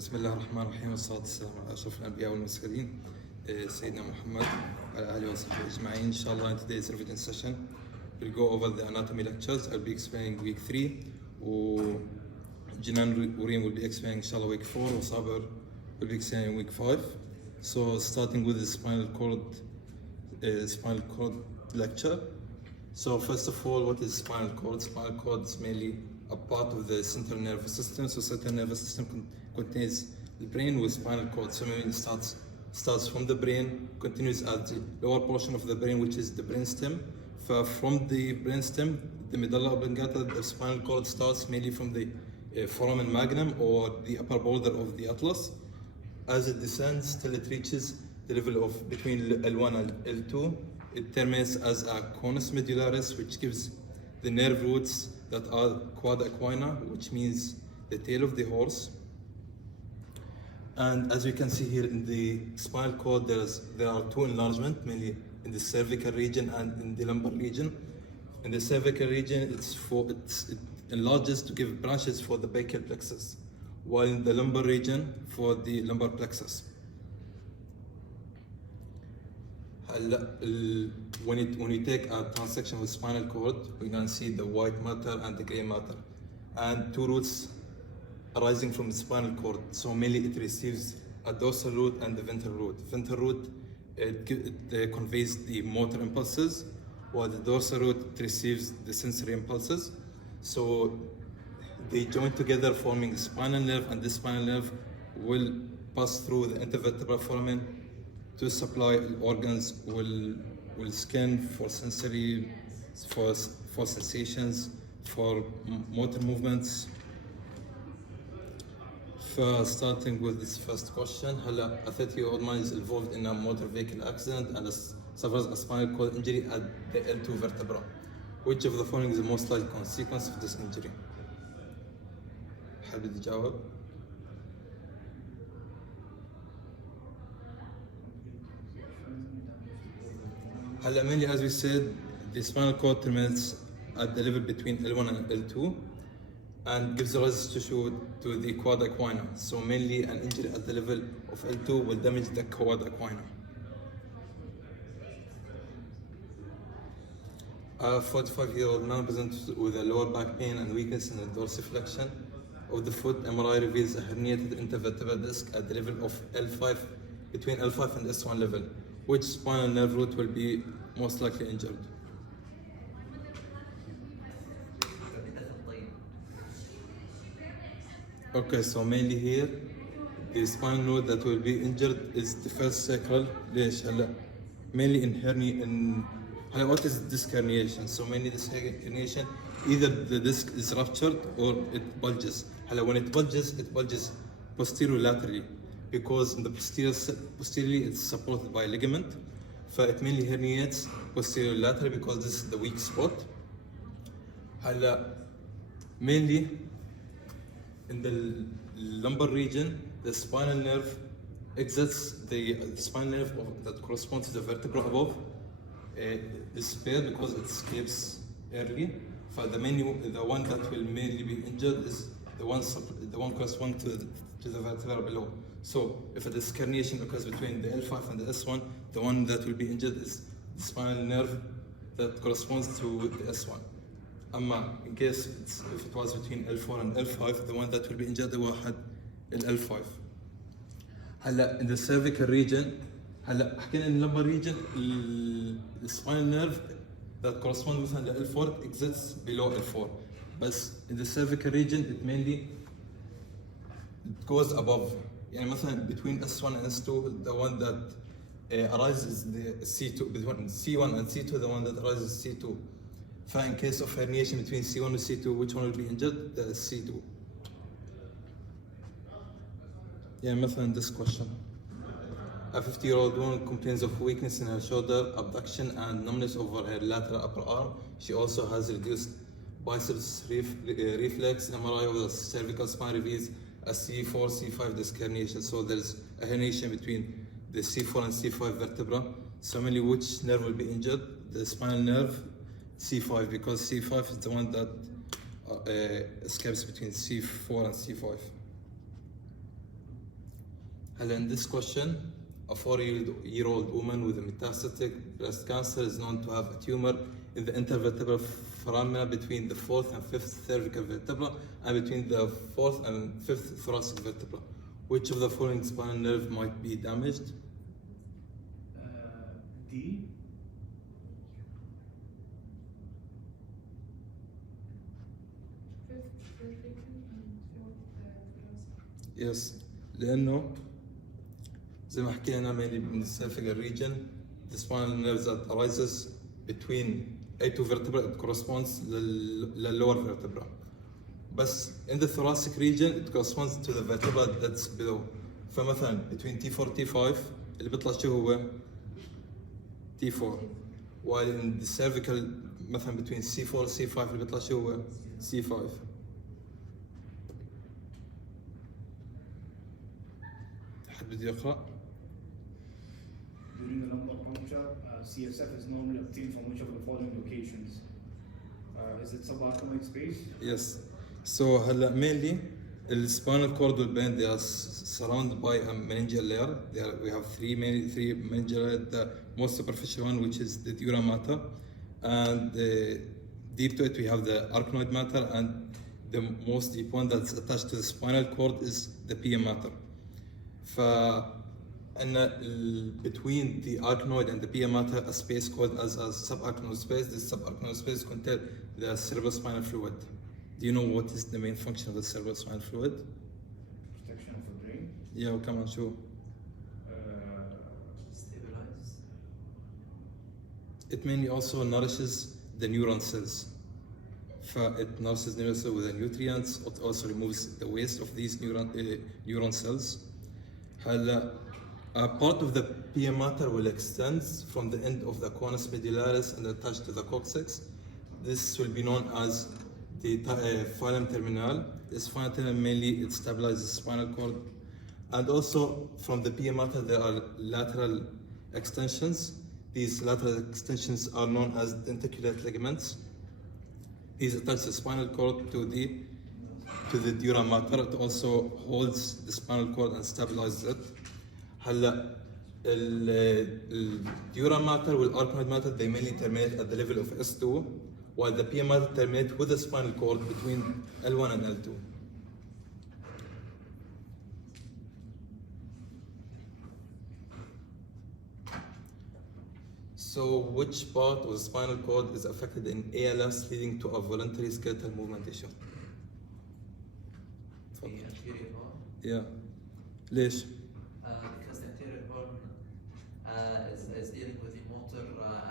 بسم الله الرحمن الرحيم والصلاة والسلام على أشرف الأنبياء والمرسلين سيدنا محمد وعلى آله وصحبه أجمعين. Inshallah, in today's revision session we'll go over the anatomy lectures. I'll be explaining week 3 Jenan Reem will be explaining inshallah week 4 Saber will be explaining week 5. So starting with the spinal cord lecture. So first of all, what is spinal cord? Spinal cord is mainly a part of the central nervous system. So central nervous system contains the brain with spinal cord. So maybe it starts from the brain, continues at the lower portion of the brain, which is the brainstem. From the brainstem, the medulla oblongata, the spinal cord starts mainly from the foramen magnum or the upper border of the atlas. As it descends till it reaches the level of between L1 and L2, it terminates as a conus medullaris, which gives the nerve roots that are quad equina, which means the tail of the horse. And as you can see here in the spinal cord, there are two enlargements, mainly in the cervical region and in the lumbar region. In the cervical region, it enlarges to give branches for the brachial plexus, while in the lumbar region for the lumbar plexus. When you take a transection with spinal cord, we can see the white matter and the gray matter, and two roots arising from the spinal cord. So mainly it receives a dorsal root and the ventral root. Ventral root it conveys the motor impulses, while the dorsal root receives the sensory impulses. So they join together forming a spinal nerve, and this spinal nerve will pass through the intervertebral foramen to supply organs will skin for sensory, for sensations, for motor movements. Starting with this first question, a 30-year-old man is involved in a motor vehicle accident and suffers a spinal cord injury at the L2 vertebra. Which of the following is the most likely consequence of this injury? حابب تجاوب؟ mainly, as we said, the spinal cord terminates at the level between L1 and L2 and gives rise to the quad equina. So mainly an injury at the level of L2 will damage the quad equina. A 45-year-old man presents with a lower back pain and weakness in the dorsiflexion of the foot. MRI reveals a herniated intervertebral disc at the level of L5, between L5 and S1 level. Which spinal nerve root will be most likely injured? Okay, so mainly here, the spinal node that will be injured is the first sacral. Mainly in hernia. What is disc herniation? So mainly this herniation, either the disc is ruptured or it bulges. When it bulges posterior laterally, because in the posteriorly it's supported by ligament. It mainly herniates posterior laterally because this is the weak spot. Mainly in the lumbar region, the spinal nerve exits the spinal nerve that corresponds to the vertebra above is spared because it escapes early. The one that will mainly be injured is the one corresponding to the vertebra below. So if a disc herniation occurs between the L5 and the S1, the one that will be injured is the spinal nerve that corresponds to the S1. In case if it was between L4 and L5, the one that will be injured was L5. In the cervical region, حكينا in the lumbar region, the spinal nerve that corresponds with the L4 exits below L4. But in the cervical region, it goes above. Between S1 and S2, the one that arises is the C2. Between C1 and C2, the one that arises is C2. In case of herniation between C1 and C2, which one will be injured? The C2. This question. A 50-year-old woman complains of weakness in her shoulder, abduction, and numbness over her lateral upper arm. She also has reduced biceps reflex. MRI of the cervical spine reveals a C4, C5 disc herniation. So there's a herniation between the C4 and C5 vertebra. So mainly which nerve will be injured? The spinal nerve, C5, because C5 is the one that escapes between C4 and C5. هلا in this question, a 4-year-old woman with a metastatic breast cancer is known to have a tumor in the intervertebral foramina between the 4th and 5th cervical vertebra and between the 4th and 5th thoracic vertebra. Which of the following spinal nerve might be damaged? D. Yes, لأنه زي ما حكينا mainly in the cervical region, the spinal nerve that arises between A2 vertebra, it corresponds lower vertebra. But in the thoracic region, it corresponds to the vertebra that's below. فمثلا between T4 T5 اللي بيطلع شو هو T4, while in the cervical مثلا between C4 C5 اللي بيطلع شو هو C5. حد بده يقرأ؟ During a lumbar puncture, CSF is normally obtained from which of the following locations? Is it subarachnoid space? Yes. So هلا mainly the spinal cord will bend. They are surrounded by a meningeal layer. We have three meningeal layers. The most superficial one, which is the dura mater, and deep to it we have the arachnoid mater, and the most deep one that's attached to the spinal cord is the pia mater. And between the arachnoid and the pia mater, a space called as a subarachnoid space. This subarachnoid space contains the cerebrospinal fluid. Do you know what is the main function of the cerebrospinal fluid? Protection of the brain. Yeah, come on, show. Stabilize. It mainly also nourishes the neuron cells. It nourishes neuron cells with the nutrients. It also removes the waste of these neuron cells. A part of the pia mater will extend from the end of the conus medullaris and attach to the coccyx. This will be known as the filum terminal. This filum terminal mainly it stabilizes the spinal cord, and also from the pia mater there are lateral extensions. These lateral extensions are known as dentaculate ligaments. These attach the spinal cord to the dura mater. It also holds the spinal cord and stabilizes it. هلا الديورا mater والarachnoid mater they mainly terminate at the level of S2, while the pia mater terminate with the spinal cord between L1 and L2. So which part of the spinal cord is affected in ALS leading to a voluntary skeletal movement issue? The anterior horn. Yeah. ليش؟ Because the anterior horn is dealing with the motor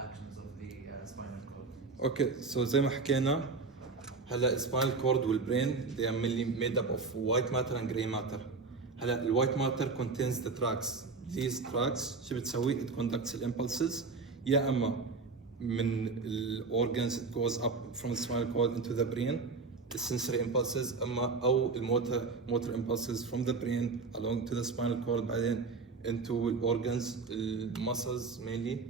actions of the spinal cord. Okay, so زي ما حكينا هلا spinal cord والbrain they are mainly made up of white matter and gray matter. هلا white matter contains the tracts. These tracts شو بتسوي؟ It conducts the impulses يا اما من organs it goes up from the spinal cord into the brain, the sensory impulses او motor impulses from the brain along to the spinal cord بعدين into organs, muscles mainly.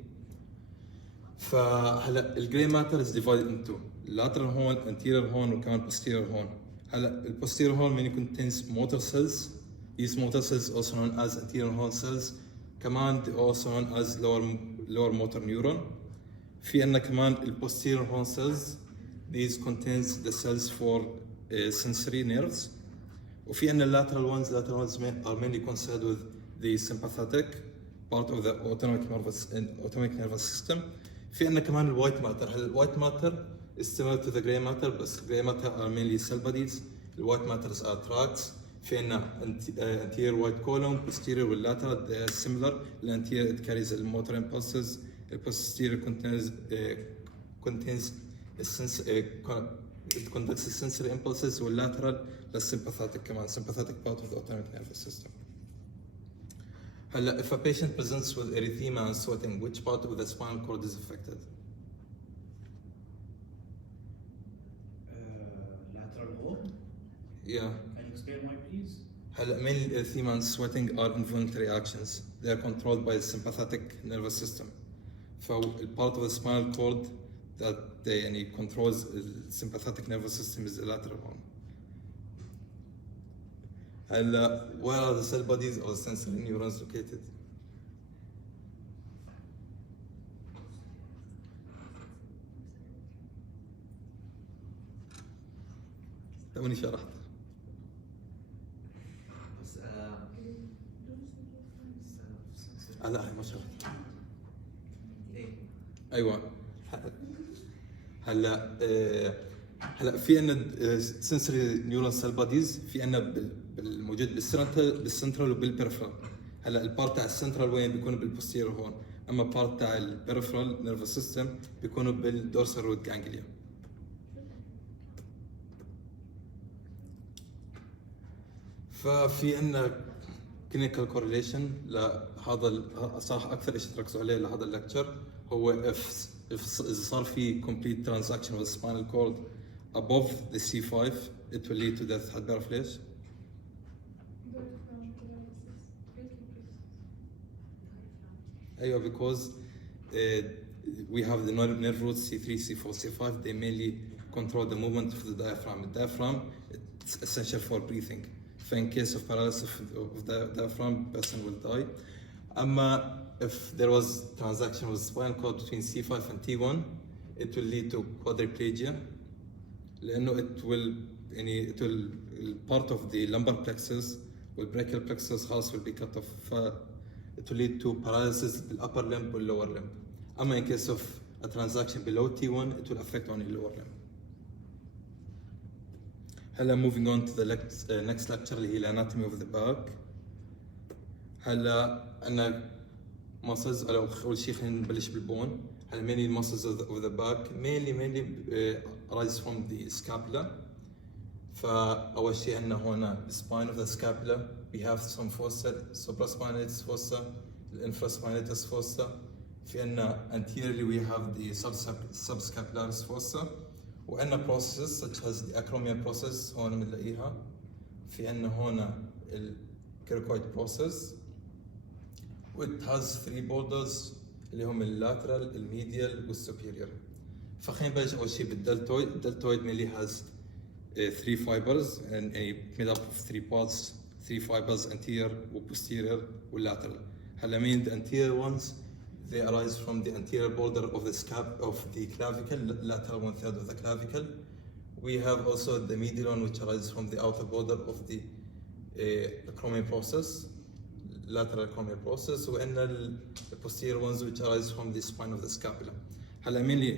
فهلا الجراي ماتر is divided into lateral horn, anterior horn وكمان posterior horn. هلا posterior horn mainly contains motor cells. These motor cells also known as anterior horn cells. كمان also known as lower motor neuron. في عندنا كمان posterior horn cells. These contains the cells for sensory nerves. وفي عندنا lateral ones are mainly concerned with the sympathetic part of the autonomic nervous system. في عندنا كمان الوايت ماتر. الوايت ماتر is similar to the gray matter, but gray matter are mainly cell bodies. The white matters are tracts. في عندنا anterior white column, posterior والlateral they are similar. The anterior it carries the motor impulses. The posterior contains it conducts the sensory impulses. والlateral the sympathetic كمان sympathetic part of the autonomic nervous system. هلا if a patient presents with erythema and sweating, which part of the spinal cord is affected? Lateral horn. Yeah. Can you explain why, please? هلا mainly erythema and sweating are involuntary actions. They are controlled by the sympathetic nervous system. فالpart of the spinal cord that controls the sympathetic nervous system is the lateral one. هلا where are the cell bodies or sensory neurons located? توني شرحت. بس لا هي ما شرحت. ايه ايوه هلا هلا في عندنا sensory neuron cell bodies في عندنا الموجود بالسنترال وبالبريفرال. هلا البارت تاع السنترال وين بيكون بالبوستيريور هون، اما البارت تاع البريفرال نيرفس سيستم بيكونوا بالدورسال روت جانجليا. ففي عندنا كلينيكال كورليشن لهذا صراحه اكثر شيء تركزوا عليه لهذا اللكتشر هو if اذا صار في complete transaction with the spinal cord above the C5 it will lead to death. حد بيعرف ليش؟ ايوه because we have the nerve roots C3, C4, C5. They mainly control the movement of the diaphragm. The diaphragm it's essential for breathing. So in case of paralysis of the diaphragm, person will die. If there was transaction with spinal cord between C5 and T1, it will lead to quadriplegia. لأنه it will part of the lumbar plexus والbrachial plexus خلاص will be cut off. It will lead to paralysis in the upper limb or lower limb. In case of a transaction below T1, it will affect only lower limb. هلا moving on to the next lecture اللي هي anatomy of the back. هلا عندنا muscles. أول شيء خلينا نبلش بالبون. هلا mainly muscles of the back mainly arise from the scapula. فأول شيء عندنا هنا spine of the scapula. We have some fossa, supraspinatus fossa, infraspinatus fossa. في عندنا anteriorly we have the subscapularis fossa. وعندنا processes such as the acromial process هون بنلاقيها. في عندنا هون الكيركويد process. It has three borders اللي هم lateral, medial والsuperior. فخلينا نبلش أول شيء بالdeltoid. Deltoid mainly has three fibers and made up of three parts, three fibers anterior posterior lateral. هلا mean the anterior ones they arise from the anterior border of the clavicle, lateral 1/3 of the clavicle. We have also the medial one which arises from the outer border of the acromial process, lateral acromial process, and the posterior ones which arise from the spine of the scapula. هلا mainly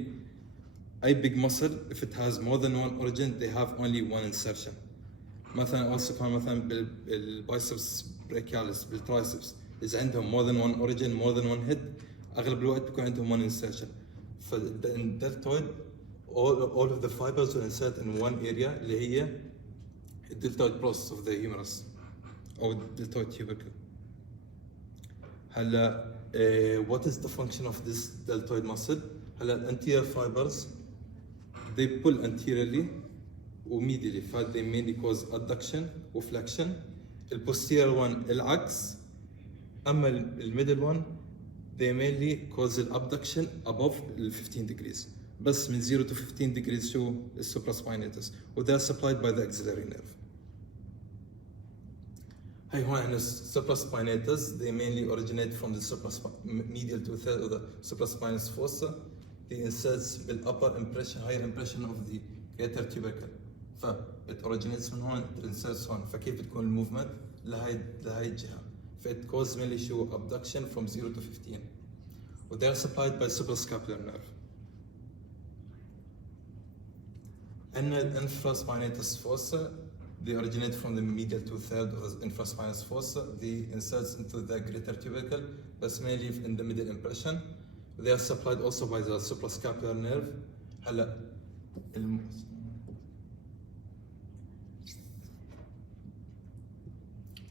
a big muscle if it has more than one origin they have only one insertion. مثلا also كمان مثلا بالbiceps brachialis بالtriceps إذا عندهم more than one origin more than one head أغلب الوقت بيكون عندهم one insertion. in deltoid all of the fibers will insert in one area اللي هي deltoid process of the humerus أو deltoid tubercle. هلا what is the function of this deltoid muscle؟ هلا anterior fibers they pull anteriorly وميديالي they mainly cause adduction وflexion. الposterior one العكس. أما الميدل one they mainly cause abduction above 15 degrees. بس من 0 to 15 degrees شو الsupraspinatus و they are supplied by the axillary nerve. هاي هون عندنا supraspinatus they mainly originate from the medial 2/3 of the supraspinous fossa. They inserts بالupper impression higher impression of the greater tubercle. it originates من هون it inserts هون. فكيف بتكون الموفمنت لهاي الجهة. it causes mainly show abduction from 0 to 15. They are supplied by suprascapular nerve. And the infraspinatus fossa, they originate from the medial 2/3 of the infraspinous fossa. They insert into the greater tubercle, but mainly in the middle impression. They are supplied also by the suprascapular nerve.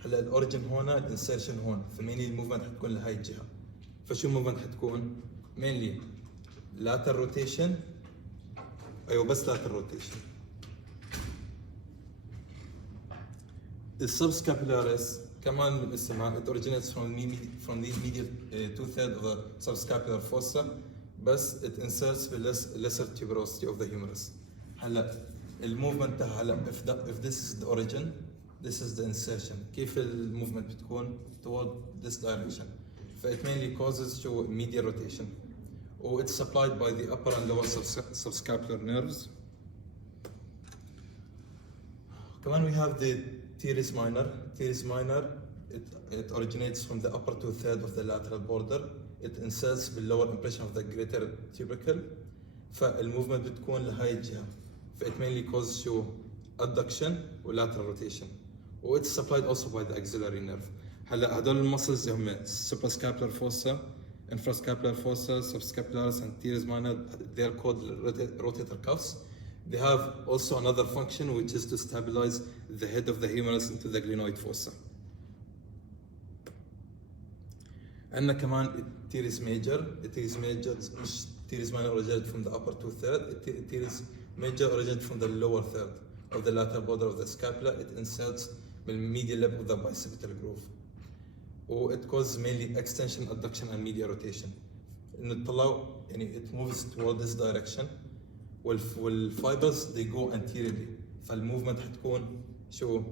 هلا الاوريجن هنا الانسيرشن هون. فمينلي الموفمنت حتكون لهي الجهه. فشو الموفمنت حتكون؟ مينلي lateral rotation. ايوه بس lateral rotation. السبسكابيلاريس كمان من اسمها it originates from the medial 2/3 of the subscapular fossa بس it inserts lesser tuberosity of the humerus. هلا الموفمنت هلا if this is the origin this is the insertion. كيف الموفمنت بتكون toward this direction. It mainly causes to medial rotation. Or it's supplied by the upper and lower subscapular nerves. كمان we have the teres minor. Teres minor, it originates from the upper 2/3 of the lateral border. It inserts below impression of the greater tubercle. فالmovement بتكون لهاي الجهة. It mainly causes you adduction و lateral rotation. و it's supplied also by the axillary nerve. هلا هدول المسلز هم suprascapular fossa, infrascapular fossa, subscapularis and teres minor. They are called rotator cuffs. They have also another function, which is to stabilize the head of the humerus into the glenoid fossa. عندنا كمان teres major. Teres major مش teres minor originated from the upper 2/3. Teres major originated from the lower third of the lateral border of the scapula. It inserts the medial lip of the bicipital groove. Or it causes mainly extension, adduction, and medial rotation. إنه تطلعوا يعني it moves toward this direction. والفايبرز they go anteriorly. فالموفمنت حتكون شو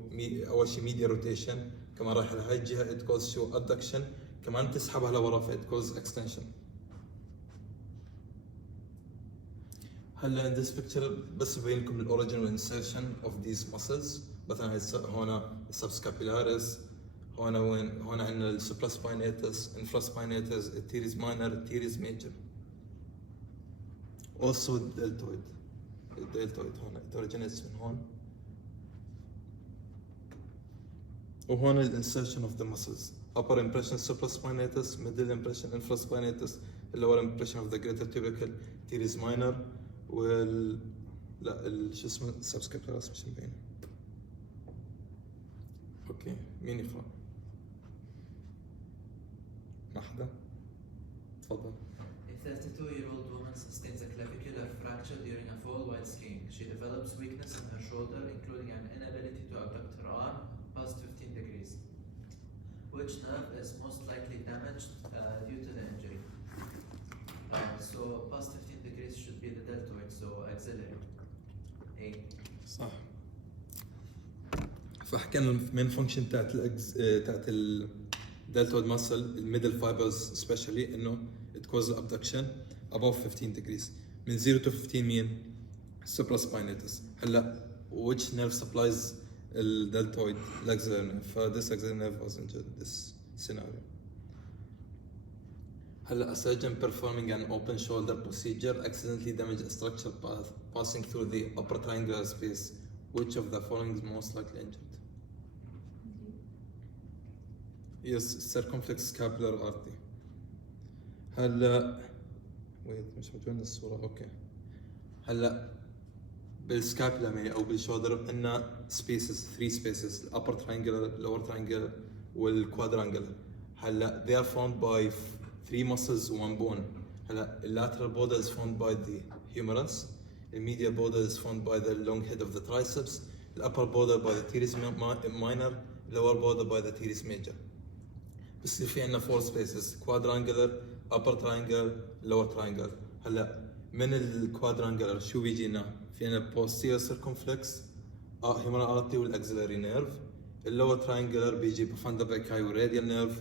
أول شيء medial rotation. كمان رايح لهاي الجهة it causes شو adduction. كمان تسحبها لورا ف it causes extension. هلا in this picture بس ببين لكم ال original insertion of these muscles. مثلا هنا subscapularis. هنا وين؟ هنا عندنا ال supraspinatus, infraspinatus, teres minor, teres major. Also deltoid. Deltoid هنا it originates من هون. وهون ال insertion of the muscles. Upper impression supraspinatus, middle impression infraspinatus, lower impression of the greater tubercle, teres minor. لا شو اسمه subscapularis مش مبين. اوكي مين يقرأ؟ واحدة تفضل. A 32-year-old woman sustains a clavicular fracture during a fall while skiing. She develops weakness in her shoulder, including an inability to abduct her arm past 15 degrees. Which nerve is most likely damaged due to the injury? So past 15 degrees should be the deltoid, so axillary. A. صح. فحكينا المين فانكشن تاعت ال deltoid muscle, middle fibers especially, انه it causes abduction above 15 degrees. من 0 to 15 مين؟ supraspinatus. هلا which nerve supplies the deltoid? Axillary nerve. This axillary nerve was injured in this scenario. هلا a surgeon performing an open shoulder procedure accidentally damaged a structure passing through the upper triangular space. Which of the following is most likely injured? Yes, circumflex scapular artery. هلا wait مش مجون الصورة. اوكي. هلا بالسكابولا يعني او بالشولدر عندنا spaces, 3 spaces, upper triangular, lower triangular والquadrangular. هلا they are formed by 3 muscles و 1 bone. هلا lateral border is formed by the humerus. The medial border is formed by the long head of the triceps. The upper border by the teres minor. Lower border by the teres major. بس في عندنا 4 spaces: quadrangular, upper triangle, lower triangle. هلا من الquadrangular شو بيجينا؟ في عندنا posterior circumflex, humeral artery والاxillary nerve. lower triangular بيجي profunda brachii radial nerve.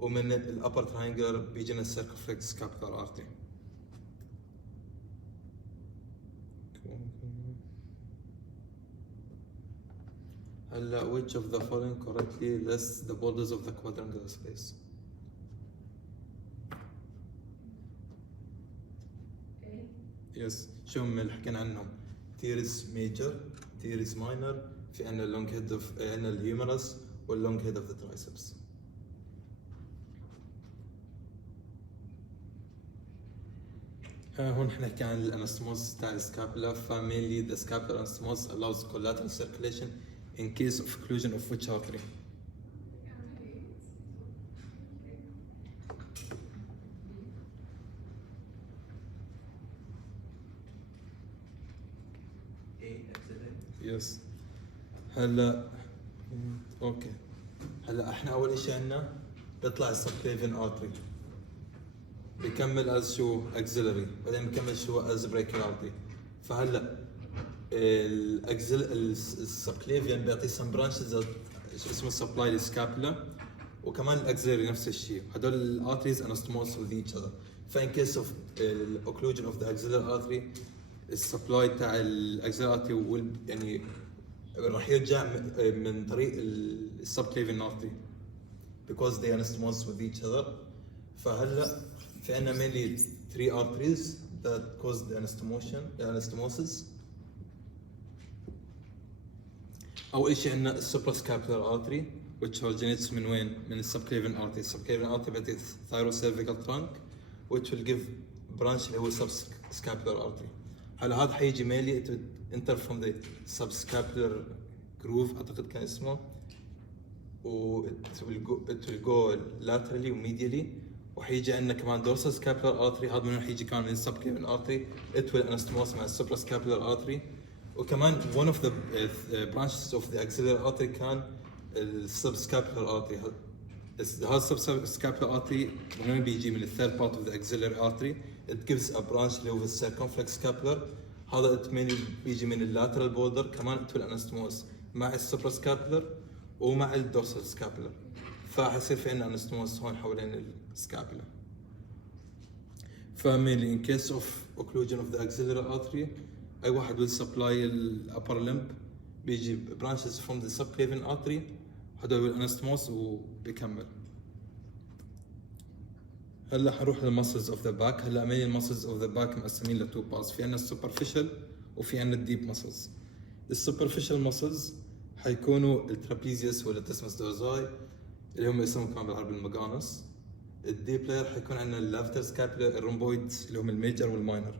ومن upper triangular بيجينا circumflex scapular artery. هلا which of the following correctly lists the borders of the quadrangular space? Yes. شو هم اللي حكينا عنهم؟ teres major, teres minor, في عنا long head of عنا الهيومرس والlong head of the triceps. هون حنحكي عن الانستموز تاع السكابولا. فمينلي the scapular anastomosis allows collateral circulation in case of occlusion of which artery? Yes. هلا اوكي. هلا احنا اول شيء عندنا بيطلع السبكليفيان artery بيكمل از شو axillary بعدين بيكمل شو از brachial artery. فهلا السبكليفيان بيعطي some branches اسمه supply للscapula وكمان الاكسلري نفس الشيء. هدول الارتريز anastomosis with each other. فان case of occlusion of the axillary artery السبلاي تاع الاكسلري artery يعني راح يرجع من طريق السبكليفيان artery because they anastomosis with each other. فهلا في عندنا mainly 3 arteries that cause the anastomosis. أول شيء عندنا الsuprascapular artery which originates من وين؟ من subclavian artery. Subclavian artery بيعطي thyrocervical trunk which will give branch اللي هو subscapular artery. هلا هذا حيجي mainly to enter from the subscapular groove أعتقد كان اسمه و it will go laterally و medially وحيجي عندنا كمان dorsal scapular artery. هذا من حيجي كمان من subclavian artery it will anastomosis مع suprascapular artery. وكمان one of the branches of the axillary artery كان subscapular artery. هذا subscapular artery من وين بيجي؟ من third part of the axillary artery. It gives a branch اللي هو circumflex scapular. هذا mainly بيجي من lateral border كمان it will anastomosis مع suprascapular ومع dorsal scapular. فحيصير في عندنا anastomosis هون حوالين السكابولا. فمينلي in case of occlusion of the axillary artery أي واحد will supply upper limb بيجي branches from the subclavian artery هذول will anastomosis وبيكمل. هلا حنروح للمسلز اوف ذا باك. هلا mainly المسلز اوف ذا باك مقسمين ل 2 parts. في عندنا السوبرفيشال وفي عندنا الديب مسلز. السوبرفيشال مسلز حيكونوا الترابيزيوس واللاتيسمس دورزاي اللي هم يسموهم كمان بالعربي المجانس. الديب لاير حيكون عندنا اللافيتر سكابولا الرومبويد اللي هم الميجر والماينر.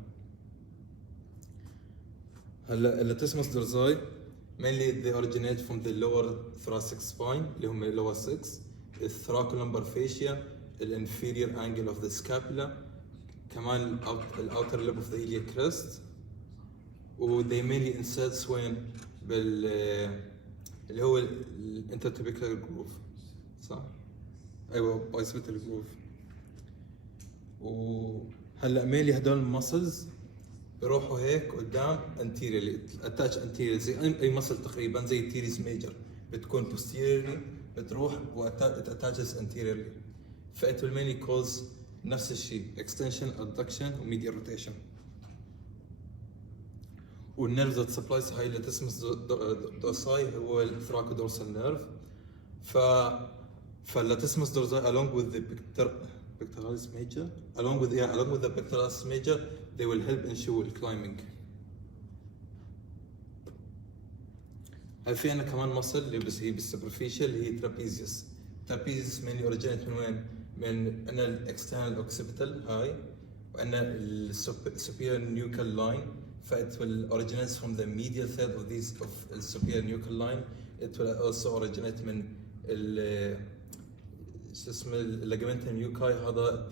هلا اللاتيسمس دورزاي mainly they originate from the lower thoracic spine اللي هم lower 6 الثراكولمبر فاشيا الانفيريور angle of the scapula كمان outer lip of the iliac crest و they mainly insert وين بال اللي هو الانترتيبيكال جروف صح؟ ايوه bicetal جروف. وهلا mainly هدول المسلز بيروحوا هيك قدام anteriorly attach anterior زي اي مسل تقريبا زي التيريس ميجر بتكون posteriorly بتروح وتاتاتشز anteriorly. فإت will mainly cause نفس الشيء extension, adduction و medial rotation. والنيرف that supplies هاي اللاتيسمس دورساي هو الثراكودورسال نيرف. فاللاتيسمس دورساي along with the pectoralis major along with the pectoralis major they will help ensure climbing. هل في عنا كمان مصل اللي بس هي بالسوبرفيشال اللي هي trapezius. trapezius mainly originate من وين؟ من عنا الاكسترنال اوكسيبيتال هاي وعنا السوبيريور نيوكال لاين. فإت will originate from the medial third of these of the superior nuchal line. It will also originate من شو اسمه ligamentum nuchae. هذا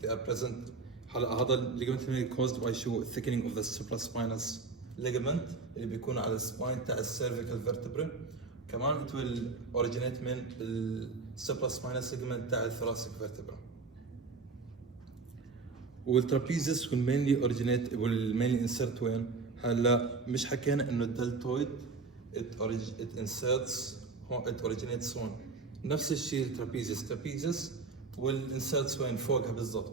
they are present. هذا ligamentum caused by شو thickening of the supraspinous ligament اللي بيكون على السباين تاع cervical vertebra. كمان it will originate من supraspinous ligament تاع thoracic vertebra. والترابيزيوس will mainly insert وين؟ هلا مش حكينا انه الدلتويد it originates هون. نفس الشيء الترابيزيوس will insert وين؟ فوقها بالضبط.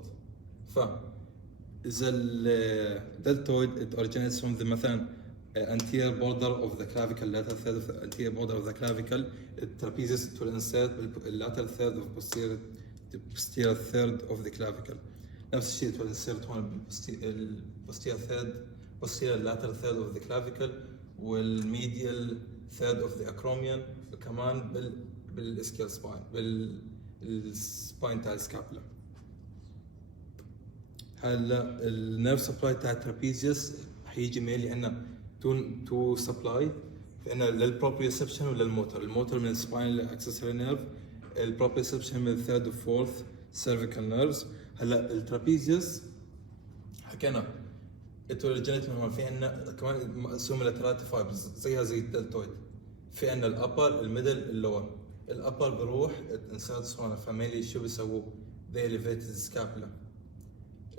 إذا الدلتويد it originates from the مثلا anterior border of the clavicle, lateral third of the anterior border of the clavicle, the trapezius it will insert the lateral third of the posterior third of the clavicle. نفس الشيء it will insert هون posterior lateral third of the clavicle والmedial third of the acromion وكمان بالischial spine بالspine تاع السكابولا. هلا النيرف سبلاي تاع الترابيزيوس حيجي ميلي عندنا تو سبلاي عندنا للبروبريوسبشن وللموتور. الموتور من السباينال اكسسوري نيرف البروبريوسبشن من الثيرد وفورث سيرفيكال نيرفز. هلا الترابيزيوس حكينا اتوريجينيت من هون. في عندنا كمان مقسومه لثلاث فايبرز زيها زي الدلتويد. في عندنا الابر الميدل اللور. الابر بروح انسيرتس هون فميلي شو بيسووا they elevate the scapula.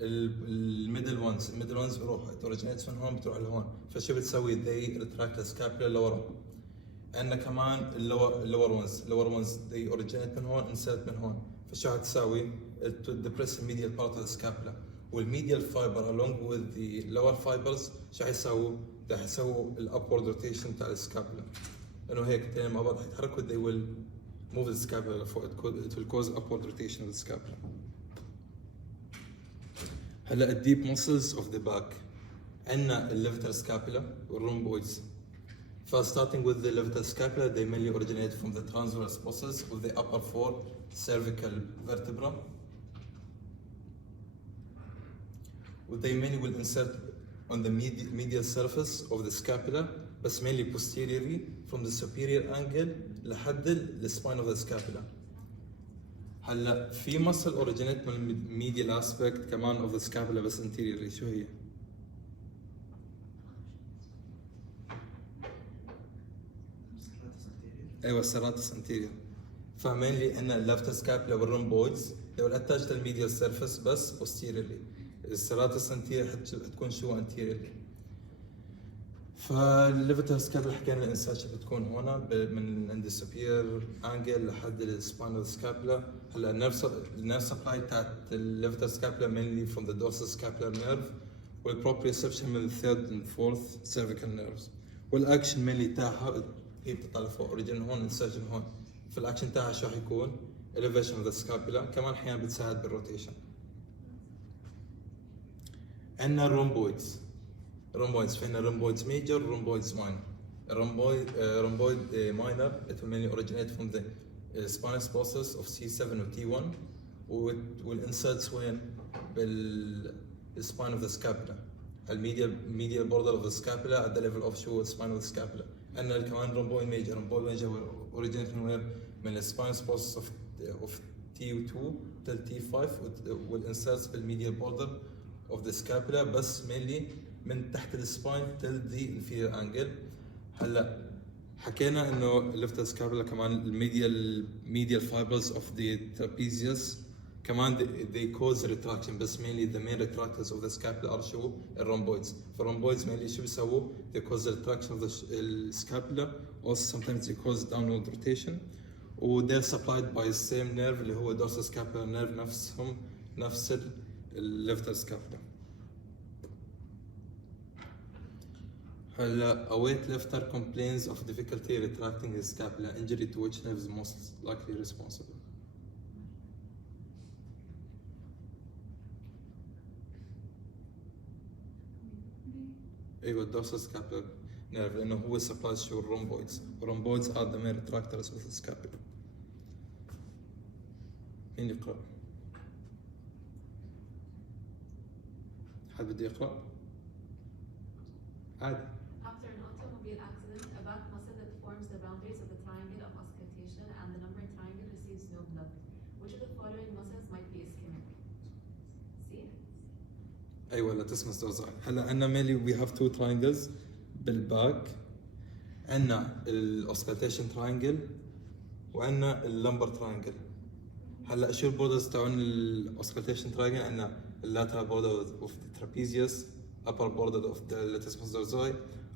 الميدل وانز بروح اوريجينيتس من هون بتروح لهون، فشو بتسوي؟ they retract the scapula لورا. عندنا كمان اللور وانز they originate من هون insert من هون، فشو هتساوي؟ to depress the medial part of the scapula. والميديال fiber along with the lower fibers شو حيسووا؟ ده حيسووا الابورد روتيشن تاع السكابولا، انه هيك اثنين مع بعض حيتحركوا they will move the scapula لفوق، it will cause upward rotation of the scapula. هلا الديب muscles of the back عندنا الليفتر scapula والrhomboids. First starting with the levator scapula, they mainly originate from the transverse process of the upper four cervical vertebra. They mainly will insert on the medial surface of the scapula, but mainly posteriorly from the superior angle لحد the spine of the scapula. هلا في muscle originate من medial aspect كمان of the scapula بس anteriorly، شو هي؟ ايوه السيراتس anterior. فمينلي عندنا الليفتر سكابولا والرومبويدز they will attach to the medial surface بس posteriorly. السيراتس anterior حتكون شو anteriorly. فالليفتر سكابولا حكينا الانساتشن بتكون هنا من عند السوبير انجل لحد السباينال سكابولا. هلا النيرف سبلاي تاعت الليفتر سكابولا mainly from the dorsal scapular nerve والبروبريوسبشن من الثيرد and fourth cervical nerves. والاكشن mainly تاعها هي بتطلع فوق اوريجين هون انسرجن هون، فالاكشن تاعها شو حيكون؟ elevation of the scapula، كمان احيانا بتساعد بالروتيشن. عندنا الرومبويدز في عندنا رومبويدز ميجر رومبويدز ماينر. رومبويد ماينر it will mainly originate from the spinous process of C7 و T1 والانسرتس وين؟ بالspine of the scapula. الميديال border of the scapula at the level of شو spine of the scapula. عندنا كمان رومبويد ميجر originate من وين؟ من الspinous process of T2 till T5 والانسرتس بالميديال border of the scapula بس mainly من تحت السباين till the inferior angle. هلا حكينا انه الليفتر سكابولا كمان الميديال fibers of the trapezius كمان they cause retraction بس mainly the main retractors of the scapula are شو؟ الرomboids. فالromboids mainly شو بيسووا؟ they cause the retraction of the scapula also sometimes they cause downward rotation و they're supplied by the same nerve اللي هو dorsal scapular nerve نفس الليفتر سكابولا. هلا a weight lifter complains of difficulty retracting his scapula, injury to which nerve is most likely responsible. ايوه dorsal scapular nerve لانه هو supplies شو الrhomboids. الrhomboids are the main retractors of the scapula. مين يقرأ؟ حد بده يقرأ؟ عادي. After an automobile accident, a back muscle that forms the boundaries of the triangle of auscultation and the lumbar triangle receives no blood. Which of the following muscles might be ischemic? See? ايوه لا تسمى استوزع. هلا عندنا mainly we have two triangles بالباك. عندنا الاوسكالتيشن تراينجل وعندنا اللمبر تراينجل. هلا شو البوردرز تاعون الاوسكالتيشن تراينجل؟ عندنا اللاترال بوردر of the trapezius, upper border of the latissimus dorsi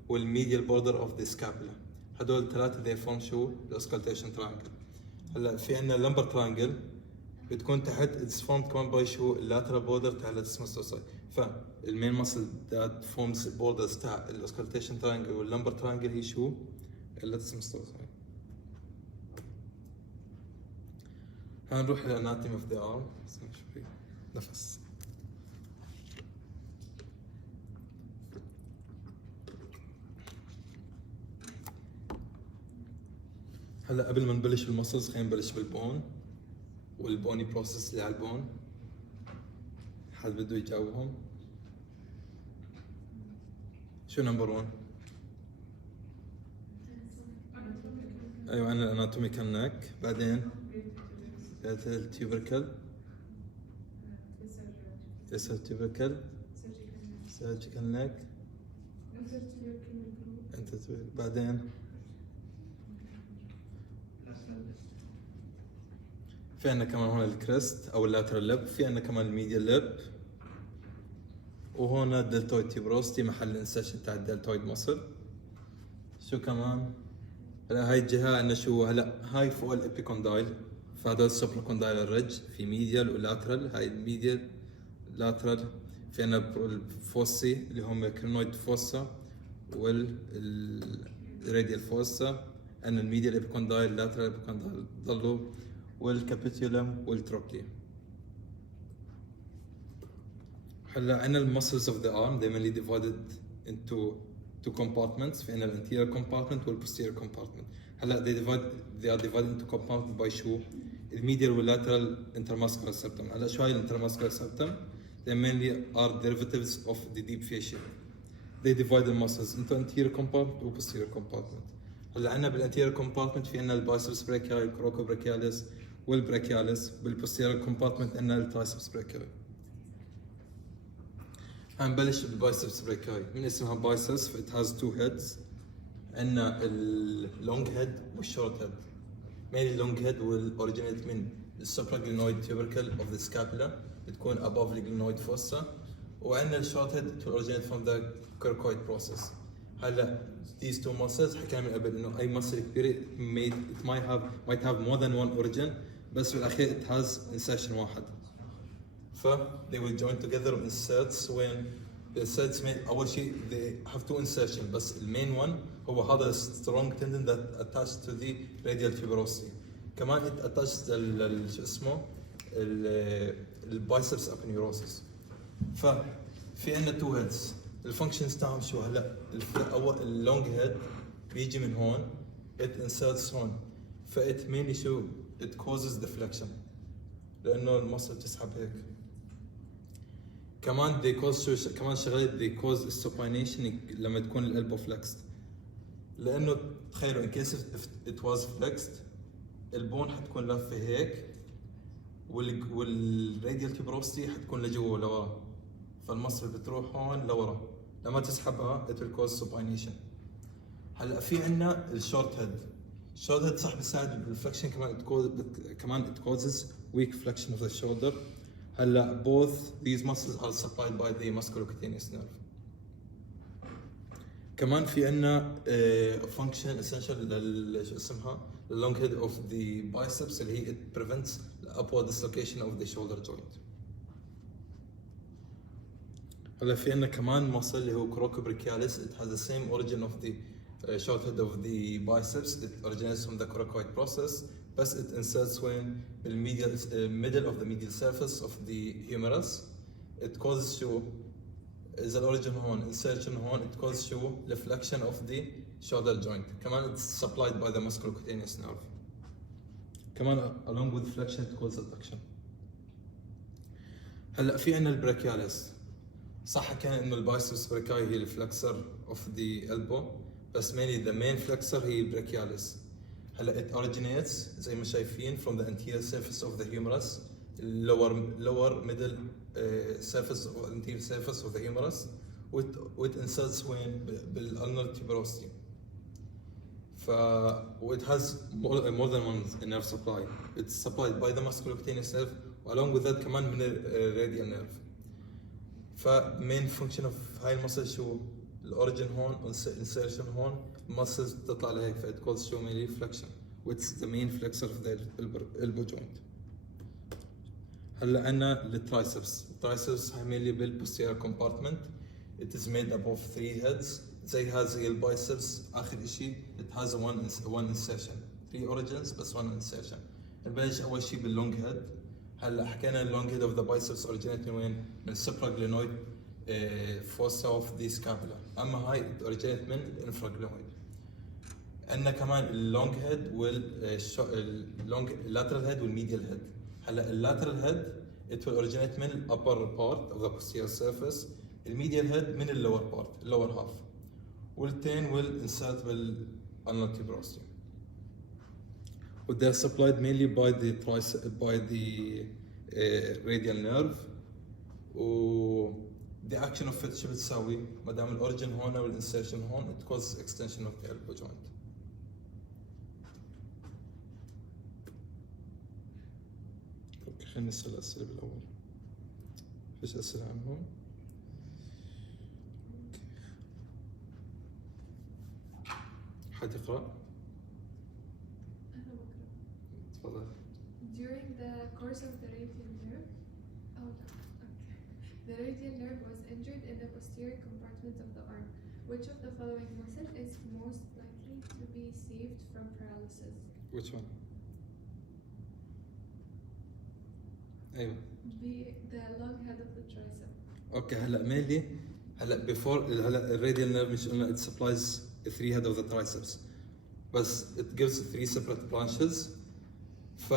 والميديال border of the scapula. هدول الثلاثة they form شو؟ الاوسكالتيشن تراينجل. هلا في عندنا اللمبر تراينجل بتكون تحت it's formed كمان by شو؟ اللاترال border تاع latissimus dorsi. فالمين muscle that forms borders تاع الاوسكالتيشن تراينجل واللمبر تراينجل هي شو؟ latissimus dorsi. هنروح للاناتومي اوف ذا ارم. نفس. هلا قبل ما نبلش بالمسلز خلينا نبلش بالبون والبوني بروسيس اللي على البون. حد بده يجاوبهم؟ شو نمبر 1؟ ايوه عندنا الاناتوميكال نيك، بعدين التيوبركل التيوبركل سيرجيكال نيك بعدين في عندنا كمان هون الكريست او اللاترال لب، في عندنا كمان الميديال لب وهنا الدلتويد تيبروستي محل الانسيشن تاع الدلتويد مصل. شو كمان؟ هلا هاي الجهة عندنا شو هلا هاي فوق الابيكوندايل، فهذا السوبراكوندايل الرج في ميديال ولاترال. هاي الميديال لاترال. في عندنا الفوسي اللي هم كرينويد فوسا والراديال فوسا. عندنا الميديال ابيكوندايل لاترال ابيكوندايل ضلوا والكابيتولم والتروكلي. هلا عندنا المسلز اوف ذا ارم they mainly divided into two compartments. في عندنا الانتيريور compartment والposterior compartment. هلا they are divided into compartment by شو؟ الميديال واللاترال intermuscular septum. هلا شو هاي intermuscular septum؟ they mainly are derivatives of the deep fascia. they divide the muscles into anterior compartment و posterior compartment. هلا عندنا بالانتيريور compartment في عندنا البايسبس براكياي والكروكوبراكياليس والبراكياليس. بالposterior compartment عندنا الترايسبس براكياي. هنبلش بالبايسبس براكياي. من اسمها بايسبس it has two heads. عندنا اللونج هيد والشورت هيد. mainly long head will originate من السوبراجلينويد tubercle of the scapula بتكون above the glenoid fossa. وعندنا الشورت هيد it will originate from the cricoid process. هلا these two muscles حكينا من قبل انه اي muscle كبيرة it might have more than one origin بس بالاخير it has insertion واحد. ف they will join together inserts when the inserts اول شيء they have two insertion بس المين one هو هذا strong tendon that attached to the radial tuberosity. كمان it attached شو اسمه البايسبس aponeurosis. ففي عندنا two heads. الفانكشنز تاعهم شو هلا؟ اول اللونج هيد بيجي من هون it inserts هون. فit mainly شو it causes deflection لانه المصل تسحب هيك. كمان they cause شو كمان شغلات they cause supination لما تكون الالبو flexed. لانه تخيلوا in case if it was flexed البون حتكون لافه هيك والراديال تيبروستي حتكون لجوا ولورا. فالمصل بتروح هون لورا لما تسحبها it will cause supination. هلا في عندنا الشورت هيد. الشورت هيد صح بيساعد بالفلكشن كمان it causes weak flexion of the shoulder. هلا both these muscles are supplied by the musculocutaneous nerve. كمان في عندنا function essential شو اسمها long head of the biceps اللي هي it prevents the upward dislocation of the shoulder joint. هلا في عندنا كمان muscle اللي هو coracobrachialis. it has the same origin of the short head of the biceps. it originates from the coracoid process بس it inserts when the middle of the medial surface of the humerus. it causes شو is the origin هون insertion هون it causes شو reflection of the shoulder joint. كمان it's supplied by the musculocutaneous nerve. كمان along with flexion it causes adduction. هلا في عندنا البراكياليس. صح حكينا انه البايسبس براكاي هي الفلكسر of the elbow بس mainly the main flexor هي البراكياليس. هلا it originates زي ما شايفين from the anterior surface of the humerus lower middle surface of anterior surface of the humerus with inserts when بالulnar tuberosity. it has more than one nerve supply. it's supplied by the musculocutaneous nerve along with that كمان من radial nerve. main function of هاي المسل شو الاوريجن هون insertion هون muscles تطلع لهيك it causes شو mainly flexion which is the main flexor of the elbow joint. هلا عندنا الترايسبس. الترايسبس هاي mainly بالposterior compartment. it is made up of three heads زي البايسبس. اخر اشي it has one insertion. three origins بس one insertion. نبلش اول شي باللونج هيد. هلا حكينا اللونج هيد of the biceps originate من وين؟ من السوبراجلينويد fossa of the scapula. اما هاي originate من الانفراجلينويد. عندنا كمان اللونج هيد واللونج lateral head والميديال هيد. هلا اللاترال هيد it will originate من upper part of the posterior surface. الميديال هيد من lower part lower half. والتين will insert بالulnar tuberosity. They are supplied mainly by the radial nerve. the action of it شو بتساوي؟ ما دام الاوريجن هون والانسيرشن هون it causes extension of the elbow joint. خلينا نسأل الأسئلة بالأول. فيش أسئلة عنهم؟ حد يقرأ؟ أنا بقرأ. تفضل. During the course of the radial nerve, the radial nerve was injured in the posterior compartment of the arm. Which of the following muscle is most likely to be saved from paralysis? Which one? ايوه. The long head of the tricep. اوكي هلا mainly هلا before هلا الراديال نيرف مش قلنا it supplies 3 head of the triceps بس it gives 3 separate branches. ف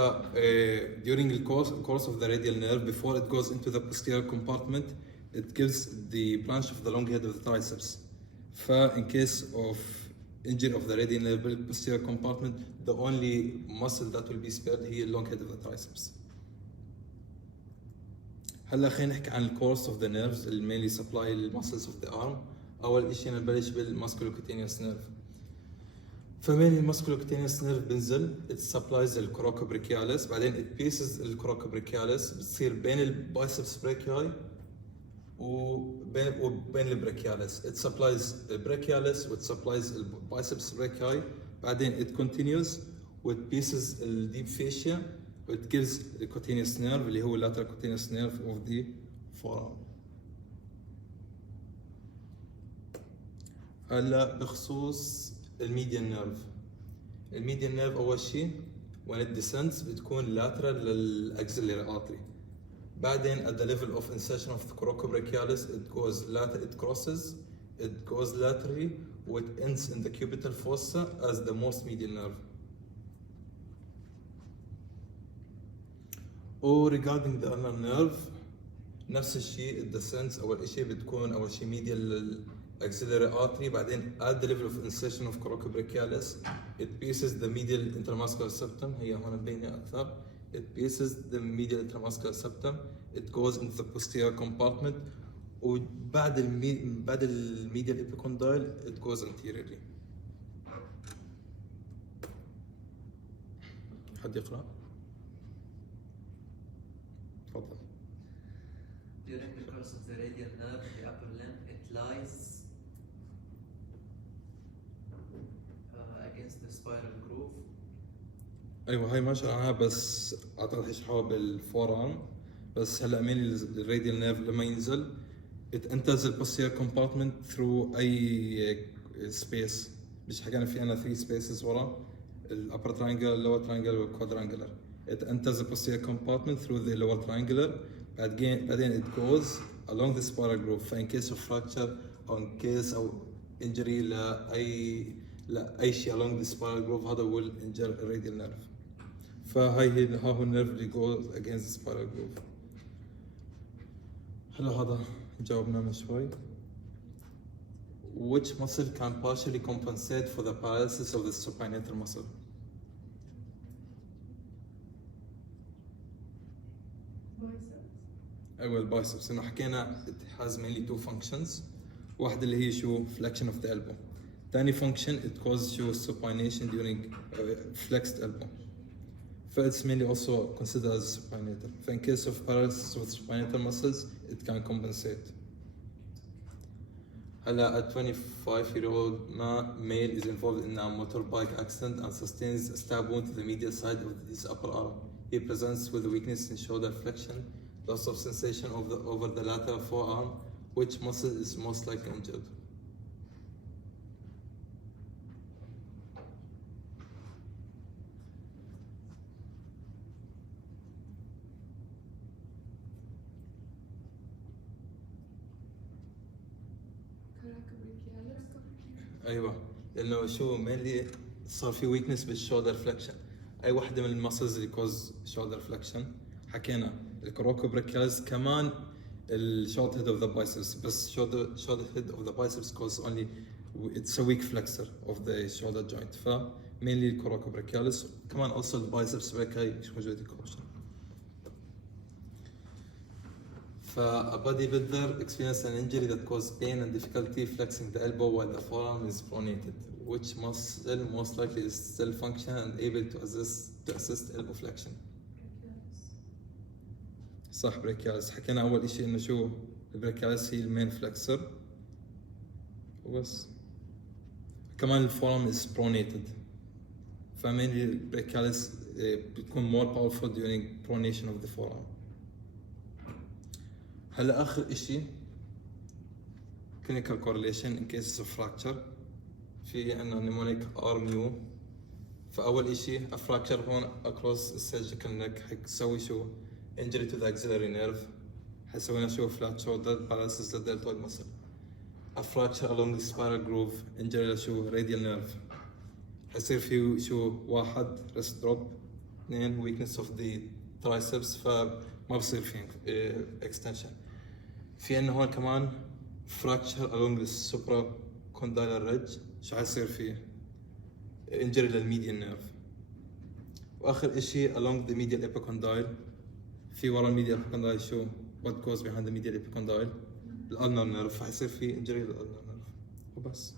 during the course of the radial nerve before it goes into the posterior compartment it gives the branch of the long head of the triceps. ف in case of injury of the radial nerve posterior compartment the only muscle that will be spared هي long head of the triceps. هلا خلينا نحكي عن الكورس اوف ذا نيرفز اللي mainly supply المسلز اوف ذا ارم. اول شيء نبلش بالماسكولوكوتينيوس نيرف. فمين الماسكولوكوتينيوس نيرف بنزل it supplies الكوروكوبريكياليس بعدين it pieces الكوروكوبريكياليس بتصير بين البايسبس بريكياي وبين البريكياليس it supplies البريكياليس و it supplies البايسبس بريكياي بعدين it continues with pieces الديب فاشيا it gives the cutaneous nerve اللي هو lateral cutaneous nerve of the forearm. هلا بخصوص الميديان نيرف. الميديان نيرف أول شيء when it descends بتكون lateral للأكسلري artery. بعدين at the level of insertion of the coracobrachialis it crosses, it goes laterally, it ends in the cubital fossa as the most medial nerve. regarding the ulnar nerve نفس الشيء it descends أول شيء بتكون أول شيء medial axillary artery بعدين at the level of insertion of coracobrachialis it pieces the medial intramuscular septum هي هون مبينة أكثر it pieces the medial intramuscular septum it goes into the posterior compartment وبعد بعد الميديال epicondyle it goes anteriorly. حد يقرأ؟ تفضل. During the course of the radial nerve, the upper limb, it lies against the spiral groove. ايوه هاي ما شرحناها بس اعتقد هيشرحوها بالفورارم بس هلا مين الراديال نيرف لما ينزل it enters the posterior compartment through اي space مش حكينا في عنا 3 spaces ورا ال upper triangular, lower triangular وال quadrangular. It enters the posterior compartment through the lower triangular بعدين it goes along the spiral groove. فإن case of fracture أو in case أو injury لأي شيء along the spiral groove هذا will injure radial nerve. فهاي هو النيرف اللي goes against the spiral groove. هلا هذا جاوبنا من شوي. Which muscle can partially compensate for the paralysis of the supinator muscle? أيوة البايسبس إنه حكينا it has mainly 2 functions. واحدة اللي هي شو flexion of the elbow. تاني function it causes شو supination during flexed elbow. It's mainly also considered as supinator. In case of paralysis with supinator muscles, it can compensate. At 25-year-old male is involved in a motorbike accident and sustains a stab wound to the medial side of his upper arm. He presents with weakness in shoulder flexion, loss of sensation over the lateral forearm. Which muscle is most likely injured? ايوه لانه شو mainly صار في ويكنس بالشولدر فليكشن. اي وحده من المسلز اللي كوز شولدر فليكشن حكينا الكوروكوبريكيالز كمان الشورت هيد اوف ذا بايسبس بس شورت هيد اوف ذا بايسبس كوز only it's a weak flexor of the shoulder joint. ف mainly الكوروكوبريكيالز كمان also البايسبس بريكاي مش موجود الكوشن. A bodybuilder experienced an injury that caused pain and difficulty flexing the elbow while the forearm is pronated. Which muscle most likely is still functional and able to assist elbow flexion? صح brachialis. حكينا أول إشي إنه شو البريكياليس هي المين فلكسر وبس. كمان الفورم is pronated. فمينلي البريكاليس بتكون more powerful during pronation of the forearm. هلا آخر إشي clinical correlation in cases of fracture. في عنا mnemonic RMU. فأول إشي a fracture هون across the surgical neck حيسوي شو injury to the axillary nerve. حيسوينا شو flat shoulder paralysis للdeltoid muscle. A fracture along the spiral groove injury لشو radial nerve. حيصير فيه شو واحد wrist drop، اثنين weakness of the triceps فما بصير فيه extension. في عنا هون كمان fracture along the supracondylar ridge، شو حيصير فيه injury للميديان nerve. واخر اشي along the medial epicondyle، في ورا الميديال epicondyle شو what goes behind the medial epicondyle الالنر nerve، فحيصير في injury للالنر nerve وبس.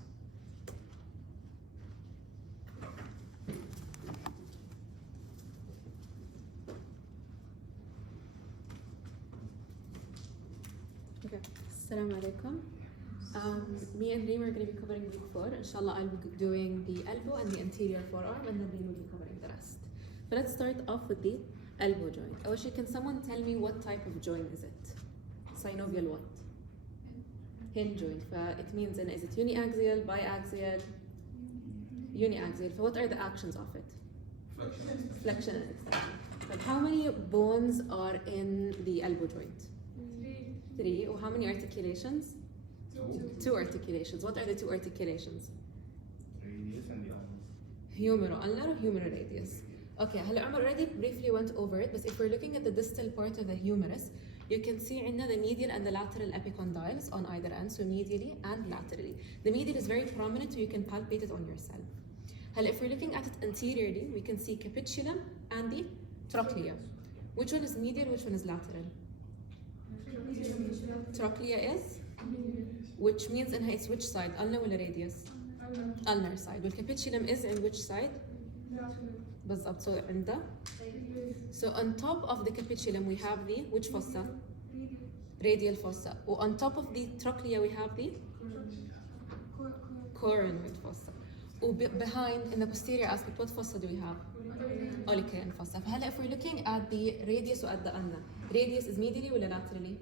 Okay. Assalamu alaikum. Me and Reem are going to be covering week 4. Inshallah, I'll be doing the elbow and the anterior forearm, and then Reem will be covering the rest. But let's start off with the elbow joint. Actually, can someone tell me what type of joint is it? Synovial what? Hinge joint. It means, is it uniaxial, biaxial? Uniaxial. So what are the actions of it? Flexion and extension. But how many bones are in the elbow joint? 3. Or how many articulations? 2 articulations. What are the 2 articulations? Radius and the ulnar. Humero-ulnar, humero-radius. Okay, هلا Omar already briefly went over it, but if we're looking at the distal part of the humerus, you can see in the medial and the lateral epicondyles on either end, so medially and laterally. The medial is very prominent, so you can palpate it on yourself. هلا if we're looking at it anteriorly, we can see capitulum and the trochlea. Which one is medial, which one is lateral? Trochlea is? Which means in it's which side? Ulnar or radius? Ulnar side. Well, capitulum is in which side? بالضبط. So in the so on top of the capitulum we have the which fossa? Radial fossa. Or on top of the trochlea we have the coronoid fossa. Or behind in the posterior aspect, what fossa do we have? Olecranon fossa. فهلا if we're looking at the radius or at the ulna, radius is medially or laterally?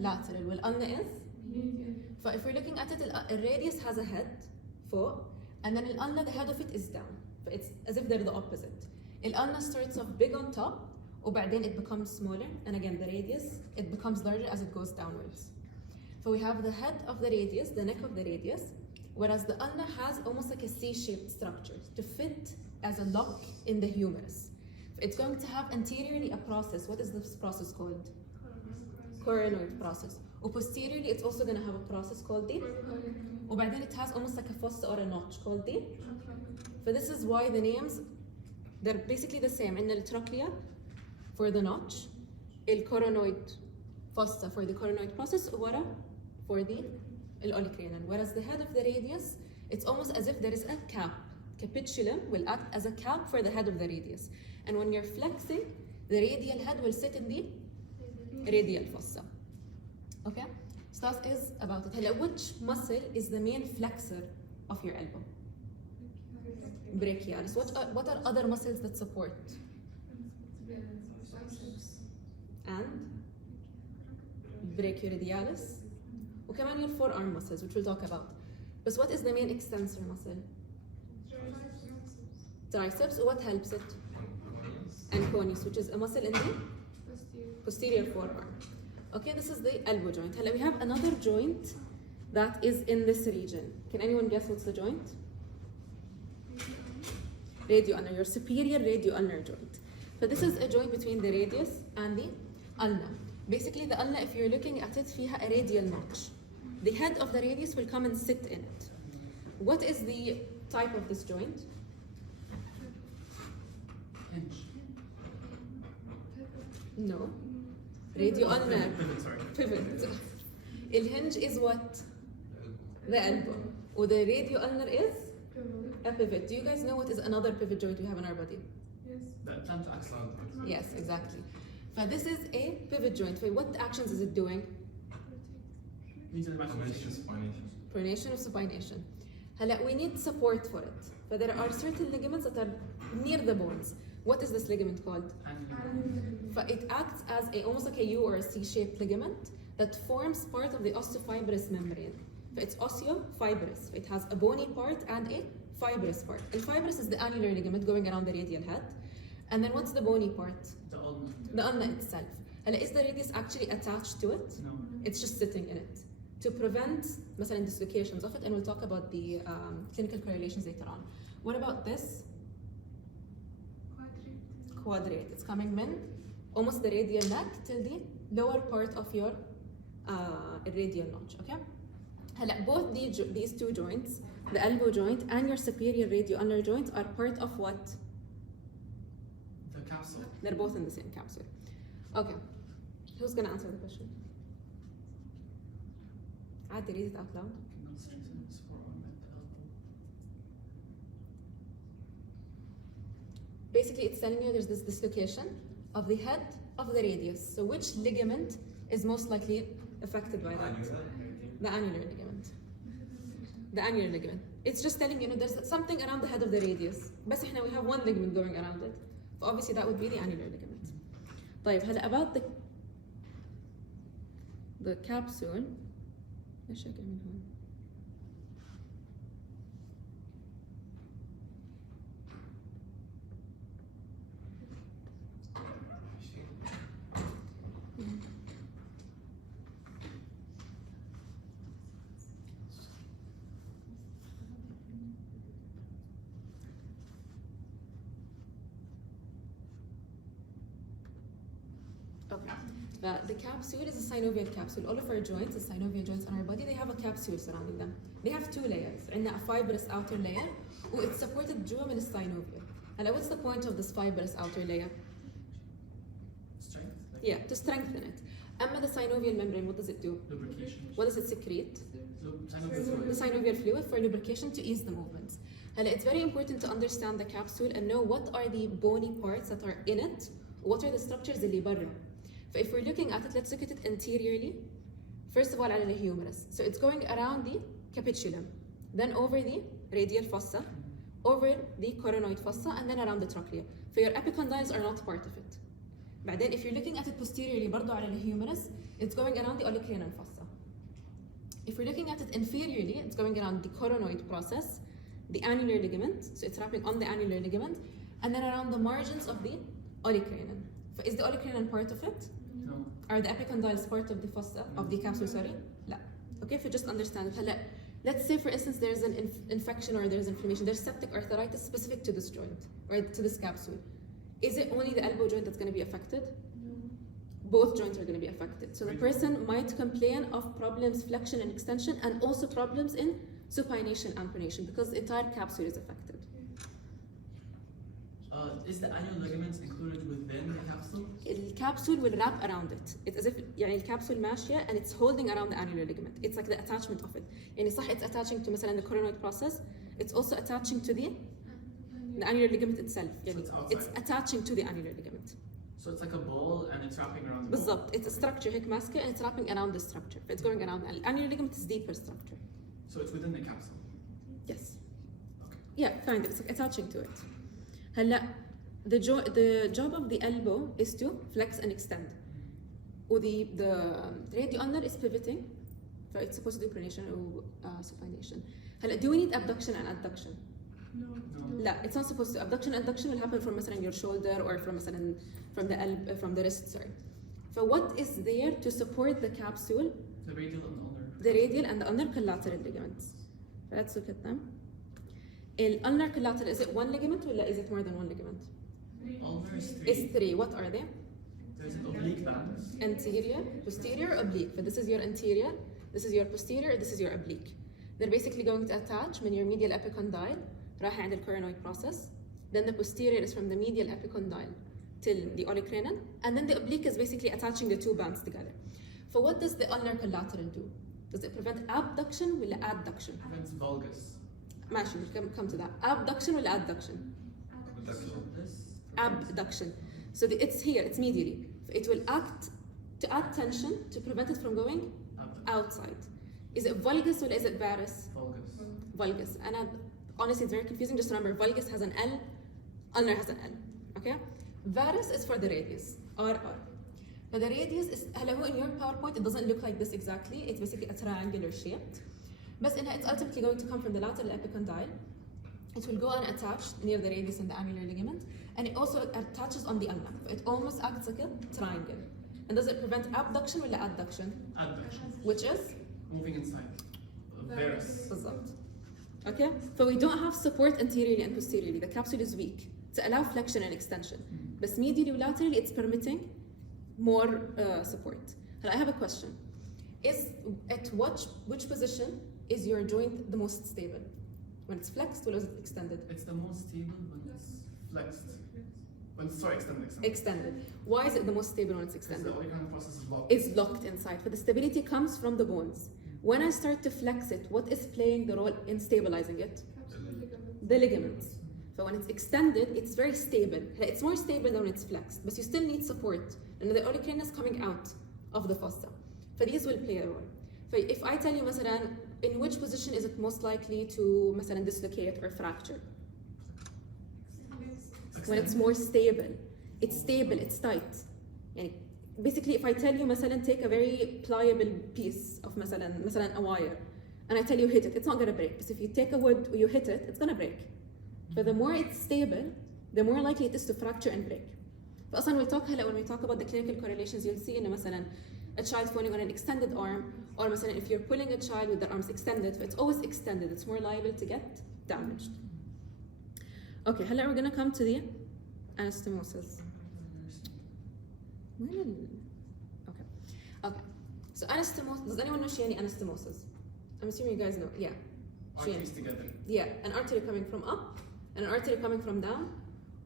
Lateral. Well, ulna is? So if we're looking at it, the radius has a head فوق, and then the ulna, the head of it is down. So it's as if they're the opposite. The ulna starts off big on top, وبعدين it becomes smaller, and again the radius, it becomes larger as it goes downwards. So we have the head of the radius, the neck of the radius, whereas the ulna has almost like a C-shaped structure to fit as a lock in the humerus. It's going to have anteriorly a process. What is this process called? Coronoid process. Or posteriorly, it's also going to have a process called the. وبعدين it has almost like a fossa or a notch called the. So this is why the names, they're basically the same. In the trochlea for the notch, el coronoid fossa for the coronoid process, ورا for the olecranon. Whereas the head of the radius, it's almost as if there is a cap. Capitulum will act as a cap for the head of the radius. And when you're flexing, the radial head will sit in the radial fossa. Okay? So that is about it. هلا which muscle is the main flexor of your elbow? Brachialis. What are other muscles that support? And brachioradialis. وكمان your forearm muscles, which we'll talk about. But what is the main extensor muscle? Triceps. What helps it? And conius, which is a muscle in the posterior forearm. Okay, this is the elbow joint. Hello, we have another joint that is in this region. Can anyone guess what's the joint? Radio-ulnar, your superior radio-ulnar joint. So this is a joint between the radius and the ulna. Basically, the ulna, if you're looking at it, فيها a radial notch. The head of the radius will come and sit in it. What is the type of this joint? No. Radio-ulnar. Pivot. الhinge is what? The elbow. Or the radio-ulnar is? A pivot. Do you guys know what is another pivot joint we have in our body? Yes, exactly. So this is a pivot joint. So what actions is it doing? Pronation or supination. هلا we need support for it. But there are certain ligaments that are near the bones. What is this ligament called? It acts as almost like a U or a C-shaped ligament that forms part of the osteofibrous membrane. It's osteofibrous. It has a bony part and a fibrous part. The fibrous is the annular ligament going around the radial head. And then what's the bony part? The ulna itself. Is the radius actually attached to it? No. It's just sitting in it to prevent مثلا dislocations of it, and we'll talk about the clinical correlations later on. What about this? Quadrate. It's coming من almost the radial neck till the lower part of your radial notch. Okay. Both these two joints, the elbow joint and your superior radioulnar joint, are part of what? The capsule. They're both in the same capsule. Okay. Who's gonna answer the question? Adi, read it out loud. Cannot strengthen his forearm at the elbow. Basically, it's telling you there's this dislocation of the head of the radius. So which ligament is most likely affected by that? The annular ligament. The annular ligament. It's just telling you, there's something around the head of the radius. بس احنا we have one ligament going around it. So obviously that would be the annular ligament. طيب هلا about the capsule. ايش هيك من هون؟ The capsule is a synovial capsule. All of our joints, the synovial joints on our body, they have a capsule surrounding them. They have two layers. عندنا a fibrous outer layer, and it's supported جوا من الsynovial. And what's the point of this fibrous outer layer? Strength? Yeah, to strengthen it. أما the synovial membrane, what does it do? Lubrication. What does it secrete? Synovial The fluid. synovial fluid for lubrication to ease the movements. It's very important to understand the capsule and know what are the bony parts that are in it, what are the structures اللي برا. If we're looking at it, let's look at it anteriorly. First of all, على the humerus. So it's going around the capitulum, then over the radial fossa, over the coronoid fossa, and then around the trochlea. So your epicondyles are not part of it. But then if you're looking at it posteriorly, برضو على the humerus, it's going around the olecranon fossa. If we're looking at it inferiorly, it's going around the coronoid process, the annular ligament, so it's wrapping on the annular ligament, and then around the margins of the olecranon. Is the olecranon part of it? No. Are the epicondyles part of the fossa, of the capsule, sorry? لا. Okay, if you just understand it. هلا, let's say for instance there's an infection or there's inflammation, there's septic arthritis specific to this joint, or to this capsule. Is it only the elbow joint that's going to be affected? No. Both joints are going to be affected. So the person might complain of problems, flexion and extension, and also problems in supination and pronation, because the entire capsule is affected. Is the annular ligament included within the capsule? The capsule will wrap around it. It's as if يعني الكبسول ماشية and it's holding around the annular ligament. It's like the attachment of it. يعني صح, it's attaching to مثلا the coronoid process. It's also attaching to the annular ligament itself. يعني So it's attaching to the annular ligament. So it's like a ball and it's wrapping around the ball. بالضبط. It's a structure هيك ماسكة and it's wrapping around the structure. It's going around. The annular ligament is deeper structure. So it's within the capsule. Yes. Okay. Yeah, kind of. It's like attaching to it. هلا the job of the elbow is to flex and extend. The radioulnar is pivoting, so it's supposed to do pronation or supination. هلا do we need abduction and adduction? No. لا, it's not supposed to. Abduction and adduction will happen from مثلا your shoulder or from مثلا from the wrist, sorry. So what is there to support the capsule? The radial and the ulnar. The radial and the ulnar collateral ligaments. Let's look at them. Ulnar collateral, is it one ligament or is it more than one ligament? Ulnar is 3. It's 3. What are they? There's an oblique band. Anterior, posterior, oblique. So this is your anterior, this is your posterior, this is your oblique. They're basically going to attach من your medial epicondyle رايح عند الcoronoid process. Then the posterior is from the medial epicondyle till the olecranon, and then the oblique is basically attaching the two bands together. So what does the ulnar collateral do? Does it prevent abduction ولا adduction? Prevents valgus. ماشي, we'll come to that. Abduction ولا adduction? This. Abduction. So it's here, it's medially. It will act to add tension to prevent it from going outside. Is it valgus or is it varus? Valgus. Vulgus. And honestly, it's very confusing. Just remember, vulgus has an L, ulnar has an L. Okay? Varus is for the radius, RR. But the radius is, hello, in your PowerPoint, it doesn't look like this exactly. It's basically a triangular shaped. But it's ultimately going to come from the lateral epicondyle. It will go and attach near the radius and the annular ligament. And it also attaches on the ulna. It almost acts like a triangle. And does it prevent abduction or adduction? Adduction. Which is? Moving inside. Varus. بالضبط. Okay? So we don't have support anteriorly and posteriorly. The capsule is weak to allow flexion and extension. But medially laterally, it's permitting more support. And I have a question. At which position is your joint the most stable? When it's flexed or is it extended? It's the most stable when it's flexed. Extended. Extended. Why is it the most stable when it's Because extended? the organ process is locked. It's locked inside. So the stability comes from the bones. When I start to flex it, what is playing the role in stabilizing it? The ligaments. So when it's extended, it's very stable. It's more stable than when it's flexed, but you still need support. And the olecranon is coming out of the fossa. So these will play a role. So if I tell you, مثلا, in which position is it most likely to مثلا, dislocate or fracture? When it's more stable. It's stable, it's tight. يعني basically, if I tell you, مثلا, take a very pliable piece of مثلا a wire, and I tell you hit it, it's not gonna break. But if you take a wood or you hit it, it's gonna break. But the more it's stable, the more likely it is to fracture and break. فأصلا when we talk about the clinical correlations, you'll see إن مثلا a child falling on an extended arm, or مثلا if you're pulling a child with their arms extended, so it's always extended, it's more liable to get damaged. Okay, هلا we're gonna come to the anastomosis. Okay. So anastomosis, does anyone know شو يعني anastomosis? I'm assuming you guys know. Yeah. Arteries together. Yeah, an artery coming from up and an artery coming from down,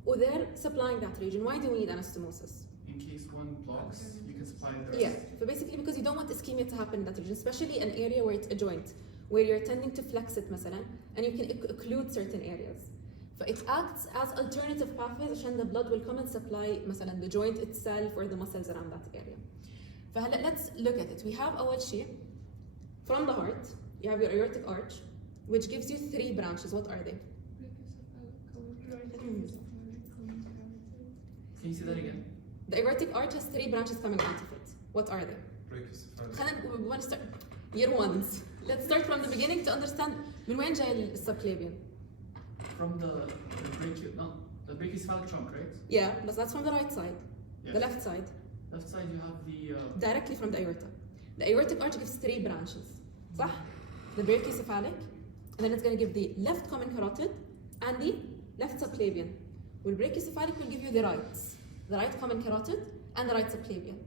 or they're supplying that region. Why do we need anastomosis? In case one blocks, you can supply the rest. Yeah, so basically because you don't want ischemia to happen in that region, especially an area where it's a joint, where you're tending to flex it مثلا, and you can occlude certain areas. So it acts as alternative pathways عشان the blood will come and supply مثلا the joint itself or the muscles around that area. فهلا let's look at it. We have أول شيء from the heart, you have your aortic arch, which gives you 3 branches. What are they? Can you say that again? The aortic arch has 3 branches coming out of it. What are they? We want to start year ones. Let's start from the beginning to understand من وين جاي السبclavian. From the brachiocephalic trunk, right? Yeah, but that's from the right side. Yes. The left side. Left side you have the Directly from the aorta. The aortic arch gives 3 branches. صح? The brachiocephalic, and then it's going to give the left common carotid and the left subclavian. Well, brachiocephalic will give you the right common carotid and the right subclavian.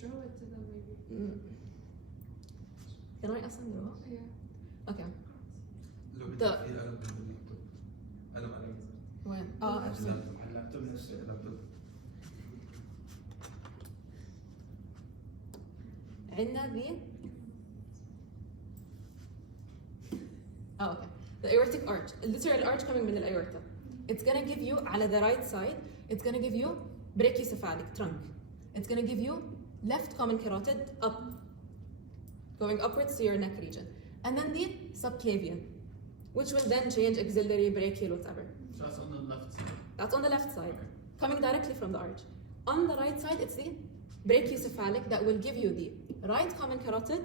Draw it to them maybe. Can I ask them? Yeah. Okay. The وين؟ عندنا okay. The aortic arch, a literal arch coming من الأورطة. It's gonna give you على the right side. It's gonna give you brachiocephalic trunk. It's gonna give you left common carotid up, going upwards to your neck region, and then the subclavian, which will then change axillary, brachial, whatever. So that's on the left side. That's on the left side, coming directly from the arch. On the right side, it's the brachiocephalic that will give you the right common carotid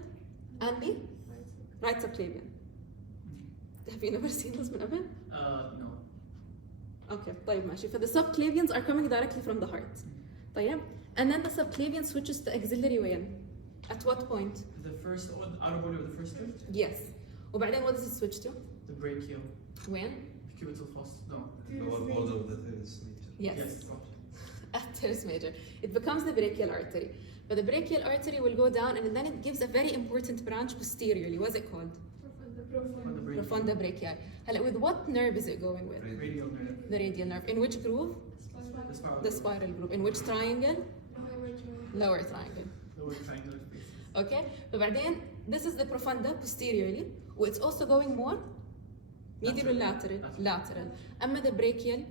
and the right subclavian. Have you never seen this من قبل? No. Okay, طيب ماشي. So the subclavians are coming directly from the heart. طيب. And then the subclavian switches to axillary vein. At what point? The first, or the outer body of the first two? Yes. وبعدين what does it switch to? The brachial. When? Cubital fossa. No. Yes. Yes. At teres major. It becomes the brachial artery. But the brachial artery will go down and then it gives a very important branch posteriorly. What's it called? Profunda brachial. With what nerve is it going with? Radial nerve. The radial nerve. In which groove? The spiral groove. In which triangle? Lower triangle. Lower triangular space. Okay? وبعدين this is the profunda posteriorly. It's also going more medial or lateral? Lateral. أما the brachial?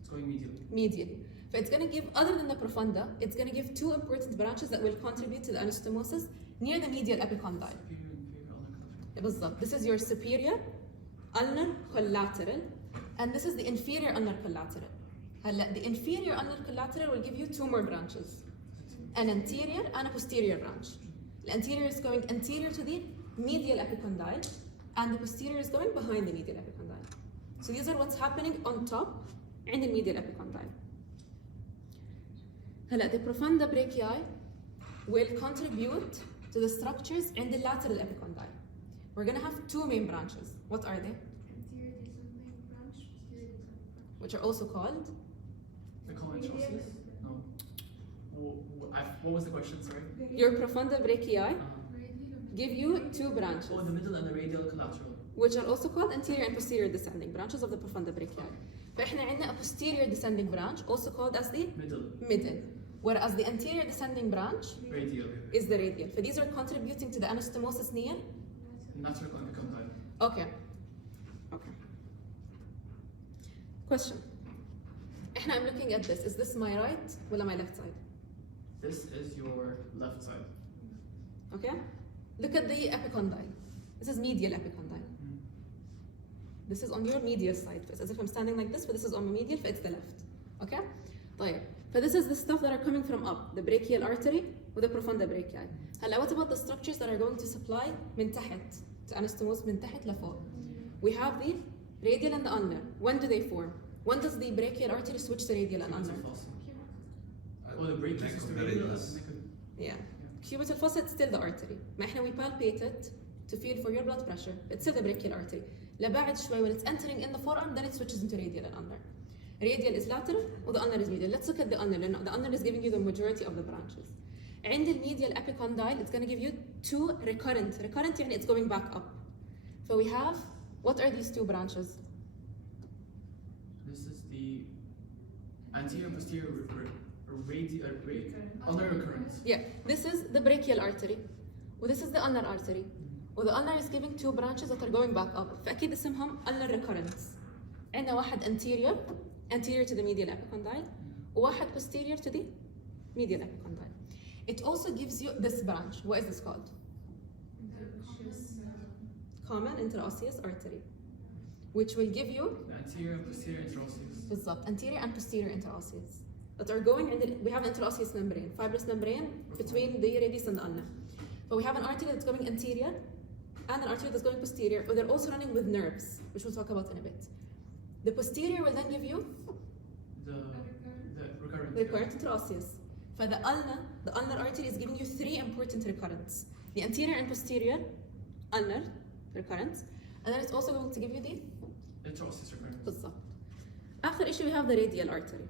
It's going medially. Medially. So it's going to give, other than the profunda, it's going to give 2 important branches that will contribute to the anastomosis near the medial epicondyle. بالضبط. This is your superior ulnar collateral and this is the inferior ulnar collateral. هلا the inferior ulnar collateral will give you two more branches, an anterior and a posterior branch. The anterior is going anterior to the medial epicondyle and the posterior is going behind the medial epicondyle. So these are what's happening on top عند the medial epicondyle. هلا the profunda brachii will contribute to the structures in the lateral epicondyle. We're going to have two main branches. What are they? Anterior descending branch, posterior descending branch. Which are also called? The cholangitis? No. What was the question, sorry? Your profunda brachii Radial. give you two branches, Oh, the middle and the radial collateral. which are also called anterior and posterior descending branches of the profunda brachii. فإحنا عندنا a posterior descending branch, also called as the middle, whereas the anterior descending branch Radial. is the radial. So these are contributing to the anastomosis near. Natural epicondyle. Okay. Okay. Question. I'm looking at this. Is this my right or my left side? This is your left side. Okay. Look at the epicondyle. This is medial epicondyle. This is on your medial side. It's as if I'm standing like this, but this is on my medial, it's the left. Okay? طيب. So this is the stuff that are coming from up, the brachial artery with the profunda brachii. هلا what about the structures that are going to supply من تحت to anastomosis من تحت لفوق? We have the radial and the ulnar. When do they form? When does the brachial artery switch to radial and ulnar? Fossa. Oh, the brachial Neck is of the the radial. radius. Yeah. Cubital fossa it's still the artery. ما احنا we palpate it to feel for your blood pressure. It's still the brachial artery. لبعد شوي when it's entering in the forearm then it switches into radial and ulnar. Radial is lateral or the ulnar is medial. Let's look at the ulnar. The ulnar is giving you the majority of the branches. عند المedial epicondyle it's going to give you two recurrent. Recurrent يعني it's going back up. So we have, what are these two branches? This is the anterior posterior ulnar recurrence. Yeah, this is the brachial artery. Well, this is the ulnar artery. Well, the ulnar is giving two branches that are going back up. فأكيد اسمهم ulnar recurrence. عندنا واحد anterior to the medial epicondyle وواحد posterior to the medial epicondyle. It also gives you this branch. What is this called? Common interosseous artery, which will give you The anterior and posterior interosseous. بالضبط anterior and posterior interosseous that are going in we have interosseous membrane, fibrous membrane between the radius and the ulna. But we have an artery that's going anterior and an artery that's going posterior, but they're also running with nerves, which we'll talk about in a bit. The posterior will then give you The recurrent. recurrent interosseous. For the ulnar artery is giving you three important recurrents: the anterior and posterior ulnar recurrence, and then it's also going to give you the Interosseous recurrence. بالضبط. After issue we have the radial artery.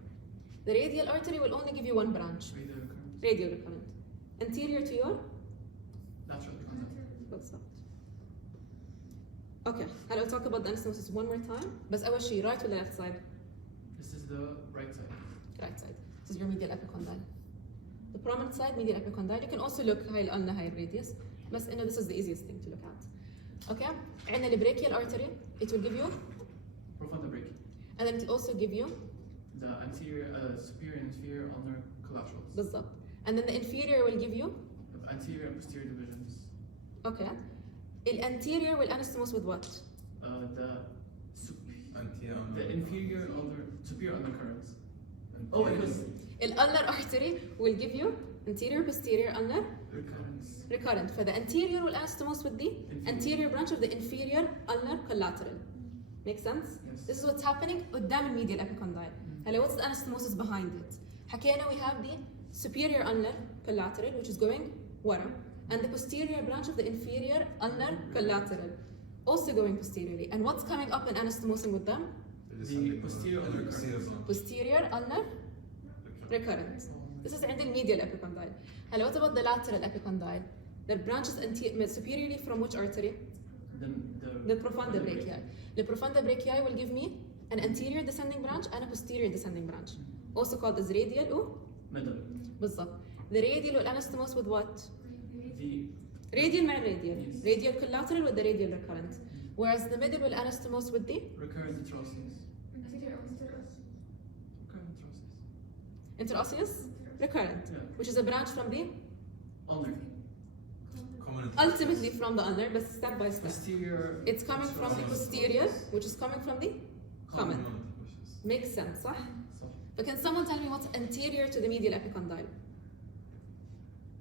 The radial artery will only give you one branch, Radial recurrence. radial recurrent, anterior to your Lateral recurrence. بالضبط. Okay, I'll talk about the anastomosis one more time. بس أول شيء right or left side? This is the right side. Right side. This is your medial epicondyle. The prominent side, medial epicondyle. You can also look هاي الألنا هاي radius. بس إنه this is the easiest thing to look at. Okay? عندنا the brachial artery. It will give you, Profunda brachii. and then it will also give you The anterior, superior and inferior ulnar collaterals. بالضبط. And then the inferior will give you, Of anterior and posterior divisions. okay. The anterior will anastomose with what? The Anterior. the inferior ulnar superior ulnar currents. Oh, it was The ulnar artery will give you anterior, posterior, ulnar recurrence. recurrent. For the anterior will anastomose with the anterior branch of the inferior ulnar collateral. Make sense? Yes. This is what's happening قدام المedial epicondyle. Hello, what's the anastomosis behind it? حكينا we have the superior ulnar collateral which is going ورا, and the posterior branch of the inferior ulnar collateral also going posteriorly. And what's coming up and anastomosing with them? The posterior ulnar recurrence. Posterior ulnar recurrent. This is عند المedial epicondyle. Hello, what about the lateral epicondyle? The branches superiorly from which artery? The profunda brachii. The profunda brachii will give me an anterior descending branch and a posterior descending branch, also called as radial or Middle. بالضبط. The radial will anastomose with what? The Radial مع radial. Radial collateral with the radial recurrent. Whereas the middle will anastomose with the recurrent interosseous. Anterior. Recurrent interosseous. interosseous recurrent, Yeah. which is a branch from the Ulnar. Common ultimately from the ulnar, but step by step. Posterior. It's coming from the posterior, which is coming from the common. Makes sense, صح? So, But can someone tell me what's anterior to the medial epicondyle?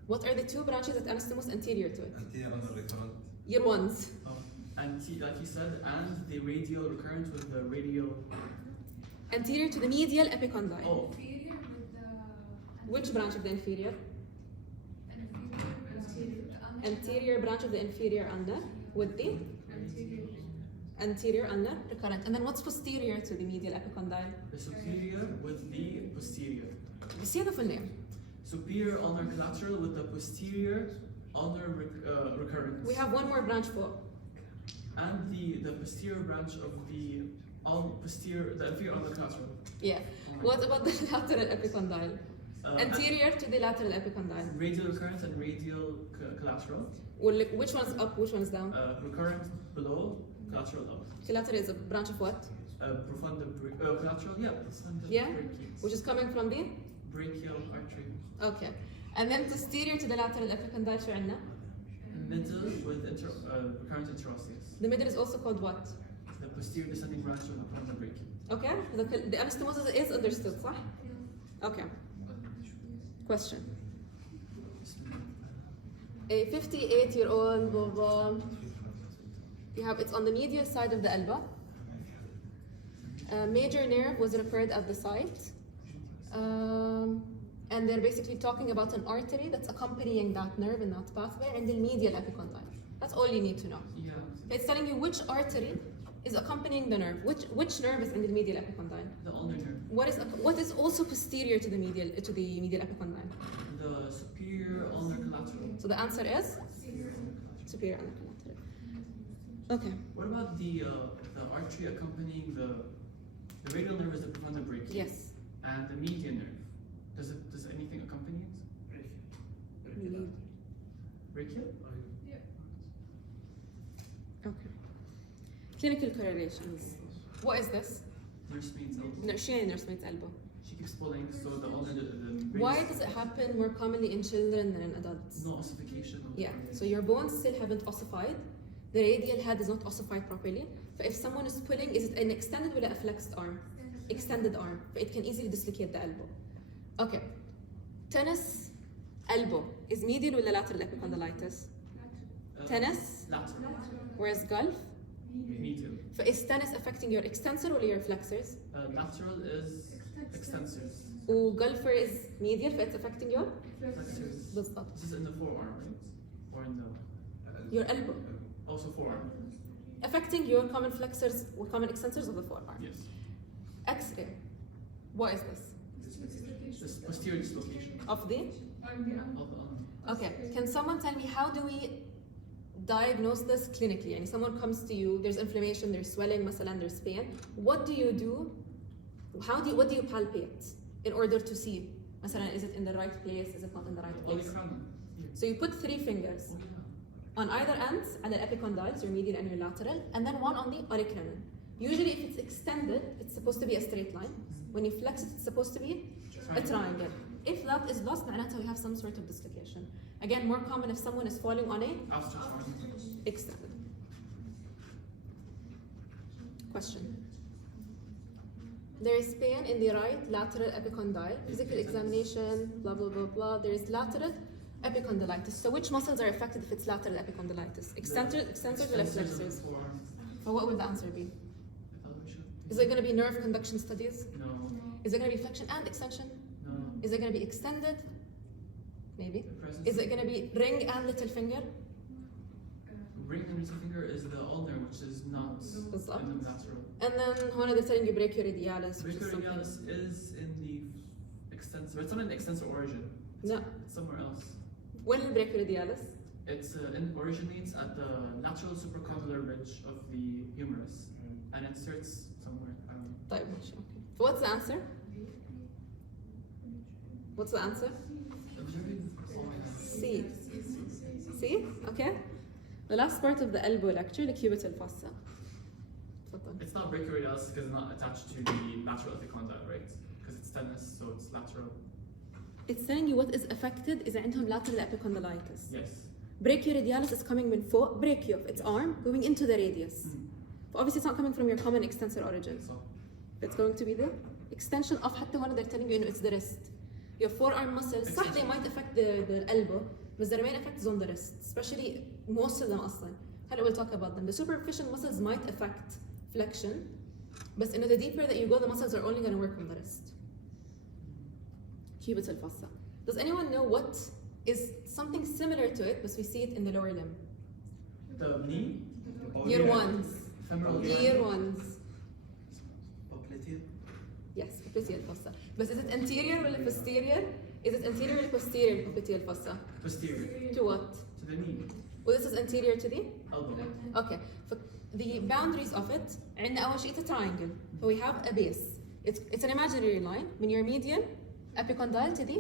What are the two branches that anastomosis anterior to it? Anterior ulnar recurrent. Your ones. like you said, and the radial recurrent with the radial. Anterior to the medial epicondyle. Oh, Inferior with the Which branch of the inferior? Anterior branch of the inferior ulnar with the anterior ulnar recurrent. And then what's posterior to the medial epicondyle? the superior with the posterior. Say the full name. Superior ulnar collateral with the posterior ulnar recurrent. We have one more branch for And the posterior branch of the inferior ulnar collateral. yeah. What about the lateral epicondyle? Anterior to the lateral epicondyle. Radial recurrent and radial collateral. Well, which one's up, which one's down? Recurrent below, collateral up. Collateral is a branch of what? Profunda collateral, yeah, profunda Yeah? brachial. Which is coming from the? Brachial artery. Okay. And then posterior to the lateral epicondyle شو عندنا? Middle with recurrent interosseous. The middle is also called what? The posterior descending branch of the profunda brachial. Okay? The anastomosis is understood, صح? Okay. Question. A 58-year-old blah, blah, you have it's on the medial side of the elbow. A major nerve was repaired at the site. And they're basically talking about an artery that's accompanying that nerve in that pathway and the medial epicondyle. That's all you need to know. Yeah. It's telling you which artery is accompanying the nerve. Which nerve is in the medial epicondyle? The ulnar nerve. What is also posterior to the medial epicondyle? The superior ulnar collateral. So the answer is superior ulnar collateral. Okay. What about the artery accompanying the radial nerve is the profunda brachial? Yes. And the median nerve. Does anything accompany it? Brachial? Okay. Clinical correlations. What is this? Nursemaid's elbow. No, she nursemaid's elbow. She keeps pulling, so the ulnar the Why does it happen more commonly in children than in adults? no ossification of the Yeah. artery. So your bones still haven't ossified. The radial head is not ossified properly. But if someone is pulling, is it an extended or a flexed arm? Extended arm. But it can easily dislocate the elbow. Okay. Tennis elbow is medial or lateral epicondylitis? Tennis, Lateral. whereas golf? Medial. Is tennis affecting your extensor or your flexors? Lateral is extensors. وgolfer is medial فit's affecting your Flexors. بالضبط. This is in the forearm, right? Or in the Your elbow. also forearm. Affecting your common flexors or common extensors of the forearm. Yes. X-ray. What is this? This posterior dislocation Of the? of the ulnar. Okay. Can someone tell me how do we diagnose this clinically? And someone comes to you, there's inflammation, there's swelling, مثلا, there's pain. What do you do? What do you palpate in order to see? مثلا, is it in the right place? Is it not in the right place? Olecranon. So you put 3 fingers on either ends and the epicondyles, your medial and your lateral, and then one on the olecranon. Usually if it's extended, it's supposed to be a straight line. When you flex it, it's supposed to be a triangle. If that is lost, معناتها we have some sort of dislocation. Again, more common if someone is falling on a After triangle. extended. Question. There is pain in the right lateral epicondyle. Physical examination, blah, blah, blah, blah. There is lateral epicondylitis. So which muscles are affected if it's lateral epicondylitis? Extensors or flexors? Forearm. Or what would the answer be? Elevation. Is it going to be nerve conduction studies? No. Is it going to be flexion and extension? No. Is it going to be extended? Maybe. The presence Is it going to be ring and little finger? Ring and little finger is the ulnar, which is not بالضبط. in the lateral. And then هون they're telling you brachioradialis, which is something. Brachioradialis is in the extensor. It's not in the extensor origin. No. It's somewhere else. When is brachioradialis? It's originates at the lateral supracondylar ridge of the humerus and inserts somewhere. I don't know. طيب ماشي اوكي. What's the answer? What's the answer? C. C? Okay. The last part of the elbow lecture, the cubital fossa. تفضل. It's not brachioradialis because it's not attached to the lateral epicondyle, right? Because it's tennis, so it's lateral. It's telling you what is affected is عندهم lateral epicondylitis. Yes. Brachioradialis is coming من فوق brachio, its arm, going into the radius. Obviously it's not coming from your common extensor origin. So, It's going to be the extension of حتى هون they're telling you إنه it's the wrist. Your forearm muscles, صح they might affect the elbow, but the main effect is on the wrist, especially most of them أصلا. هلا we'll talk about them. The superficial muscles might affect flexion, but the deeper that you go, the muscles are only going to work on the wrist. Cubital fossa. Does anyone know what is something similar to it, but we see it in the lower limb? the knee, Year ones. femoral Year ones. Popliteal. Yes, popliteal fossa. But is it anterior or posterior? Is it anterior or posterior popliteal fossa? posterior To what? to the knee, Well, this is anterior to the? elbow. Okay. The boundaries of it, عندنا أول شيء it's a triangle. So we have a base. It's an imaginary line من your median epicondyle to the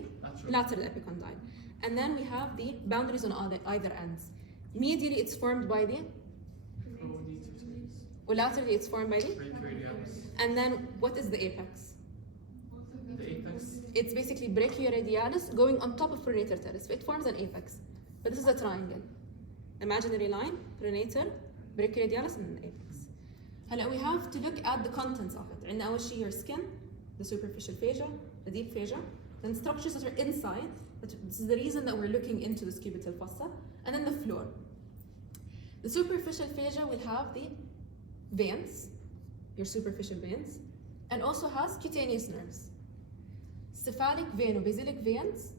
lateral epicondyle. And then we have the boundaries on either ends. Medially it's formed by the, or laterally it's formed by the, Radialis. and then what is the apex? The apex. It's basically brachioradialis going on top of pronator teres. So it forms an apex. But this is a triangle. Imaginary line, pronator, brachioradialis, and an apex. هلا we have to look at the contents of it. عندنا أول شيء your skin, the superficial fascia, the deep fascia, then structures that are inside. This is the reason that we're looking into this cubital fossa, and then the floor. The superficial fascia will have the veins, your superficial veins, and also has cutaneous nerves. Cephalic vein or basilic veins,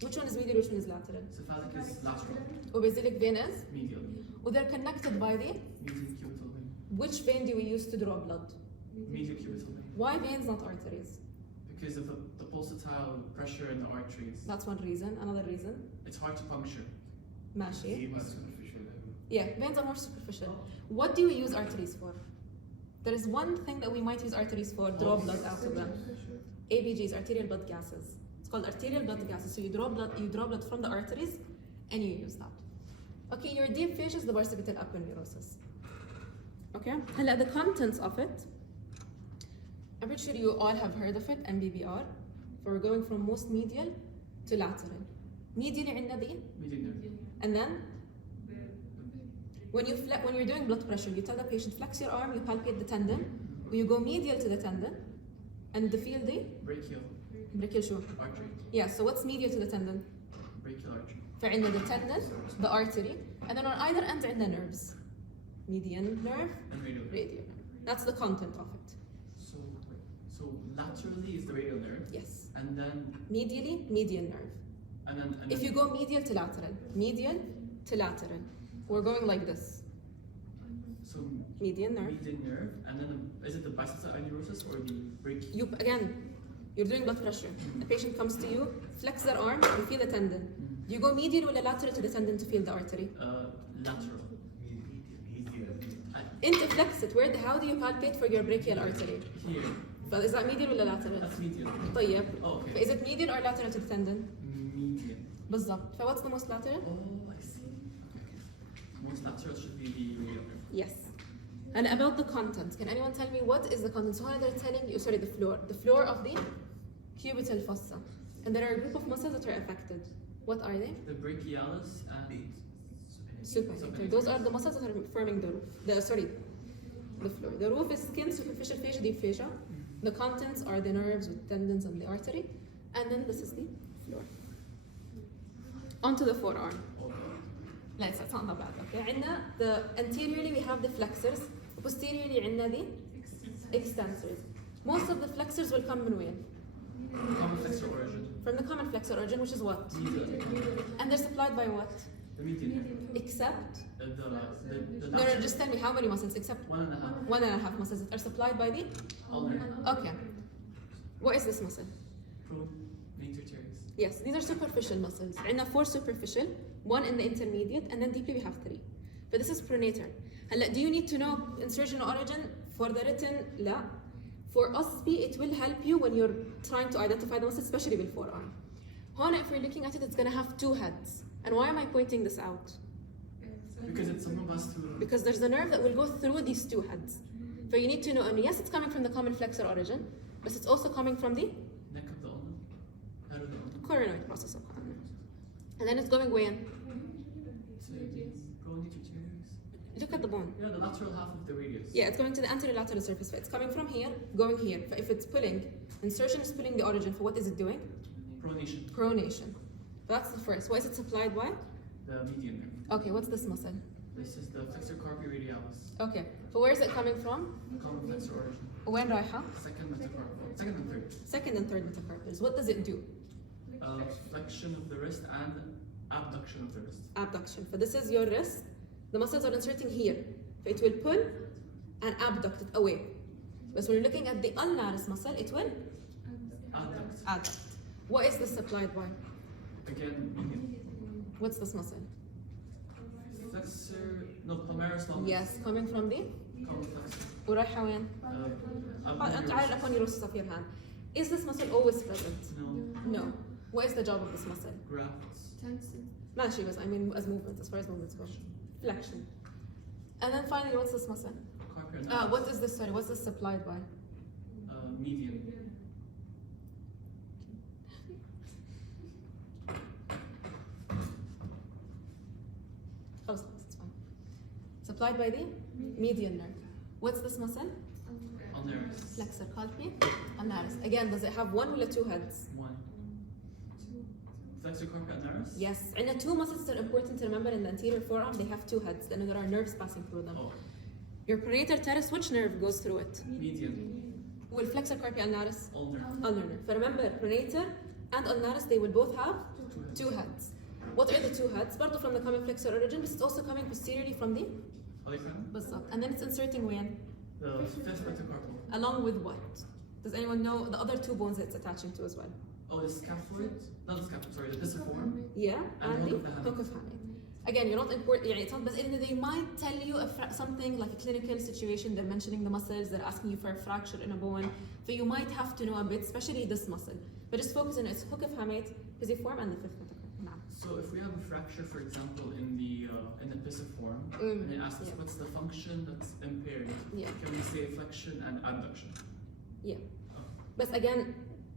which one is medial, which one is lateral? Cephalic is lateral, Or basilic vein is? medial, Or they're connected by the, medial cubital vein, which vein do we use to draw blood? medial cubital vein. Why veins, not arteries? Because of the pulsatile pressure in the arteries, That's one reason. Another reason, it's hard to puncture. ماشي. superficial. Yeah, veins are more superficial. What do we use arteries for? There is one thing that we might use arteries for, draw blood out of them. ABGs, arterial blood gases. It's called arterial blood gases. So you draw blood from the arteries, and you use that. Okay, your deep fascia is the barcipital aponeurosis. Okay, هلا the contents of it. I'm pretty sure you all have heard of it, MBBR. We're going from most medial to lateral. Medially عندنا the, Medial nerve. and then when you're doing blood pressure, you tell the patient flex your arm, you palpate the tendon, or you go medial to the tendon, and the feel the Brachial brachial show. artery, Yeah. So what's medial to the tendon? brachial artery. فعندنا the tendon, the artery, and then on either end عندنا nerves. Median nerve, And radial nerve. radial nerve. That's the content of it. So laterally is the radial nerve, Yes. and then Medially, median nerve. and then If you go medial to lateral, we're going like this. so Median nerve. median nerve, and then is it the biceps aneurysis or the brachial? You again, you're doing blood pressure. A patient comes to you, flex their arm, you feel the tendon. You go medial or lateral to the tendon to feel the artery. Lateral. انت flex it. How do you palpate for your brachial artery? Here. Is that medial or lateral? That's medial. طيب. Oh, okay. Is it medial or lateral to the tendon? Median. بالضبط. What's the most lateral? Oh, I see. Most lateral should be the radial nerve. Yes. And about the contents, can anyone tell me what is the content? So they're telling you, sorry, the floor of the cubital fossa. And there are a group of muscles that are affected. What are they? The brachialis and Supinator. Those are the muscles that are forming the roof. The floor. The roof is skin, superficial fascia, deep fascia. The contents are the nerves with tendons and the artery. And then this is the floor. Onto the forearm. It's not that bad. Okay. عندنا anteriorly we have the flexors. Posteriorly عندنا the extensors. Most of the flexors will come من وين? common flexor origin. From the common flexor origin, which is what? Medial. And they're supplied by what? The median nerve. Except? The No, just tell me how many muscles except 1.5. 1.5 muscles that are supplied by the? Ulnar. Okay. What is this muscle? Pronator teres. Yes, these are superficial muscles. عندنا 4 superficial, 1 in the intermediate, and then deeply we have 3. But this is pronator. هلا, do you need to know insertional origin for the written? لا. For OSP, it will help you when you're trying to identify the muscle, especially with forearm. هون, if we're looking at it, it's going to have 2 heads. And why am I pointing this out? Because it's someone has to. Because there's a nerve that will go through these 2 heads. So you need to know, and yes, it's coming from the common flexor origin, but it's also coming from the Neck of the ulnar. Head of the ulnar. coronoid process of ulnar. And then it's going when? To look at the bone. Yeah, the lateral half of the radius. Yeah, it's going to the anterolateral surface. So it's coming from here, going here. So if it's pulling, insertion is pulling the origin. For what is it doing? Pronation. Pronation. That's the first. What is it supplied by? The median nerve. Okay, what's this muscle? This is the flexor carpi radialis. Okay, so where is it coming from? Common flexor origin. When رايحة? Second metacarpal. Second and third. Second and third metacarpals. What does it do? Flexion of the wrist and abduction of the wrist. Abduction. So this is your wrist. The muscles are inserting here. So it will pull and abduct it away. But when you're looking at the ulnaris muscle, it will Adduct. adduct. What is this supplied by? Again, median. What's this muscle? Flexor, no, palmaris longus. Yes, coming from the Common flexor. ورايحة وين؟ تعال upon your of your hand. Is this muscle always present? No. No. What is the job of this muscle? Grafts. Tension. ماشي, بس I mean as movements, as far as movements go. Flexion. And then finally, what's this muscle? Carpi What is this, sorry, what's this supplied by? median. Oh, it's fine. Supplied by the median nerve. What's this muscle? Ulnaris. Flexor carpi ulnaris. Again, does it have one or two heads? One. Flexor carpi ulnaris? Yes. And the two muscles that are important to remember in the anterior forearm, they have two heads, then there are nerves passing through them. Oh, Your pronator teres, which nerve goes through it? median. Will flexor carpi ulnaris? Ulnar. Ulnar nerve. So remember, pronator and ulnaris, they will both have two heads. What are the two heads? Part from the common flexor origin, but it's also coming posteriorly from the Polygram. بالضبط. And then it's inserting when? The fifth metacarpal. Along with what? Does anyone know the other two bones it's attaching to as well? Oh, the scaphoid? Not the scaphoid, sorry, the pisiform. Yeah, And and the hook of the hamate. hook of hamate. Again, you're not important. Yeah, it's not. But they might tell you something like a clinical situation. They're mentioning the muscles. They're asking you for a fracture in a bone. So you might have to know a bit, especially this muscle. But just focus on its hook of hamate, pisiform, and the fifth metacarpal. Nah. So if we have a fracture, for example, in the pisiform, Mm, and it asks us yeah. what's the function that's impaired, Yeah. can we say flexion and abduction? Yeah. But again,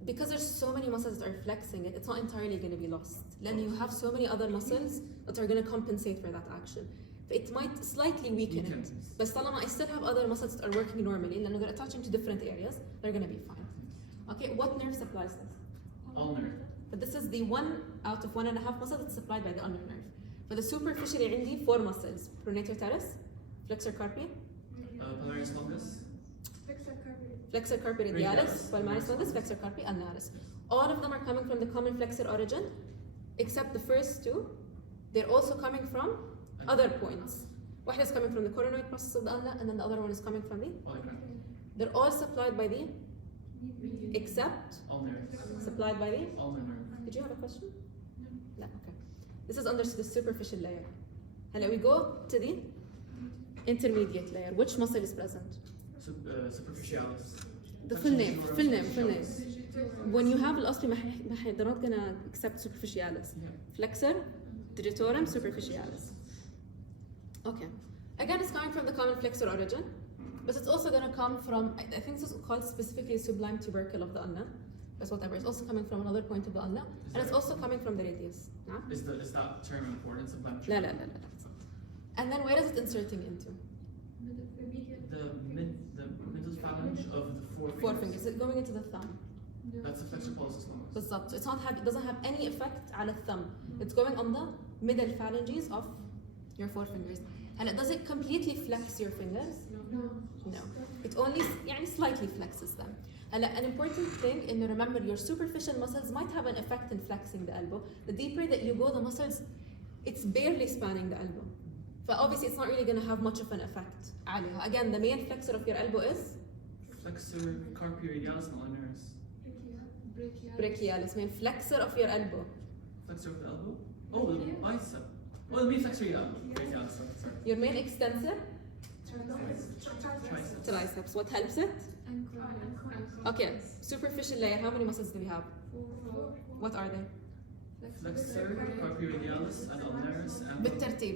because there's so many muscles that are flexing it, it's not entirely going to be lost. Then you have so many other muscles that are going to compensate for that action. It might slightly weaken it. But طالما I still have other muscles that are working normally, and they're attaching to different areas, they're going to be fine. Okay, what nerve supplies this? Ulnar. But this is the 1 out of 1.5 muscles that's supplied by the ulnar nerve. For the superficially عندي 4 muscles: pronator teres, flexor carpi, Palmaris longus. flexor carpi radialis, palmaris longus, flexor carpi ulnaris. All of them are coming from the common flexor origin, except the first two. They're also coming from other points. One is coming from the coronoid process of the ulna, and then the other one is coming from the. Polygram. They're all supplied by the, except Ulnar. supplied by the. Ulnar nerve. Did you have a question? No. Okay. This is under the superficial layer. Now we go to the intermediate layer. Which muscle is present? Superficialis. The full name. Full name. Full name. When you have الأصلي they're not gonna accept superficialis. Yeah. Flexor, digitorum, superficialis. Okay. Again, it's coming from the common flexor origin, but it's also gonna come from, I think this is called specifically sublime tubercle of the ulna. But whatever, it's also coming from another point of the ulna, and it's also coming from the radius. No? Is that term important? Sublime لا لا لا لا. And then where is it inserting into? The middle phalange of the four fingers. Forefingers. Is it going into the thumb? That's the flexor pollicis longus. بالضبط. So it doesn't have any effect على الثumb. It's going on the middle phalanges of your forefingers. And does it completely flex your fingers? No. It only slightly flexes them. And an important thing is to remember, your superficial muscles might have an effect in flexing the elbow. The deeper that you go, the muscles, it's barely spanning the elbow. But obviously it's not really going to have much of an effect. عليها. Again, the main flexor of your elbow is Flexor carpi radialis and ulnaris. brachialis. Main flexor of your elbow. Flexor of the elbow? Oh, the bicep. Oh, the main flexor of the elbow. Radialis, sorry. Your main extensor, Triceps. triceps. What helps it? Okay, superficial layer. How many muscles do we have? What are they? Flexor carpi radialis and ulnaris and بالترتيب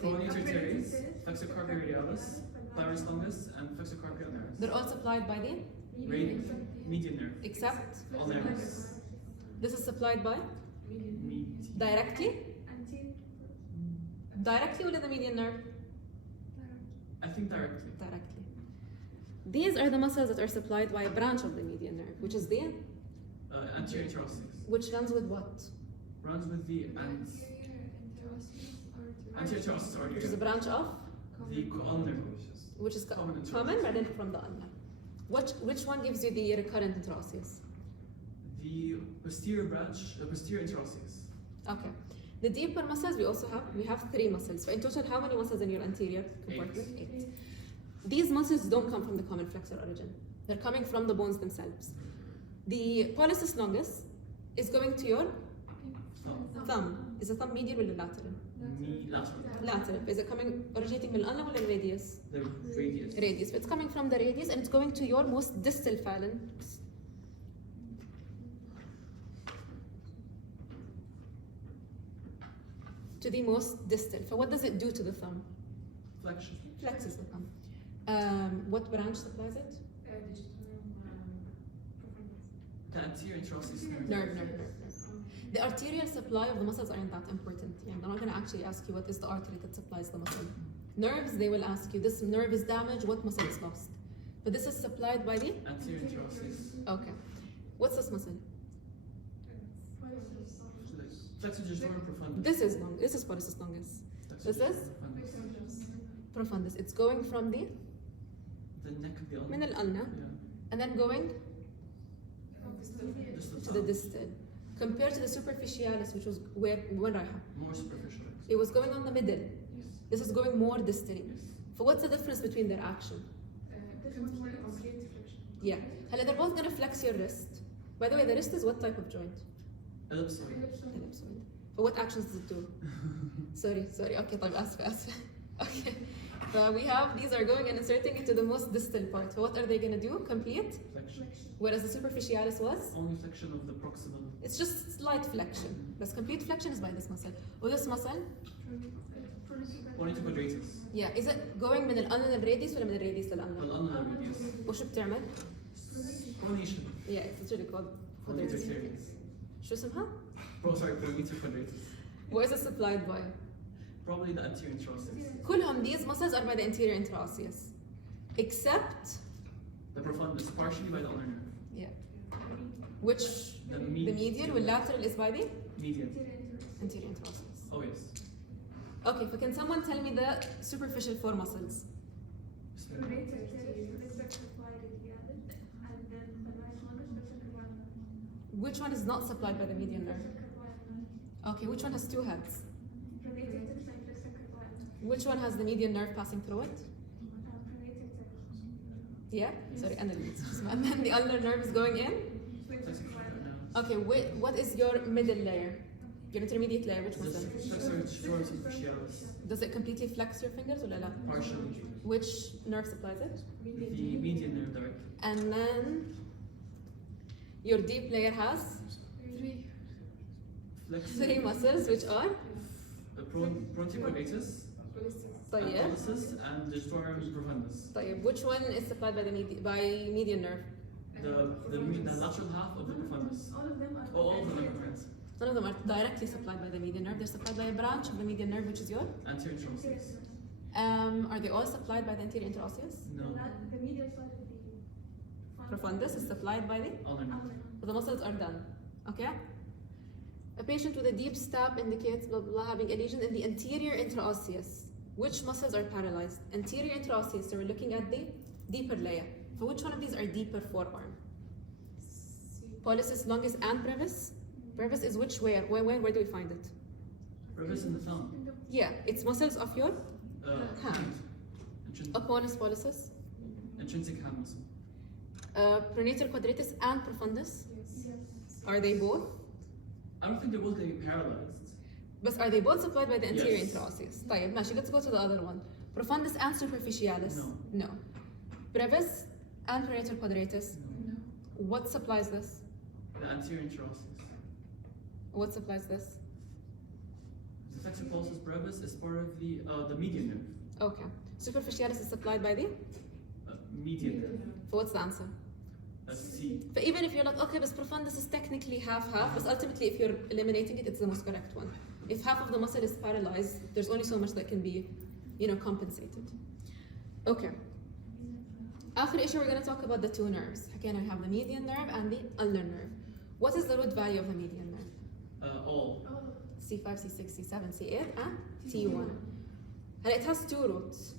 pronator teres, flexor carpi radialis, palmaris longus, and flexor carpi ulnaris. They're all supplied by the, Median nerve. except Ulnaris. this is supplied by directly or the median nerve? I think directly. Directly. These are the muscles that are supplied by a branch of the median nerve, which is the, Anterior interosseous. which runs with what? Runs with the anterior interosseous artery. Which is a branch of, The ulnar. which is Common interosseous. common, right in from the ulnar. Which one gives you the recurrent interosseous? The posterior branch, the posterior interosseous. Okay. The deeper muscles we have 3 muscles. So in total, how many muscles in your anterior compartment? 8. These muscles don't come from the common flexor origin. They're coming from the bones themselves. The pollicis longus is going to your thumb. Is the thumb medial or lateral? Lateral. Lateral. Is it originating from the ulnar or radius? The radius. Radius. It's coming from the radius and it's going to your most distal phalanx. To the most distal. So what does it do to the thumb? Flexion. Flexes the thumb. What branch supplies it? The anterior interosseous Nerve. The arterial supply of the muscles aren't that important. Yeah, they're not going to actually ask you what is the artery that supplies the muscle. Nerves, they will ask you, this nerve is damaged, what muscle is lost? But this is supplied by the? Anterior interosseous. Okay. What's this muscle? Flexor digitorum profundus. This is long. This is pollicis longus. This is? Profundus. It's going from the neck of the ulnar. من الألنا and then going to the distal. Compared to the superficialis, which was where رايحة. More superficial. It was going on the middle. Yes. This is going more distally. Yes. So what's the difference between their action? Yeah. هلا they're both gonna flex your wrist. By the way, the wrist is what type of joint? Ellipsoid. Ellipsoid. So what actions does it do? Sorry. Okay, طيب آسفة. Okay. So we have, these are going and inserting into the most distal part. So what are they gonna do? Complete? Flexion. Whereas the superficialis was? Only flexion of the proximal. It's just slight flexion. But complete flexion is by this muscle. Or this muscle? Ponyta quadratus. Yeah. Is it going من الألنا للراديوس ولا من الراديوس للألنا؟ Ulnar radius. وشو بتعمل؟ Pronation. Yeah, it's literally called Ponyta quadratus. teres. شو اسمها? Ponyta quadratus. What is it supplied by? Probably the anterior interosseous. كلهم these muscles are by the anterior interosseous. Except, The profundus, partially by the ulnar nerve. yeah. Which, The the medial and lateral is by the median. anterior interosseous. Oh yes. Okay, so can someone tell me the superficial 4 muscles? Which one is not supplied by the median nerve? Okay, which one has 2 heads? Which one has the median nerve passing through it? Yeah? Sorry, and then the ulnar nerve is going in? Okay, what is your middle layer? Your intermediate layer, which muscle? Flexor digitorum superficialis. Does it completely flex your fingers or la? Partially. Which nerve supplies it? The median nerve directly. And then your deep layer has Flexor. 3 muscles, which are? The pronti quadratus. طيب. Pollicis and digitorum profundus. طيب. Which one is supplied by the median nerve? The lateral half of the profundus. All of them are. All of them are correct. None of them are directly supplied by the median nerve. They're supplied by a branch of the median nerve, which is your? Anterior interosseous. Are they all supplied by the anterior interosseous? No. The medial side of the Profundus is supplied by the? Ulnar nerve. So the muscles are done. Okay? A patient with a deep stab indicates blah, blah, having a lesion in the anterior interosseous. Which muscles are paralyzed? Anterior interosseous, so we're looking at the deeper layer. For which one of these are deeper forearm? Pollicis longus and brevis? Brevis is which where? Where do we find it? Brevis in the thumb. Yeah, it's muscles of your hand. Intrinsic, Opponus pollicis, intrinsic hand muscle. pronator quadratus and profundus. Are they both? I don't think they're both getting paralyzed. But are they both supplied by the anterior Yes. interosseous? طيب ماشي, let's go to the other one. Profundus and superficialis? No. No. Brevis and pronator quadratus? No. What supplies this? The anterior interosseous. What supplies this? The flexor pollicis brevis is part of the median nerve. Okay. Superficialis is supplied by the? Median nerve. So what's the answer? C. But even if you're like, okay, but profundus is technically half-half, but ultimately if you're eliminating it, it's the most correct one. If half of the muscle is paralyzed, there's only so much that can be, compensated. Okay. آخر issue we're going to talk about the two nerves. حكينا we have the median nerve and the ulnar nerve. What is the root value of the median nerve? All. C5, C6, C7, C8 and T1. And it has two roots.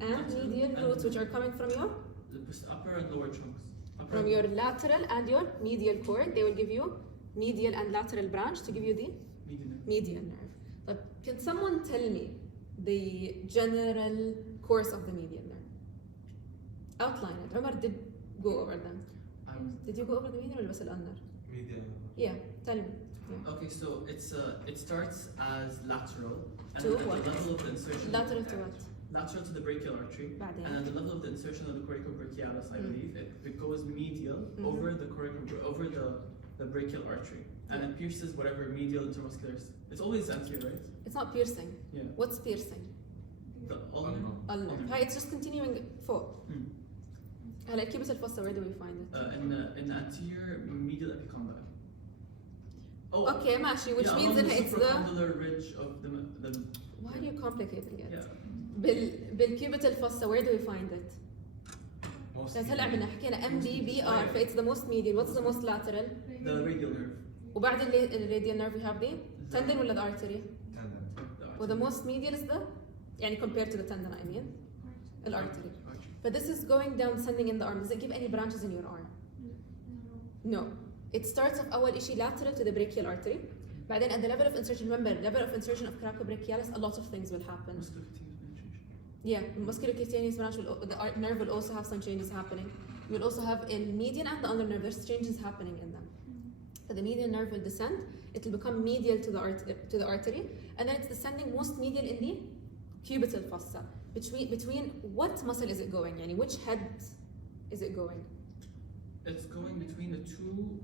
And medial roots which are coming from your The upper and lower trunks. Upper from your lateral and your medial cord. They will give you medial and lateral branch to give you the median nerve. But can someone tell me the general course of the median nerve? Outline it. Omar did go over them. Did you go over the median or بس ulnar? Median. Yeah, tell me. Yeah. Okay, so it starts as lateral, and To at the what? level of the insertion. Lateral to what? Lateral to the brachial artery, بعدين. and at the level of the insertion of the coracobrachialis, I believe, it goes medial over the brachial artery, and it pierces whatever medial intermuscular. It's always anterior, right? It's not piercing. Yeah. What's piercing? The ulnar. Ulnar. Hi, it's just continuing فوق. هلا cubital fossa, where do we find it? In the anterior medial epicondyle. Oh, Okay, ماشي, which yeah, means along that the it's the. supracondylar ridge of the. Why are you complicating it? Yeah. بالcubital fossa, where do we find it? Most بس هلا عملنا حكينا MBBR, فاit's the most medial. What's the most lateral? The radial nerve. وبعد الradial nerve we have the tendon ولا the artery? Well, the most medial is the يعني compared to the tendon, I mean الartery. But this is going down, descending in the arm. Does it give any branches in your arm? No. It starts off أول إشي lateral to the brachial artery. بعدين at the level of insertion, remember, level of insertion of coracobrachialis, a lot of things will happen. Yeah, musculocutaneous branch, the nerve will also have some changes happening. You will also have a median and the ulnar nerve. There's changes happening in them. So the median nerve will descend. It will become medial to the artery, and then it's descending most medial in the cubital fossa. Between what muscle is it going? Yani which head is it going? It's going between the two.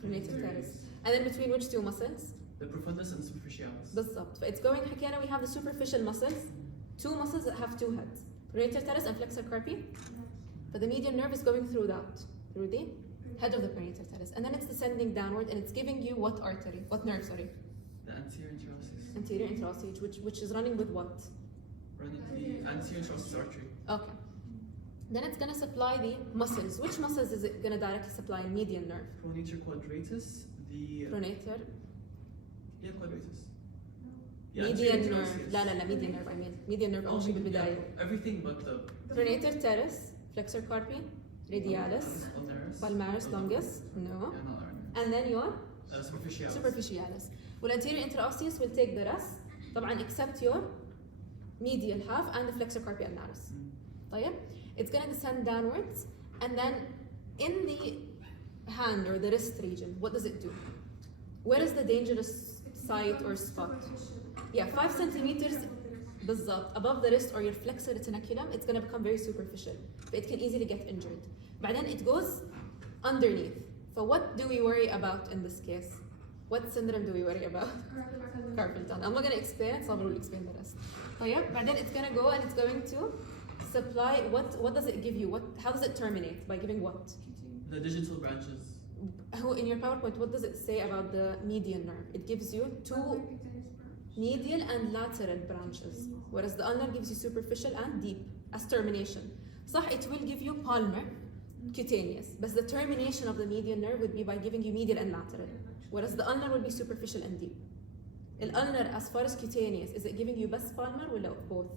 Pronator teres. And then between which two muscles? The profundus and superficialis. بالضبط. It's going حكينا we have the superficial muscles, two muscles that have two heads, pronator teres and flexor carpi. But the median nerve is going through that, through the head of the pronator teres, and then it's descending downward, and it's giving you what artery? What nerve? Sorry. The anterior interosseous. Anterior interosseous, which is running with what? Running the anterior interosseous artery. Okay. Then it's gonna supply the muscles. Which muscles is it gonna directly supply? Median nerve. Pronator quadratus. The Pronator. Yeah, quadratus. Median nerve. لا لا لا median nerve. I mean median nerve أول شيء بالبداية. Everything but the. Pronator teres, flexor carpi, radialis, palmaris longus. No. Yeah, not ulnar. And then your Superficialis. superficialis. والanterior interosseous will take the rest. طبعا except your medial half and the flexor carpi ulnaris. طيب. It's gonna descend downwards, and then in the hand or the wrist region, what does it do? Where is the dangerous site or spot? Yeah, 5 centimeters بالضبط above the wrist or your flexor retinaculum. It's gonna become very superficial, but it can easily get injured. But then it goes underneath. So what do we worry about in this case? What syndrome do we worry about? Carpal tunnel. I'm not gonna explain it. Saber will explain the rest. طيب, but then it's gonna go and it's going to supply what does it give you? How does it terminate? By giving what? The digital branches. In your PowerPoint, what does it say about the median nerve? It gives you two medial and lateral branches, whereas the ulnar gives you superficial and deep as termination. صح, it will give you palmar, cutaneous, but the termination of the median nerve would be by giving you medial and lateral, whereas the ulnar will be superficial and deep. The ulnar, as far as cutaneous, is it giving you best palmar or both?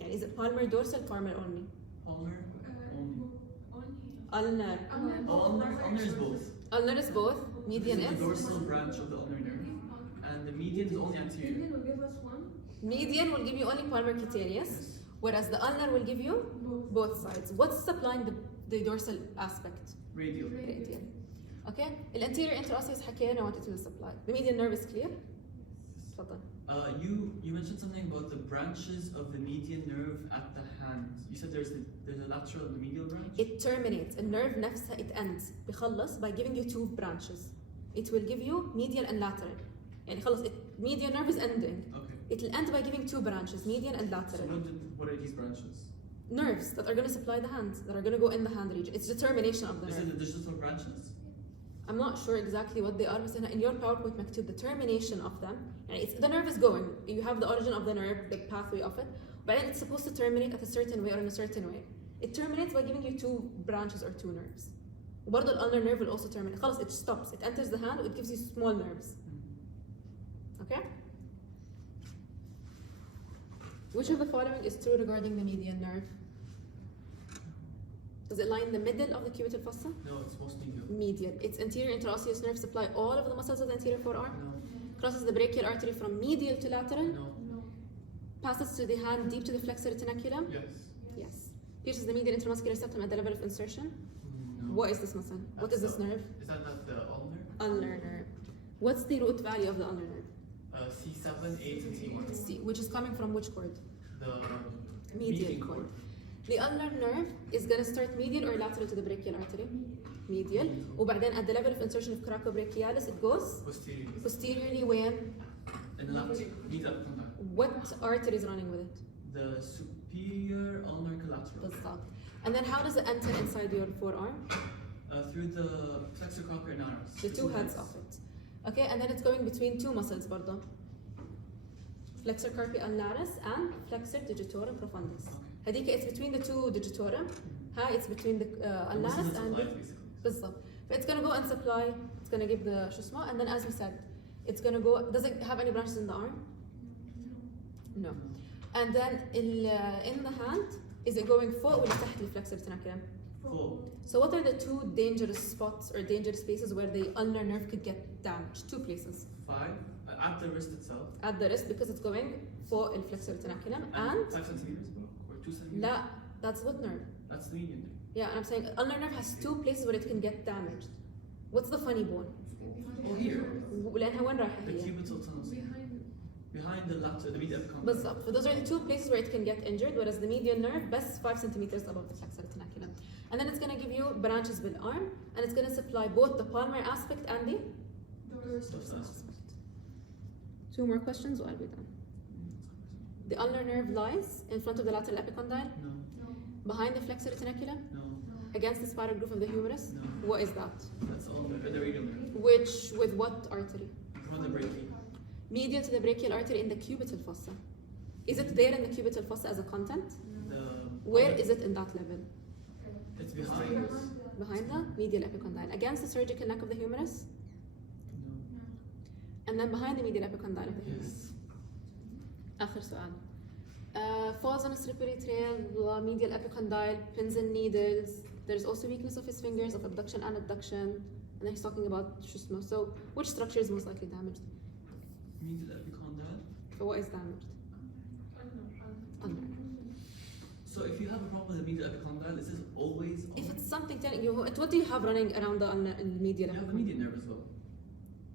يعني is it palmar dorsal, palmar only? Palmar only. Ulnar. Ulnar is both. Ulnar is both. Median This is is? the dorsal branch of the ulnar nerve, and the median is only anterior. Median will give you only palmar cutaneous, whereas the ulnar will give you both sides. What's supplying the dorsal aspect? Radial. Radial. Okay? الانterior interosseous حكينا what it will supply. The median nerve is clear? تفضل. You mentioned something about the branches of the median nerve at the hand. You said there's a lateral and the medial branch? It terminates. النيرف نفسها it ends. بيخلص by giving you two branches. It will give you medial and lateral. يعني خلص median nerve is ending. Okay. It will end by giving two branches, median and So lateral. what are these branches? Nerves that are going to supply the hand, that are going to go in the hand region. It's the termination of the This is nerve. the digital branches? I'm not sure exactly what they are, بس هنا in your PowerPoint مكتوب the termination of them. يعني it's, the nerve is going. You have the origin of the nerve, the pathway of it. But it's supposed to terminate at a certain way or in a certain way. It terminates by giving you 2 branches or 2 nerves. وبرضه the ulnar nerve will also terminate. خلاص, it stops. It enters the hand. It gives you small nerves. Okay? Which of the following is true regarding the median nerve? Does it lie in the middle of the cubital fossa? No, it's most medial. Medial. Its anterior interosseous nerve supply all of the muscles of the anterior forearm. No. Crosses the brachial artery from medial to lateral. No. Passes to the hand deep to the flexor retinaculum. Yes. Yes. Pierces the medial intermuscular septum at the level of insertion. No. What is this muscle? What is this nerve? Is that not the ulnar? Ulnar nerve. What's the root value of the ulnar nerve? C7, 8, and C1. C, which is coming from which cord? The Medial cord. The ulnar nerve is going to start medial or lateral to the brachial artery? Medial. وبعدين at the level of insertion of coracobrachialis it goes Posterior. posteriorly when? And lateral. Medial contact. What artery is running with it? The superior ulnar collateral. بالضبط. And then how does it enter inside your forearm? Through the flexor carpi ulnaris. The 2 heads of it. Okay, and then it's going between 2 muscles برضه. Flexor carpi ulnaris and flexor digitorum profundus. هذيك it's between the 2 digitorum. It's between the ulnaris and the بالضبط. It's gonna go and supply. It's gonna give the شو اسمه, and then as we said, it's gonna go. Does it have any branches in the arm? No. And then in the hand, is it going فوق ولا تحت الفلexor retinaculum? Full. So what are the 2 dangerous spots or dangerous places where the ulnar nerve could get damaged? 2 places. 5. At the wrist itself. At the wrist because it's going فوق الفلexor retinaculum and 5 centimeters or 2 centimeters. لا, that's what nerve? That's the median. Yeah, and I'm saying ulnar nerve has 2 places where it can get damaged. What's the funny bone? Oh, here. لأنها وين رايحة The هي؟ cubital tunnels. Behind the lateral, the medial epicondyle. بالضبط. So those are the 2 places where it can get injured, whereas the median nerve بس 5 centimeters above the flexor retinaculum. And then it's going to give you branches بالarm, and it's going to supply both the palmar aspect and the dorsal aspect. 2 more questions, or I'll be done. The ulnar nerve lies in front of the lateral epicondyle, No. behind the flexor retinaculum, No. against the spiral groove of the humerus. No. What is that? That's all the radial nerve. Which, with what artery? From the brachial. Medial to the brachial artery in the cubital fossa. Is it there in the cubital fossa as a content? Where is it in that level? It's behind this. Behind the medial epicondyle. Against the surgical neck of the humerus? No. And then behind the medial epicondyle of the humerus. Yes. آخر سؤال. Falls on a slippery trail, medial epicondyle, pins and needles. There's also weakness of his fingers, of abduction and adduction. And then he's talking about شو اسمه. So, which structure is most likely damaged? Medial epicondyle. So what is damaged? Ulnar. So if you have a problem with the medial epicondyle, is this always on? If it's something telling you, what do you have running around the medial You have the epicondyle? median nerve as well.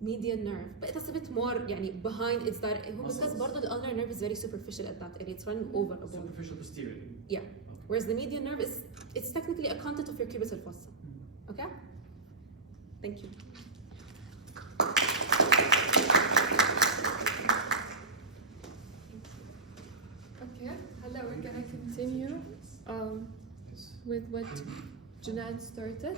Median nerve, but it's a bit more يعني behind. It's direct. Because Muscles. برضه the ulnar nerve is very superficial at that area. It's running over a bone. Superficial posterior. Yeah. Whereas the median nerve is, it's technically a content of your cubital fossa. Okay? Thank you. Okay, hello, we're gonna continue with what Jenan started.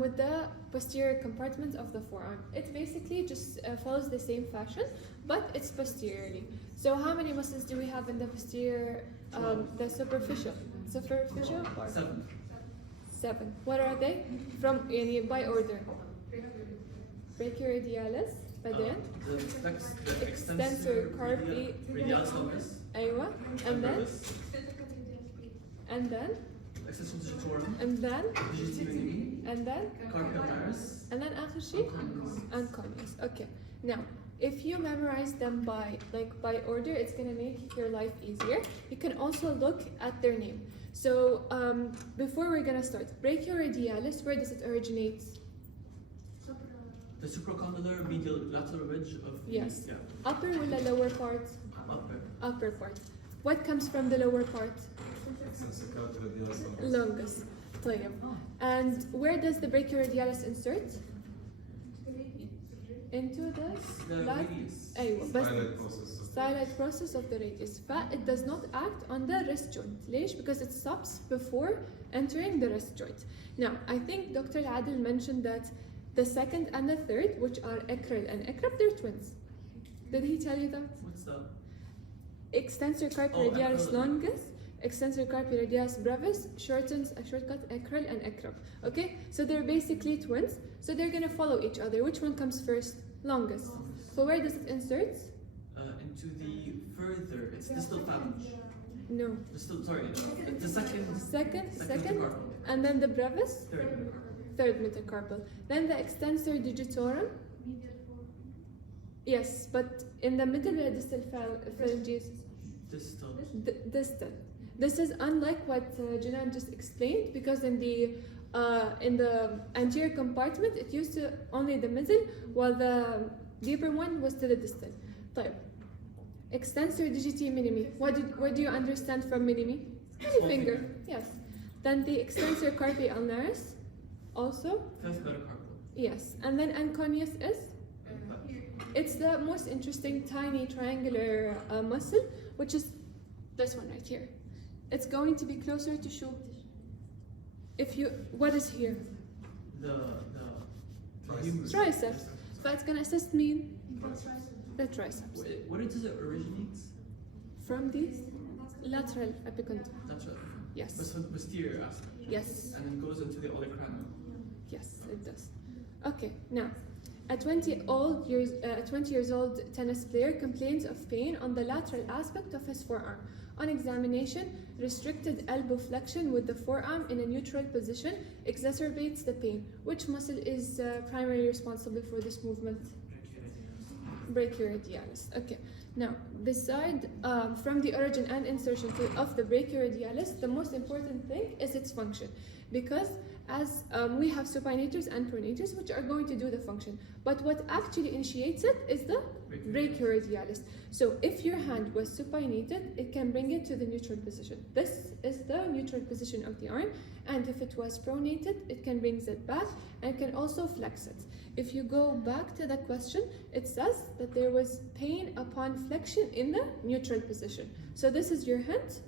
With the posterior compartment of the forearm. It basically just follows the same fashion, but it's posteriorly. So how many muscles do we have in the posterior, the superficial part? 7. 7. What are they? From by order. Brachioradialis, بعدين The extensor carpi radialis longus. أيوة, and then Extensor digitorum. and then Digitivi. and then Carpi ulnaris. and then آخر شيء unconscious. Okay. Now, if you memorize them by order, it's gonna make your life easier. You can also look at their name. So before we're gonna start, brachioradialis, where does it originate? The supracondylar medial lateral ridge of Yes. Yeah. Upper or the lower part? Upper. Upper part. What comes from the lower part? Longus. طيب. And where does the brachioradialis insert? Into the radius. أيوة بس styloid process of the radius. It does not act on the wrist joint. ليش? Because it stops before entering the wrist joint. Now, I think Dr. Adil mentioned that The second and the third, which are acral and acral, they're twins. Did he tell you that? What's that? Extensor carpi radialis longus, extensor carpi radialis brevis shortens a shortcut acral and acral. Okay, so they're basically twins. So they're gonna follow each other. Which one comes first? Longest. So where does it insert? Into the further, it's distal phalange. No. Distal, sorry, the second Second, metacarpal. and then the brevis, Third. third metacarpal. Then the extensor digitorum. Yes, but in the middle are distal phalanges. Distal. Distal. This is unlike what Jenan just explained, because in the anterior compartment it used to only the middle, while the deeper one was to the distal. طيب. Extensor digiti minimi. What do you understand from minimi? Any finger. Yes. Then the extensor carpi ulnaris, also. Fifth metacarpal. Yes. And then anconius is. It's the most interesting tiny triangular muscle, which is this one right here. It's going to be closer to shoe. What is here? The humerus. Triceps. But it's gonna assist me the triceps. Where does it originate? From the lateral epicondyle. That's right. Yes. That's from the posterior aspect. Yes. And then goes into the olecranon. Yes, it does. Okay, now, a 20 years old tennis player complains of pain on the lateral aspect of his forearm. On examination, restricted elbow flexion with the forearm in a neutral position exacerbates the pain. Which muscle is primarily responsible for this movement? Brachioradialis. Okay. Now, beside from the origin and insertion of the brachioradialis, the most important thing is its function, because as we have supinators and pronators which are going to do the function, but what actually initiates it is the brachioradialis. So if your hand was supinated, it can bring it to the neutral position. This is the neutral position of the arm, and if it was pronated, it can bring it back and can also flex it. If you go back to the question, it says that there was pain upon flexion in the neutral position. So this is your hint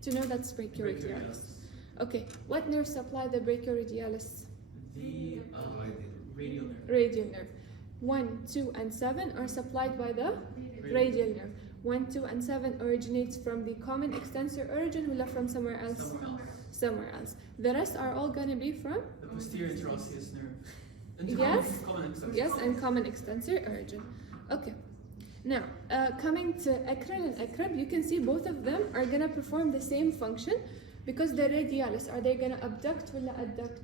to know that's brachioradialis. Okay, what nerve supply the brachioradialis? The radial nerve. Radial nerve. 1, 2, and 7 are supplied by the radial nerve. 1, 2, and 7 originates from the common extensor origin, or from somewhere else? Somewhere else. Somewhere else. The rest are all gonna be from? The posterior interosseous nerve. Yes. Common extensor. Yes, and common extensor origin. Okay. Now, coming to acral and acral, you can see both of them are gonna perform the same function, because the radialis, are they gonna abduct or adduct?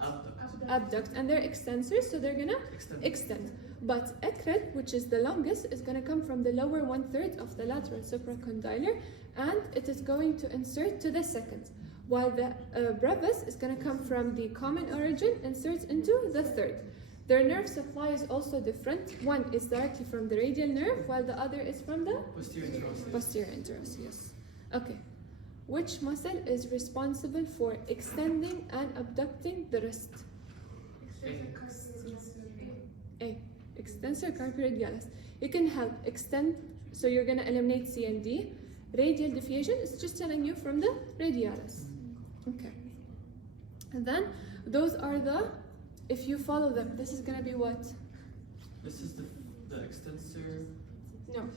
Abduct, and they're extensors, so they're gonna extend. But acral, which is the longest, is gonna come from the lower 1/3 of the lateral supracondylar, and it is going to insert to the second, while the brevis is gonna come from the common origin, inserts into the third. Their nerve supply is also different. One is directly from the radial nerve, while the other is from the posterior interosseous. Okay. Which muscle is responsible for extending and abducting the wrist? A. Extensor carpi radialis. You can help extend, so you're going to eliminate C and D. Radial deviation is just telling you from the radialis. Okay. And then those are if you follow them, this is going to be what? This is the extensor. No.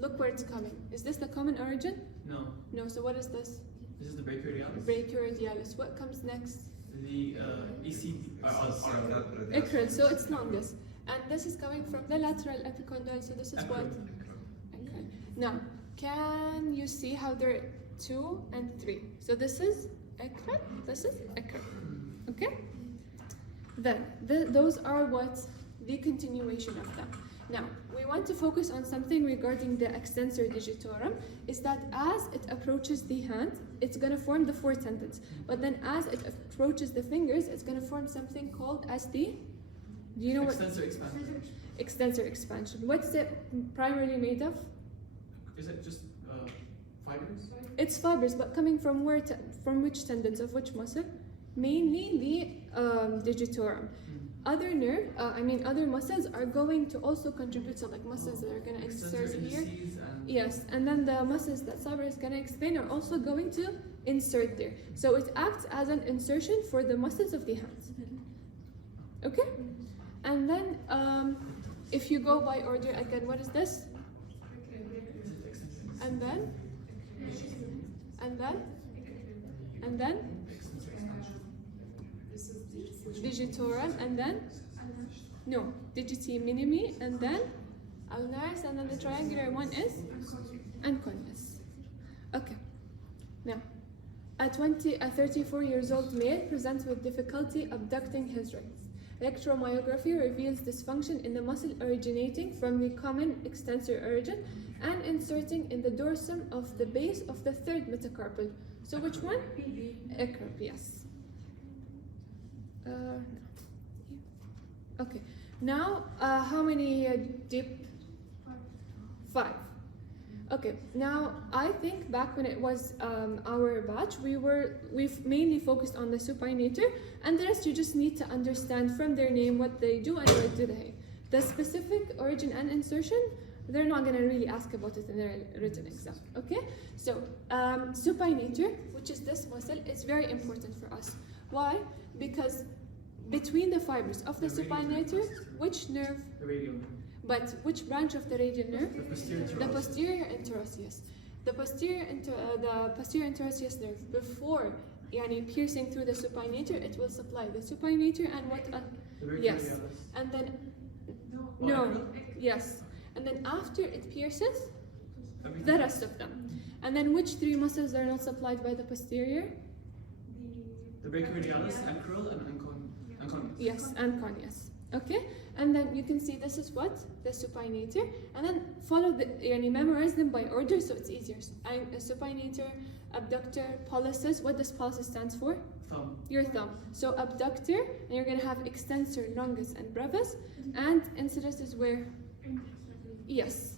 Look where it's coming. Is this the common origin? No. No, so what is this? This is the brachioradialis. Brachioradialis. What comes next? The ECD. Acral, so it's longest. And this is coming from the lateral epicondyle, so this is what? Okay. Now, can you see how they're 2 and 3? So this is acral, this is acral. Okay? Then, those are what? The continuation of them. Now, we want to focus on something regarding the extensor digitorum, is that as it approaches the hand, it's going to form the 4 tendons. But then as it approaches the fingers, it's going to form something called as the, do you know what? Extensor expansion. Extensor expansion. What's it primarily made of? Is it just fibers? It's fibers, but coming from where? From which tendons of which muscle? Mainly the digitorum. Other other muscles are going to also contribute, so like muscles that are going to insert here. Yes, and then the muscles that Saber is going to explain are also going to insert there. So it acts as an insertion for the muscles of the hands. Okay? And then if you go by order again, what is this? And then? And then? And then? Digitorum, and then? No, digiti minimi, and then? Ulnars, and then the triangular one is? Anconius. Okay. Now, a 34 years old male presents with difficulty abducting his legs. Electromyography reveals dysfunction in the muscle originating from the common extensor origin and inserting in the dorsum of the base of the third metacarpal. So which one? Acrob, yes. No. Okay. Now, how many deep? 5. Okay. Now, I think back when it was our batch, we've mainly focused on the supinator, and the rest you just need to understand from their name what they do and what do they. The specific origin and insertion, they're not going to really ask about it in their written exam. Okay. So, supinator, which is this muscle, is very important for us. Why? Because between the fibers of the supinator, which nerve? The radial. But which branch of the radial nerve? The posterior interosseous. The posterior interosseous nerve, before piercing through the supinator, it will supply the supinator and what? Yes. And then no. Yes. And then after it pierces, the rest of them. And then which 3 muscles are not supplied by the posterior? The brachioradialis, acral, and anconius. Yes, anconius. Okay, and then you can see this is what? The supinator, and then follow memorize them by order so it's easier. Supinator, abductor, pollicis. What does pollicis stands for? Thumb. Your thumb. So abductor, and you're gonna have extensor, longus, and brevis, and incidus is where? Yes.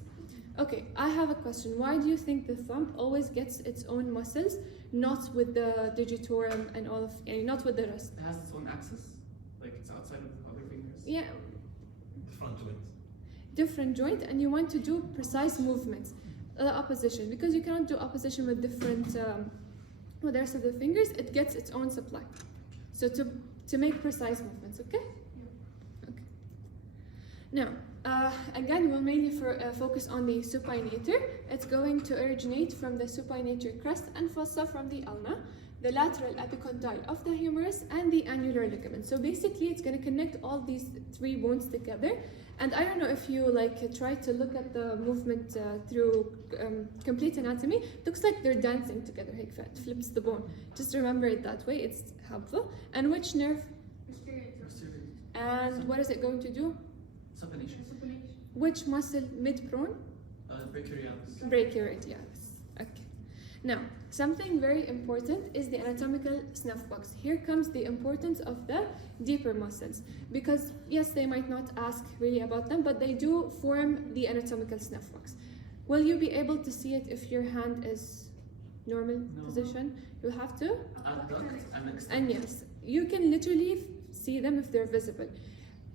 Okay, I have a question. Why do you think the thumb always gets its own muscles, not with the digitorum and all of, not with the rest? It has its own axis, like it's outside of other fingers. Yeah. Front joint. Different joint, and you want to do precise movements. Opposition, because you cannot do opposition with different, with the rest of the fingers, it gets its own supply. So to make precise movements, okay? Okay. Now, again, we'll mainly focus on the supinator. It's going to originate from the supinator crest and fossa from the ulna, the lateral epicondyle of the humerus, and the annular ligament. So basically, it's going to connect all these 3 bones together. And I don't know if you try to look at the movement through complete anatomy. It looks like they're dancing together. It flips the bone. Just remember it that way. It's helpful. And which nerve? Posterior. And what is it going to do? Supination. Which muscle? Mid-prone? Brachioradialis. Brachioradialis. Okay. Now, something very important is the anatomical snuff box. Here comes the importance of the deeper muscles, because yes, they might not ask really about them, but they do form the anatomical snuff box. Will you be able to see it if your hand is normal position? You have to Adduct and extend. and yes, you can literally see them if they're visible.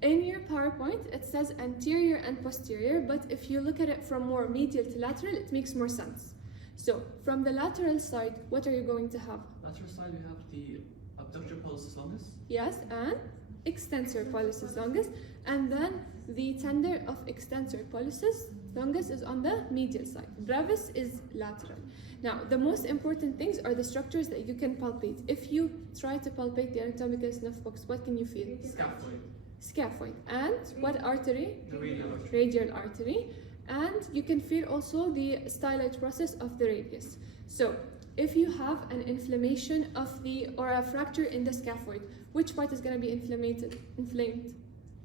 In your PowerPoint, it says anterior and posterior, but if you look at it from more medial to lateral, it makes more sense. So, from the lateral side, what are you going to have? Lateral side, we have the abductor pollicis longus. Yes, and extensor pollicis longus, and then the tender of extensor pollicis longus is on the medial side. Brevis is lateral. Now, the most important things are the structures that you can palpate. If you try to palpate the anatomical snuff box, what can you feel? Scaphoid. Scaphoid. And what artery? The radial artery. Radial artery. And you can feel also the stylite process of the radius. So, if you have an inflammation of or a fracture in the scaphoid, which part is going to be inflamed?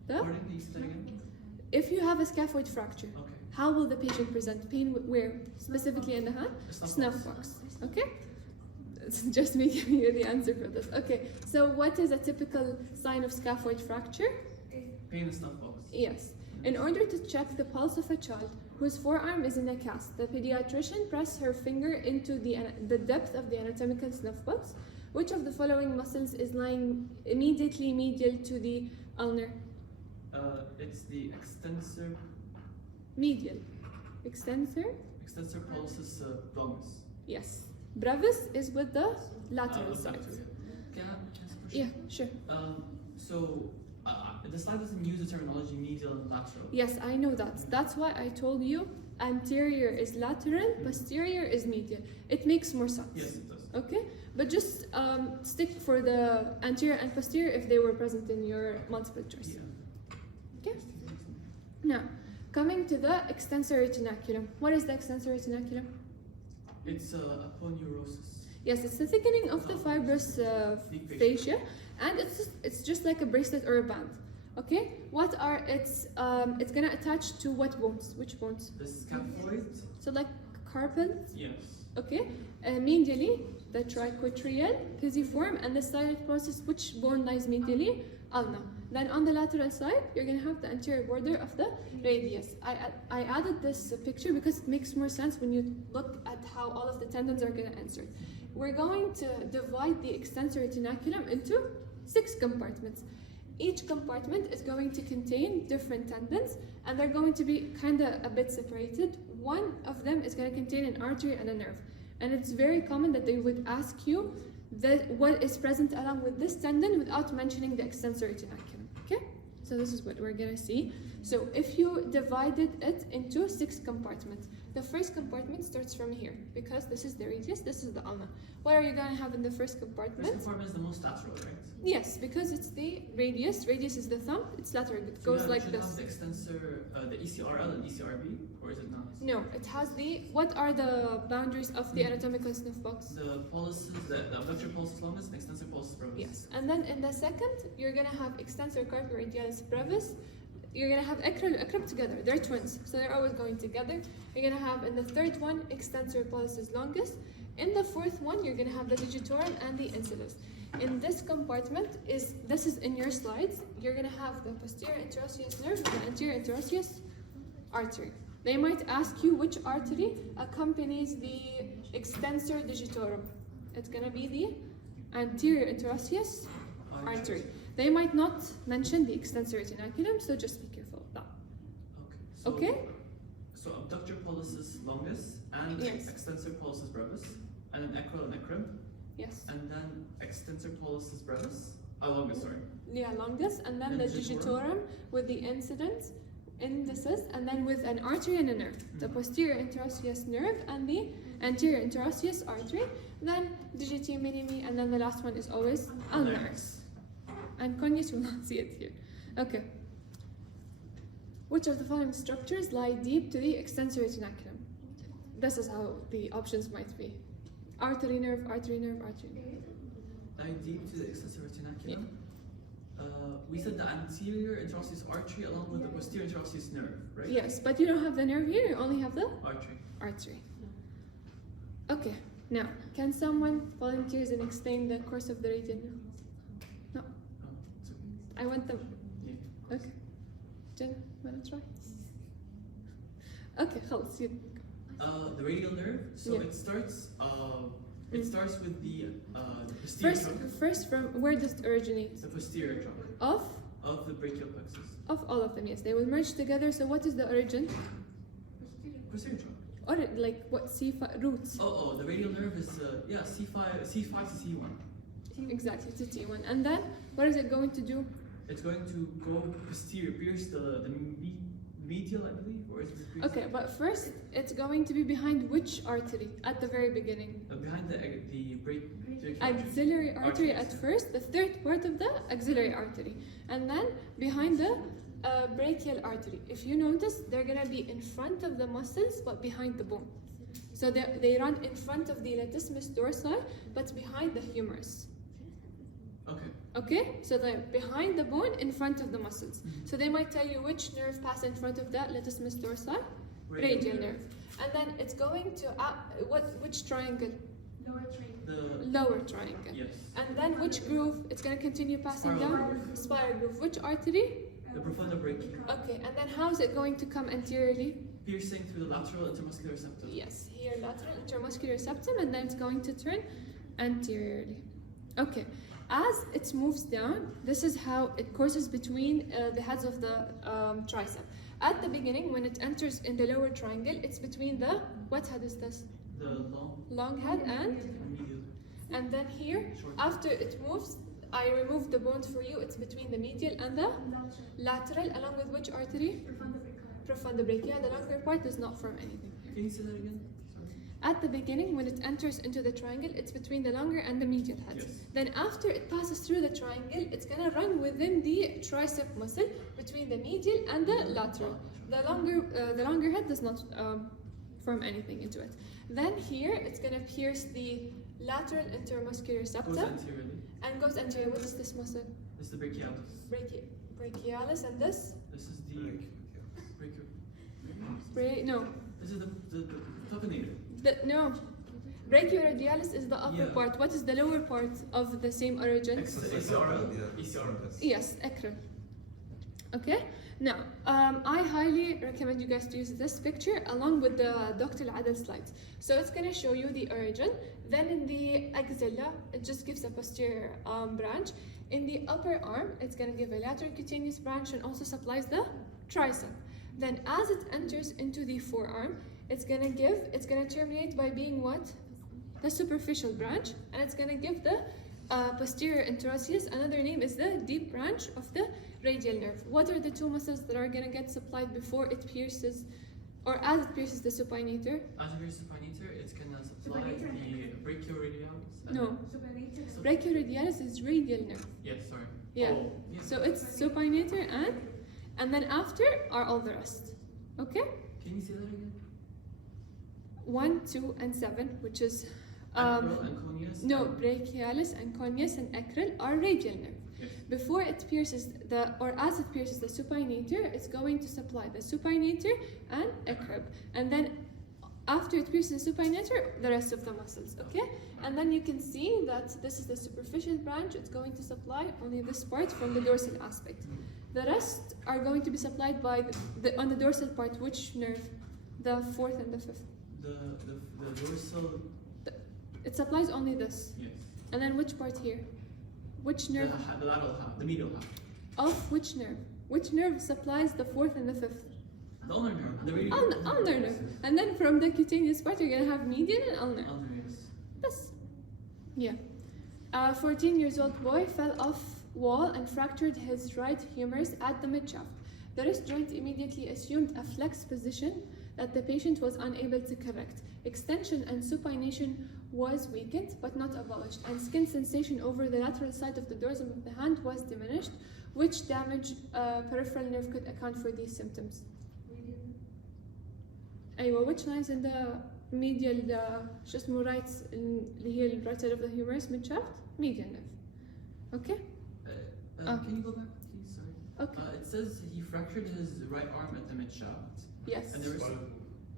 Pardon, can you say that again? If you have a scaphoid fracture, Okay. how will the patient present? Pain where? Specifically in the hand? The Snuff box. Okay? It's just me giving you the answer for this. Okay, so what is a typical sign of scaphoid fracture? Pain in snuff box. Yes. In order to check the pulse of a child whose forearm is in a cast, the pediatrician presses her finger into the depth of the anatomical snuff box. Which of the following muscles is lying immediately medial to the ulnar? It's the extensor Medial. Extensor? pollicis longus. Yes. Brevis is with the lateral side. Can I ask a question? Yeah, sure. So The slide doesn't use the terminology medial and lateral. Yes, I know that. That's why I told you anterior is lateral, posterior is medial. It makes more sense. Yes, it does. Okay, but just stick for the anterior and posterior if they were present in your multiple choice. Yeah. Okay. Now, coming to the extensor retinaculum. What is the extensor retinaculum? It's aponeurosis. Yes, it's the thickening of the fibrous Deep fascia, and it's just like a bracelet or a band. Okay, what are its? It's gonna attach to what bones? Which bones? The scaphoid. So like carpal. Yes. Okay, medially the triquetral, pisiform, and the styloid process. Which bone lies medially? Ulna. Then on the lateral side, you're gonna have the anterior border of the radius. I added this picture because it makes more sense when you look at how all of the tendons are gonna insert. We're going to divide the extensor retinaculum into 6 compartments. Each compartment is going to contain different tendons, and they're going to be kind of a bit separated. One of them is going to contain an artery and a nerve, and it's very common that they would ask you what is present along with this tendon without mentioning the extensor retinaculum. Okay, so this is what we're going to see. So if you divided it into 6 compartments, the first compartment starts from here because this is the radius, this is the ulna. What are you going to have in the first compartment? First compartment is the most lateral, right? Yes, because it's the radius. Radius is the thumb. It's lateral. It goes like should this. Have the extensor, the ECRL and ECRB, or is it not? No, it has the. What are the boundaries of the anatomical sniff box? The pollicis, the abductor pollicis longus and extensor pollicis brevis. Yes, and then in the second, you're gonna have extensor carpi radialis brevis. You're gonna have acryl together. They're twins, so they're always going together. You're gonna have in the third one extensor pollicis longus. In the fourth one, you're gonna have the digitorum and the incisors. In this compartment this is in your slides. You're gonna have the posterior interosseous nerve, the anterior interosseous artery. They might ask you which artery accompanies the extensor digitorum. It's gonna be the anterior interosseous artery. They might not mention the extensor retinaculum, so just be careful of that. Okay? So abductor pollicis longus and Yes. extensor pollicis brevis, and then acral and acrim, Yes. and then extensor pollicis brevis. Longus, sorry. Yeah, longus, and then And the digitorum. digitorum with the indices, and then with an artery and a nerve. The posterior interosseous nerve and the anterior interosseous artery. Then digiti minimi, and then the last one is always ulnar. And Konyes will not see it here. Okay. Which of the following structures lie deep to the extensor retinaculum? This is how the options might be. Artery, nerve, artery, nerve, artery, nerve. Lie deep to the extensor retinaculum. We said the anterior interosseous artery along with the posterior interosseous nerve, right? Yes, but you don't have the nerve here, you only have the Artery. artery. Okay, now, can someone volunteers and explain the course of the radial nerve? No, It's okay. I want them. Yeah. Okay. Jen, wanna try? Okay, خلاص. The radial nerve. So Yeah. it starts. It starts with the posterior trunk. First, from where does it originate? The posterior trunk Of the brachial plexus. all of them, yes. They will merge together. So what is the origin? Posterior trunk. Or like what C5 roots? Oh, the radial nerve is C5 to C1. Exactly, to T1. And then what is it going to do? It's going to go posterior, pierce the medial, I believe, or is it pierce? Okay, but first it's going to be behind which artery at the very beginning? Behind the brachial Axillary artery at Arteries. first, the third part of the axillary artery, and then behind the brachial artery. If you notice, they're gonna be in front of the muscles but behind the bone. So they run in front of the latissimus dorsi but behind the humerus. Okay. Okay, so they're behind the bone, in front of the muscles. So they might tell you which nerve passes in front of that latissimus dorsi, radial nerve, and then it's going to which triangle? The Lower triangle. yes. And then which groove? It's going to continue passing Spiral down? groove. Spiral groove. Which artery? The profunda brachial, Okay, and then how is it going to come anteriorly? piercing through the lateral intermuscular septum. Yes, here lateral intermuscular septum, and then it's going to turn anteriorly. Okay, as it moves down, this is how it courses between the heads of the tricep. At the beginning, when it enters in the lower triangle, it's between the, what head is this? The Long head and medial. then here, Short. after it moves I removed the bones for you. It's between the medial and the lateral, along with which artery? Profundobrachial. The longer part does not form anything. Can you say that again? Sorry. At the beginning, when it enters into the triangle, it's between the longer and the medial heads. Yes. Then after it passes through the triangle, it's gonna run within the tricep muscle between the medial and the lateral. The longer head does not form anything into it. Then here, it's gonna pierce the lateral intermuscular Goes septum anteriorly. and goes anterior. What is this muscle? This is the brachialis. Brachialis, and this? This is the No. This is the supinator. No. Brachioradialis is the upper Yeah. part. What is the lower part of the same origin? ACRL. Yes, acral. Okay. Now, I highly recommend you guys to use this picture along with the Dr. Adel slides. So it's going to show you the origin. Then in the axilla, it just gives a posterior branch. In the upper arm, it's going to give a lateral cutaneous branch and also supplies the tricep. Then as it enters into the forearm, it's going to terminate by being what? The superficial branch, and it's going to give the posterior interosseous. Another name is the deep branch of the radial nerve. What are the two muscles that are going to get supplied before it pierces, or as it pierces the supinator? As a supinator, it's gonna supply the brachioradialis. No. Brachioradialis is radial nerve. Yes, sorry. Yeah. Oh, yeah. So it's supinator and then after are all the rest. Okay? Can you say that again? 1, 2, and 7, which is Acral and coneus. no, brachialis and coneus and acral are radial nerve. Yes. Before it pierces as it pierces the supinator, it's going to supply the supinator and acral. And then after it pierces the supinator, the rest of the muscles, okay? And then you can see that this is the superficial branch. It's going to supply only this part from the dorsal aspect. The rest are going to be supplied by on the dorsal part. Which nerve? The fourth and the fifth. The dorsal. It supplies only this. Yes. And then which part here? Which nerve? The lateral half, the medial half. Of which nerve? Which nerve supplies the fourth and the fifth? The ulnar nerve. The radial. Ulnar nerve. And then from the cutaneous part, you're gonna have median and ulnar. Ulnar, yes. Yes. Yeah. A 14-year-old boy fell off wall and fractured his right humerus at the midshaft. The wrist joint immediately assumed a flexed position that the patient was unable to correct. Extension and supination was weakened but not abolished, and skin sensation over the lateral side of the dorsum of the hand was diminished, which damaged peripheral nerve could account for these symptoms. أيوة, which lines in the medial شو اسمه right اللي هي right side of the humerus midshaft? Medial nerve. Okay? Can you go back, please? Sorry. Okay. It says he fractured his right arm at the midshaft. Yes. And there was.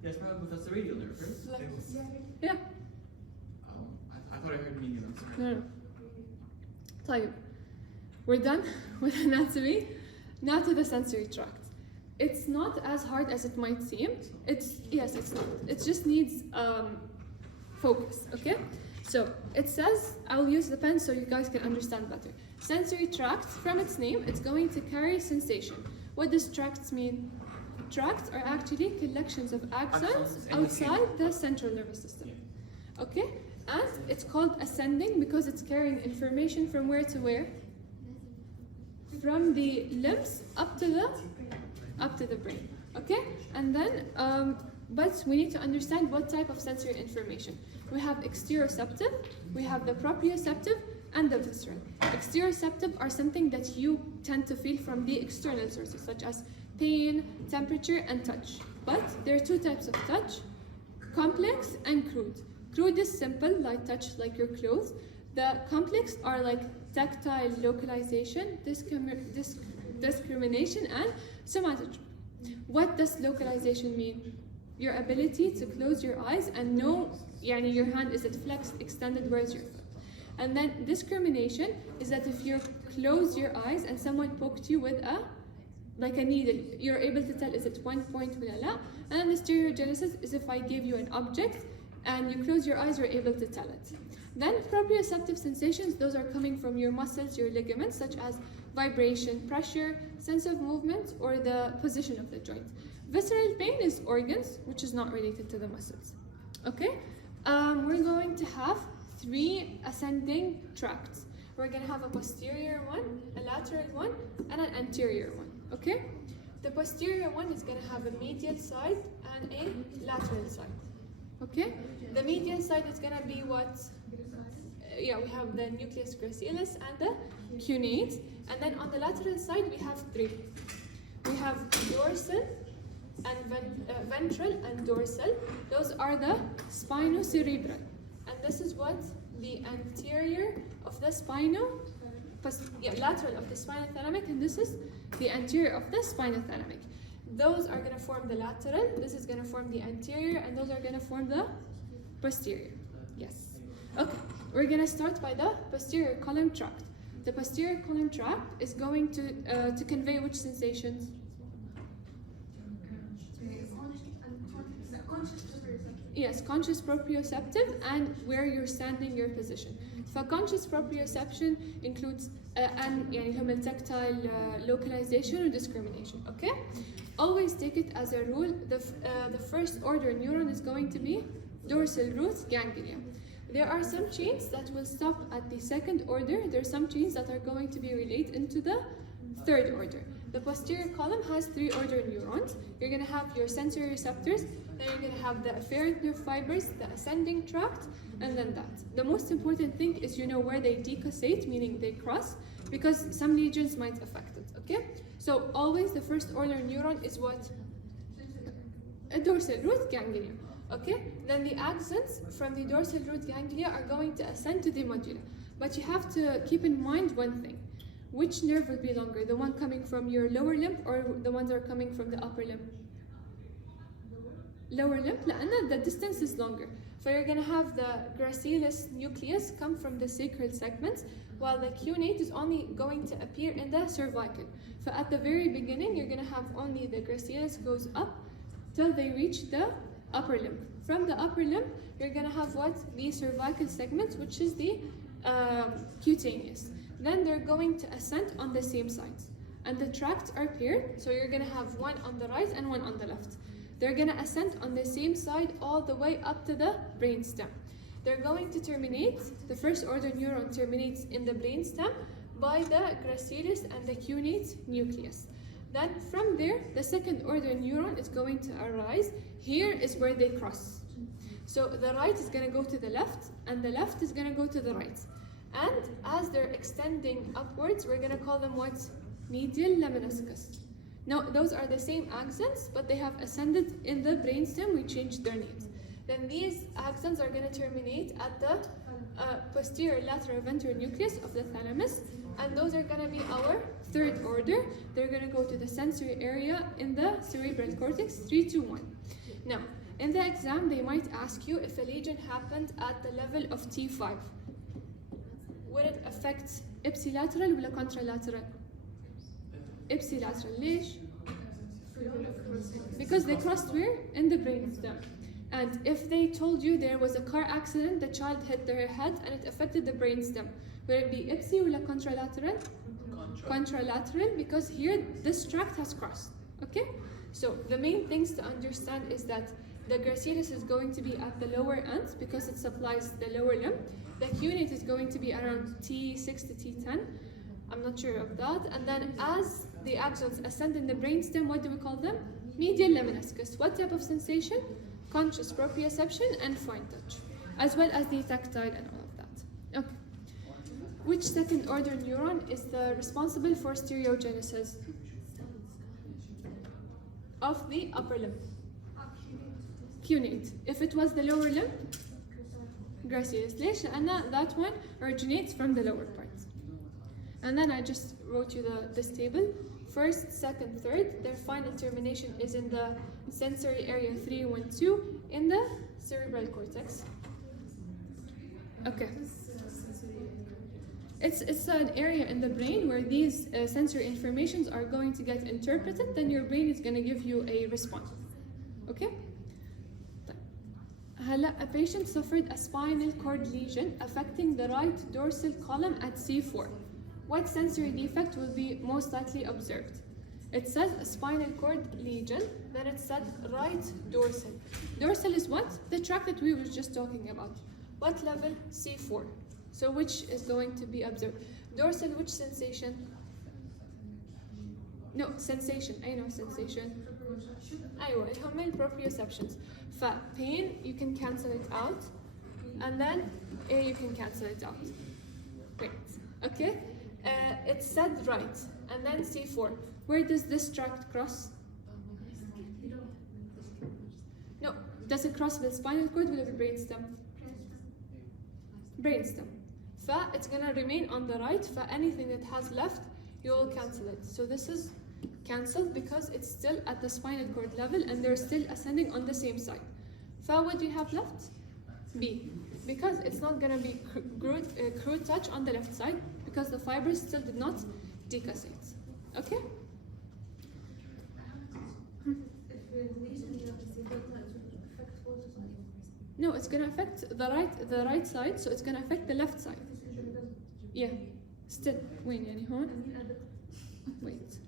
Yes, probably that's the radial nerve, right? Yeah. I thought I heard medial. I'm sorry. No. طيب. We're done with anatomy. Now to the sensory tract. It's not as hard as it might seem. It's not. It just needs focus, okay? So it says, I'll use the pen so you guys can understand better. Sensory tract, from its name, it's going to carry sensation. What does tracts mean? Tracts are actually collections of axons outside the central nervous system. Yeah. Okay? And it's called ascending because it's carrying information from where to where? From the limbs up to the brain. Okay? And then, but we need to understand what type of sensory information. We have exteroceptive, we have the proprioceptive, and the visceral. Exteroceptive are something that you tend to feel from the external sources, such as pain, temperature, and touch. But there are two types of touch, complex and crude. Crude is simple, light touch like your clothes. The complex are like tactile localization, discrimination, and somatotropy. What does localization mean? Your ability to close your eyes and know, يعني your hand, is it flexed, extended, where's your foot? And then discrimination is that if you close your eyes and someone poked you with a needle, you're able to tell is it one point or la. And then the stereogenesis is if I give you an object and you close your eyes, you're able to tell it. Then proprioceptive sensations, those are coming from your muscles, your ligaments, such as vibration, pressure, sense of movement, or the position of the joint. Visceral pain is organs, which is not related to the muscles. Okay? We're going to have 3 ascending tracts. we're gonna have a posterior one, a lateral one, and an anterior one, okay? The posterior one is gonna have a medial side and a lateral side, okay? The medial side is gonna be what? We have the nucleus gracilis and the cunate, and then on the lateral side we have three. We have dorsal and ventral and dorsal. Those are the spinocerebral, and this is what the anterior of the lateral of the spinothalamic, and this is the anterior of the spinothalamic. Those are going to form the lateral, this is going to form the anterior, and those are going to form the posterior. Yes. Okay, we're going to start by the posterior column tract. The posterior column tract is going to convey which sensations? Yes, conscious proprioceptive and where you're standing, your position. So conscious proprioception includes human tactile localization or discrimination, okay? Always take it as a rule, the first order neuron is going to be dorsal root ganglia. There are some chains that will stop at the second order. There are some chains that are going to be related into the third order. The posterior column has three order neurons. You're going to have your sensory receptors, then you're going to have the afferent nerve fibers, the ascending tract, and then that. The most important thing is you know where they decussate, meaning they cross, because some lesions might affect it, okay? So always the first order neuron is what? A dorsal root ganglia, okay? Then the axons from the dorsal root ganglia are going to ascend to the medulla. But you have to keep in mind one thing. Which nerve will be longer? The one coming from your lower limb or the ones that are coming from the upper limb? Lower limb, لأن the distance is longer. So you're going to have the gracilis nucleus come from the sacral segments, while the cunate is only going to appear in the cervical. So at the very beginning, you're going to have only the gracilis goes up till they reach the upper limb. From the upper limb, you're going to have what? The cervical segments, which is the cutaneous. Then they're going to ascend on the same sides. And the tracts are paired, so you're going to have one on the right and one on the left. They're going to ascend on the same side all the way up to the brainstem. They're going to terminate, the first order neuron terminates in the brainstem by the gracilis and the cunate nucleus. Then from there, the second order neuron is going to arise. Here is where they cross. So the right is going to go to the left, and the left is going to go to the right. And as they're extending upwards, we're going to call them what? Medial lemniscus. Now, those are the same axons, but they have ascended in the brainstem. We changed their names. Then these axons are going to terminate at the posterior lateral ventral nucleus of the thalamus, and those are going to be our third order. They're going to go to the sensory area in the cerebral cortex, 3 to 1. Now, in the exam, they might ask you if a lesion happened at the level of T5. Would it affect ipsilateral or contralateral? Ipsilateral. ليش? Because they crossed where? In the brainstem. And if they told you there was a car accident, the child hit their head and it affected the brainstem, would it be ipsi or contralateral? Contralateral, because here this tract has crossed. Okay? So the main things to understand is that the gracilis is going to be at the lower end because it supplies the lower limb. The cunate is going to be around T6 to T10. I'm not sure of that. And then as the axons ascend in the brainstem, what do we call them? Medial lemniscus. What type of sensation? Conscious proprioception and fine touch, as well as the tactile and all of that. Okay. Which second order neuron is responsible for stereogenesis of the upper limb? Cunate. If it was the lower limb, gracilis. ليش؟ لأن that one originates from the lower part. And then I just wrote you this table. First, second, third. Their final termination is in the sensory area 312 in the cerebral cortex. Okay. It's an area in the brain where these sensory informations are going to get interpreted. Then your brain is going to give you a response. Okay. A patient suffered a spinal cord lesion affecting the right dorsal column at C4. What sensory defect will be most likely observed? It says a spinal cord lesion, then it said right dorsal. Dorsal is what? The tract that we were just talking about. What level? C4. So which is going to be observed? Dorsal, which sensation? No, sensation. I know sensation. أيوة هم proprioceptions. pain you can cancel it out, and then A you can cancel it out. Great. Okay. It's said right, and then C4. Where does this tract cross? No. Does it cross the spinal cord or the brainstem? Brainstem. It's gonna remain on the right. Anything that has left, you will cancel it. So this is cancelled because it's still at the spinal cord level and they're still ascending on the same side. What do you have left? B. Because it's not gonna be crude touch on the left side because the fibers still did not decussate. Okay? No, it's gonna affect the right side, so it's gonna affect the left side. Yeah. Still. وين يعني هون? Wait.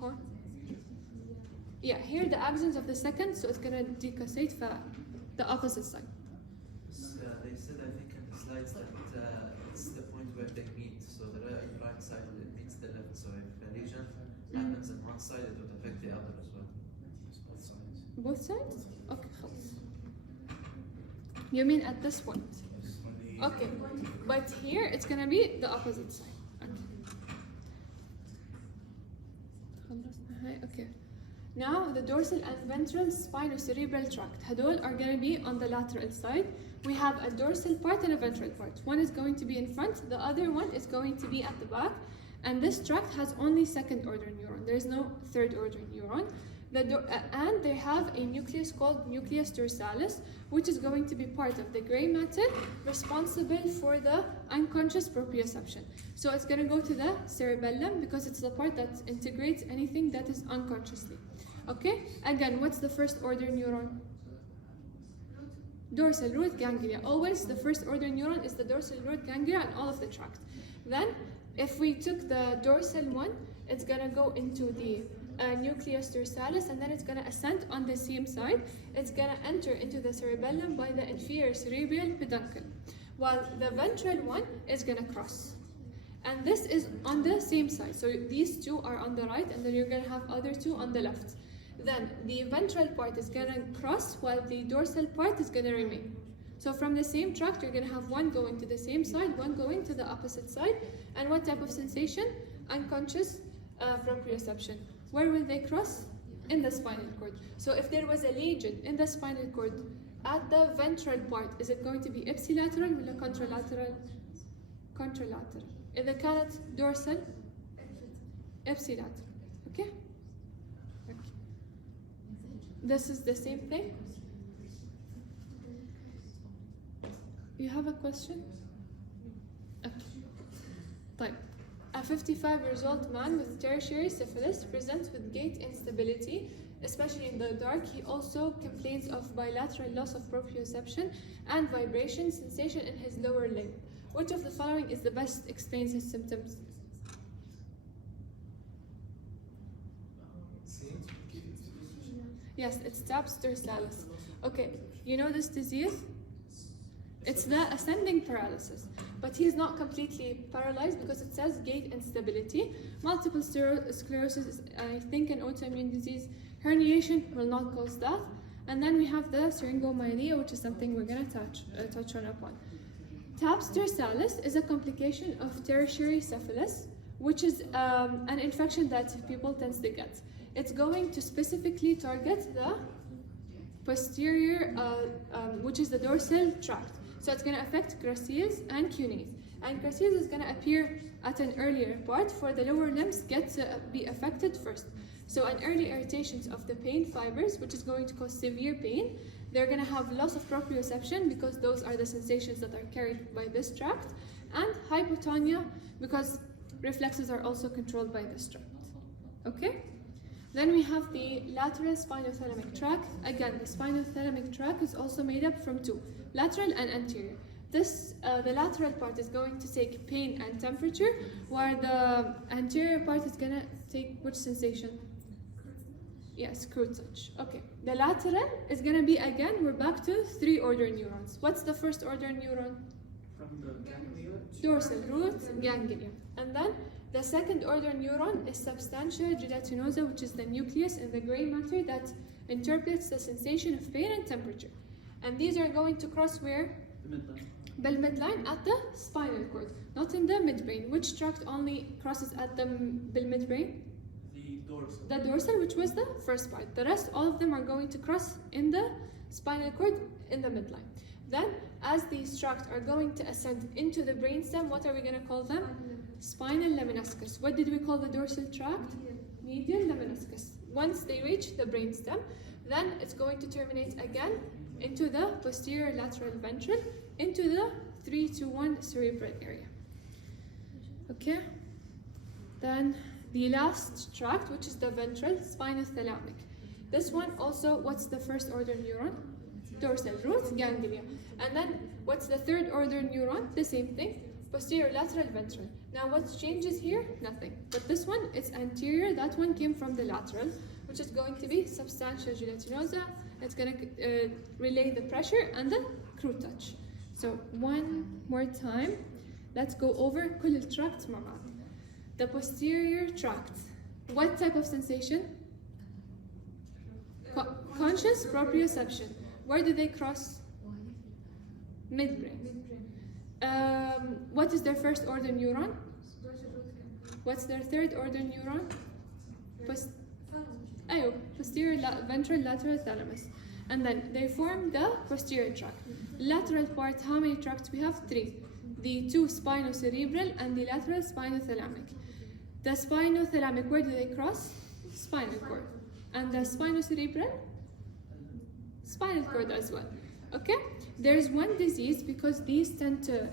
Huh? Yeah, here the absence of the second, so it's gonna decussate the opposite side. They said, I think in the slides that it's the point where they meet, so the right side it meets the left. So if a lesion happens on one side, it would affect the other as well. Both sides. Both sides? Okay, خلاص. You mean at this point? Okay, but here it's gonna be the opposite side. Okay. Now the dorsal and ventral spinocerebral tract. هدول are going to be on the lateral side. We have a dorsal part and a ventral part. One is going to be in front, the other one is going to be at the back. And this tract has only second order neuron. There is no third order neuron. And they have a nucleus called nucleus dorsalis, which is going to be part of the gray matter responsible for the unconscious proprioception. So it's going to go to the cerebellum because it's the part that integrates anything that is unconsciously. Okay? Again, what's the first order neuron? Dorsal root ganglia. Always the first order neuron is the dorsal root ganglia and all of the tract. Then, if we took the dorsal one, it's going to go into the nucleus dorsalis, and then it's going to ascend on the same side. It's going to enter into the cerebellum by the inferior cerebral peduncle, while the ventral one is going to cross. And this is on the same side. So these two are on the right, and then you're going to have other two on the left. Then the ventral part is going to cross, while the dorsal part is going to remain. So from the same tract, you're going to have one going to the same side, one going to the opposite side. And what type of sensation? Unconscious proprioception. Where will they cross? In the spinal cord. So if there was a lesion in the spinal cord at the ventral part, is it going to be ipsilateral or contralateral? Contralateral. إذا كانت dorsal, ipsilateral. Okay? This is the same thing. You have a question? Okay. طيب. A 55-year-old man with tertiary syphilis presents with gait instability, especially in the dark. He also complains of bilateral loss of proprioception and vibration sensation in his lower limb. Which of the following is the best explains his symptoms? Yes, it's TAPS dorsalis. Okay, you know this disease? It's the ascending paralysis. But he's not completely paralyzed because it says gait instability. Multiple sclerosis is, I think, an autoimmune disease. Herniation will not cause that. And then we have the syringomyelia, which is something we're going to touch on upon. TAPS dorsalis is a complication of tertiary syphilis, which is an infection that people tend to get. It's going to specifically target the posterior, which is the dorsal tract. So it's going to affect graciles and cuneus. And graciles is going to appear at an earlier part for the lower limbs get to be affected first. So an early irritations of the pain fibers, which is going to cause severe pain. They're going to have loss of proprioception because those are the sensations that are carried by this tract. And hypotonia because reflexes are also controlled by this tract. Okay? Then we have the lateral spinothalamic tract. Again, the spinothalamic tract is also made up from two, lateral and anterior. This, the lateral part is going to take pain and temperature, while the anterior part is going to take which sensation? Yes, crude touch. Okay. The lateral is going to be, again, we're back to three order neurons. What's the first order neuron? from the ganglia. Dorsal root ganglia. And then the second order neuron is substantia gelatinosa, which is the nucleus in the gray matter that interprets the sensation of pain and temperature. And these are going to cross where? The midline. Midline at the spinal cord, not in the midbrain. Which tract only crosses at the midbrain? The dorsal. The dorsal, which was the first part. The rest, all of them are going to cross in the spinal cord in the midline. Then, as these tracts are going to ascend into the brainstem, what are we going to call them? Spinal lemniscus. What did we call the dorsal tract? Medial lemniscus. Once they reach the brainstem, then it's going to terminate again into the posterior lateral ventral, into the 3 to 1 cerebral area. Okay? Then the last tract, which is the ventral spinothalamic. This one also, what's the first order neuron? Dorsal root ganglia. And then what's the third order neuron? The same thing, posterior lateral ventral. Now what changes here? Nothing. But this one, it's anterior. That one came from the lateral, which is going to be substantia gelatinosa. It's going to relay the pressure and the crude touch. So one more time, let's go over كل التراكت مع بعض. The posterior tract. What type of sensation? Conscious proprioception. Where do they cross? Midbrain. What is their first order neuron? What's their third order neuron? Posterior ventral lateral thalamus. And then they form the posterior tract. Lateral part, how many tracts we have? 3. The 2 spinocerebral and the lateral spinothalamic. The spinothalamic, where do they cross? Spinal cord. And the spinocerebral? Spinal cord as well. Okay? There's one disease, because these tend to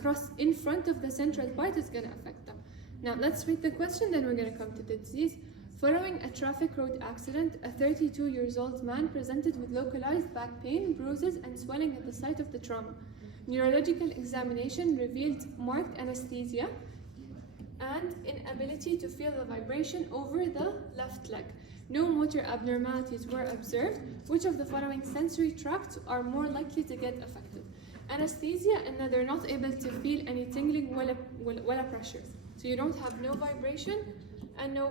cross in front of the central part, is going to affect them. Now let's read the question, then we're going to come to the disease. Following a traffic road accident, a 32-year-old man presented with localized back pain, bruises, and swelling at the site of the trauma. Neurological examination revealed marked anesthesia and inability to feel the vibration over the left leg. No motor abnormalities were observed. Which of the following sensory tracts are more likely to get affected? Anesthesia, and that they're not able to feel any tingling wala pressure. So you don't have no vibration, and no,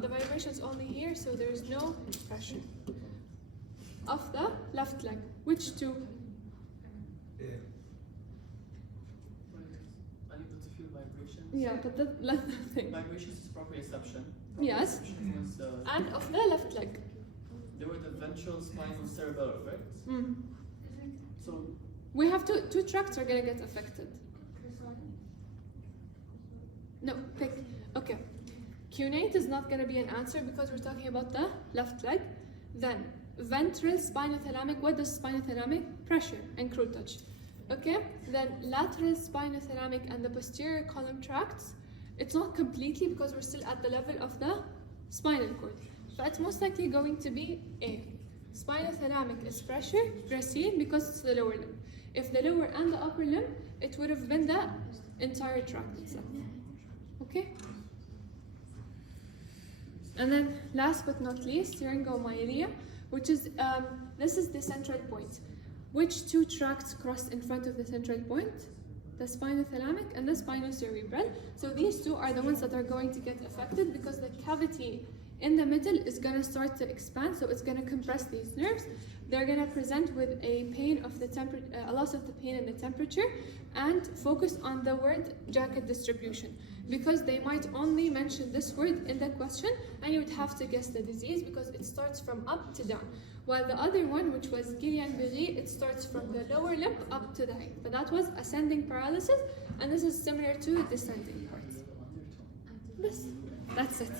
the vibration is only here, so there's no pressure. Of the left leg, which two? Unable to feel vibration. Yeah, but that's the thing. Vibrations is proprioception. Yes. Was, And of the left leg. they were the ventral spinal cerebellar, right? Mm. So We have two tracts are gonna get affected. No, pick. Okay. Cunate is not gonna be an answer because we're talking about the left leg. Then ventral spinothalamic. What does spinothalamic? Pressure and crude touch. Okay. Then lateral spinothalamic and the posterior column tracts. It's not completely because we're still at the level of the spinal cord. But it's most likely going to be A. Spinothalamic is pressure, racine, because it's the lower limb. If the lower and the upper limb, it would have been the entire tract itself. Okay? And then last but not least, syringomyelia, which is, this is the central point. Which two tracts cross in front of the central point? The spinothalamic and the spinocerebral. So these two are the ones that are going to get affected because the cavity in the middle is going to start to expand, so it's going to compress these nerves. They're going to present with a pain of the a loss of the pain and the temperature, and focus on the word jacket distribution, because they might only mention this word in the question, and you would have to guess the disease because it starts from up to down. While the other one, which was Guillain-Barré, it starts from the lower limb up to the height. But that was ascending paralysis, and this is similar to descending parts. That's it.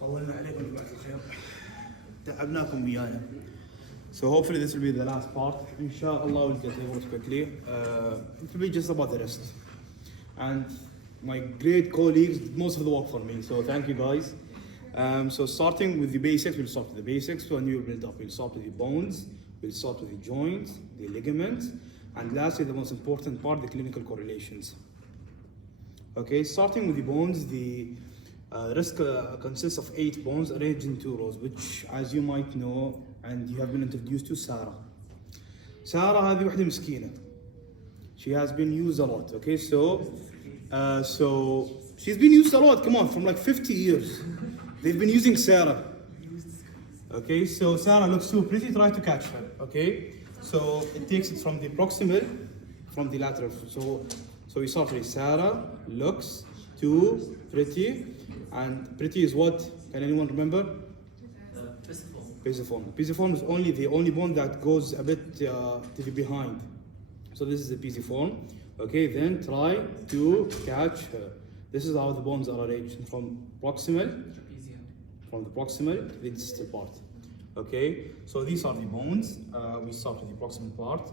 طولنا عليكم يا جماعة الخير. تعبناكم ويانا. So hopefully this will be the last part. Inshallah we'll get over it quickly. It will be just about the rest. And my great colleagues did most of the work for me, so thank you guys. So starting with the basics, we'll start with the basics. When you build up, we'll start with the bones, we'll start with the joints, the ligaments, and lastly the most important part, the clinical correlations. Okay, starting with the bones, The wrist consists of 8 bones arranged in 2 rows, which, as you might know, and you have been introduced to Sarah. Sarah هذه وحدة مسكينة. She has been used a lot. Okay, so she's been used a lot. Come on, from like 50 years, they've been using Sarah. Okay, so Sarah looks so pretty. Try to catch her. Okay, so it takes it from the proximal, from the lateral. So we start with Sarah looks too pretty, and pretty is what? Can anyone remember? Pisiform. Pisiform is the only bone that goes a bit to the behind. So this is the pisiform. Okay, then try to catch her. This is how the bones are arranged from proximal, from the proximal to the distal part. Okay, so these are the bones. We start with the proximal part.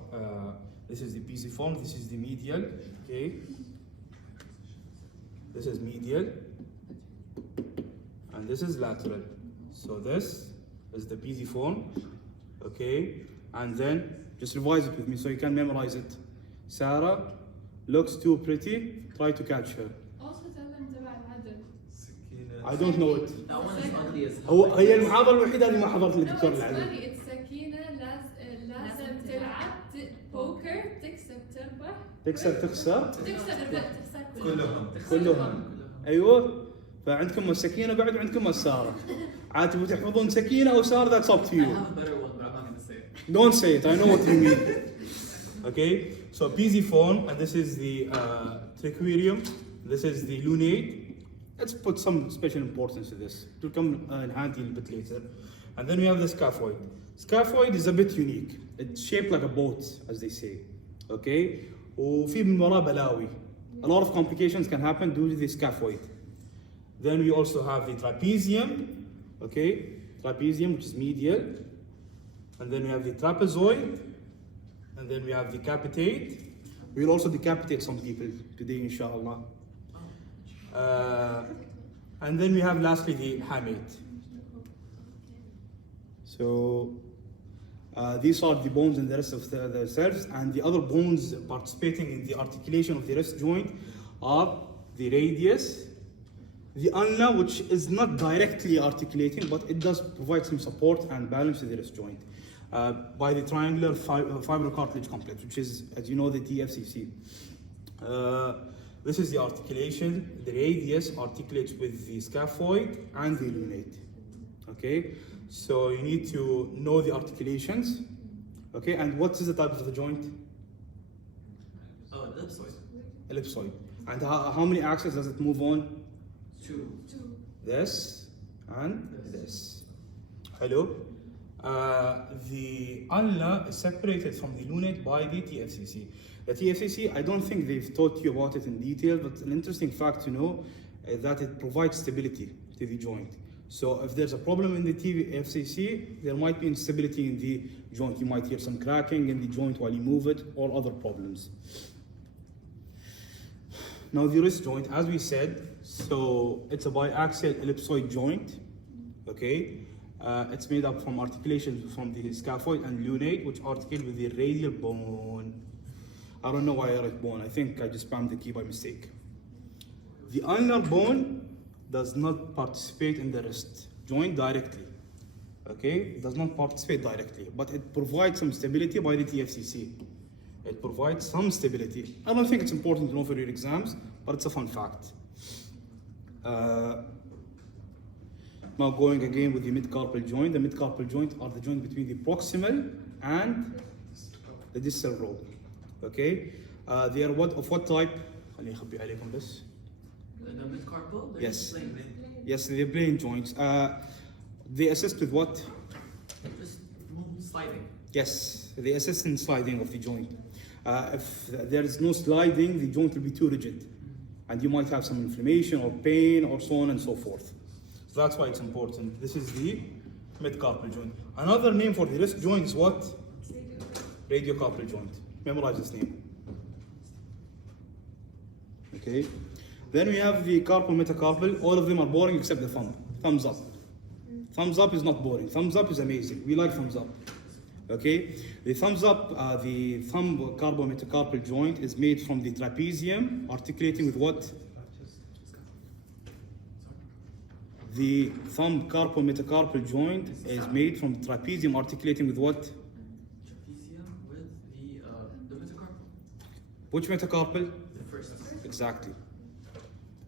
This is the pisiform. This is the medial. Okay, this is medial, and this is lateral. So this is the pisiform. Okay, and then just revise it with me so you can memorize it. Sarah looks too pretty. Try to catch her. Also tell them تبع العدل. I don't know it. That one is ugly as هي المحاضرة الوحيدة اللي ما حضرت No, الدكتور it's العدل. funny. It's سكينة لازم تلعب بوكر تكسب تربح. تكسر تخسر تخسر كلهم. ايوه فعندكم السكينة بعد وعندكم السارة. عاد تبغوا تحفظون سكينة او سارة that's up to I you. have a better one, but I'm not going to say it. Don't say it, I know what you mean. Okay, so pisiform, and this is the triquarium, this is the lunate. Let's put some special importance to this. It will come in handy a little bit later. And then we have the scaphoid. Scaphoid is a bit unique. It's shaped like a boat, as they say. Okay, وفي من وراه بلاوي. A lot of complications can happen due to the scaphoid. Then we also have the trapezium. Okay, trapezium, which is medial. And then we have the trapezoid. And then we have decapitate. We'll also decapitate some people today, inshallah. And then we have lastly the hamate. So these are the bones in the rest of the cells, and the other bones participating in the articulation of the wrist joint are the radius, the ulna, which is not directly articulating, but it does provide some support and balance to the wrist joint. By the triangular fibrocartilage complex, which is, as you know, the TFCC. This is the articulation. The radius articulates with the scaphoid and the lunate. Okay, so you need to know the articulations. Okay, and what is the type of the joint? Oh, ellipsoid. Ellipsoid. And how many axes does it move on? 2. This and this. Hello. The ulna is separated from the lunate by the TFCC. The TFCC, I don't think they've taught you about it in detail, but an interesting fact to know is that it provides stability to the joint. So if there's a problem in the TFCC, there might be instability in the joint. You might hear some cracking in the joint while you move it, or other problems. Now the wrist joint, as we said, so it's a biaxial ellipsoid joint, okay? It's made up from articulations from the scaphoid and lunate, which articulate with the radial bone. I don't know why I wrote bone. I think I just spammed the key by mistake. The ulnar bone does not participate in the wrist joint directly. Okay, it does not participate directly, but it provides some stability by the TFCC. It provides some stability. I don't think it's important to know for your exams, but it's a fun fact. Now going again with the mid-carpal joint. The mid-carpal joint are the joint between the proximal and the distal row. Okay, they are of what type? The mid-carpal? They're Yes. just plain. Yes, they're plain joints. They assist with what? Just sliding. Yes, they assist in sliding of the joint. If there is no sliding, the joint will be too rigid, and you might have some inflammation or pain or so on and so forth. So that's why it's important. This is the mid-carpal joint. Another name for the wrist joint is what? Radiocarpal joint. Memorize this name. Okay. Then we have the carpal, metacarpal. All of them are boring except the thumb. Thumbs up. Thumbs up is not boring. Thumbs up is amazing. We like thumbs up. Okay. The thumbs up, the thumb carpal metacarpal joint is made from the trapezium, articulating with what? The thumb carpal metacarpal joint is made from trapezium articulating with what? Trapezium with the metacarpal. Which metacarpal? The first. Exactly.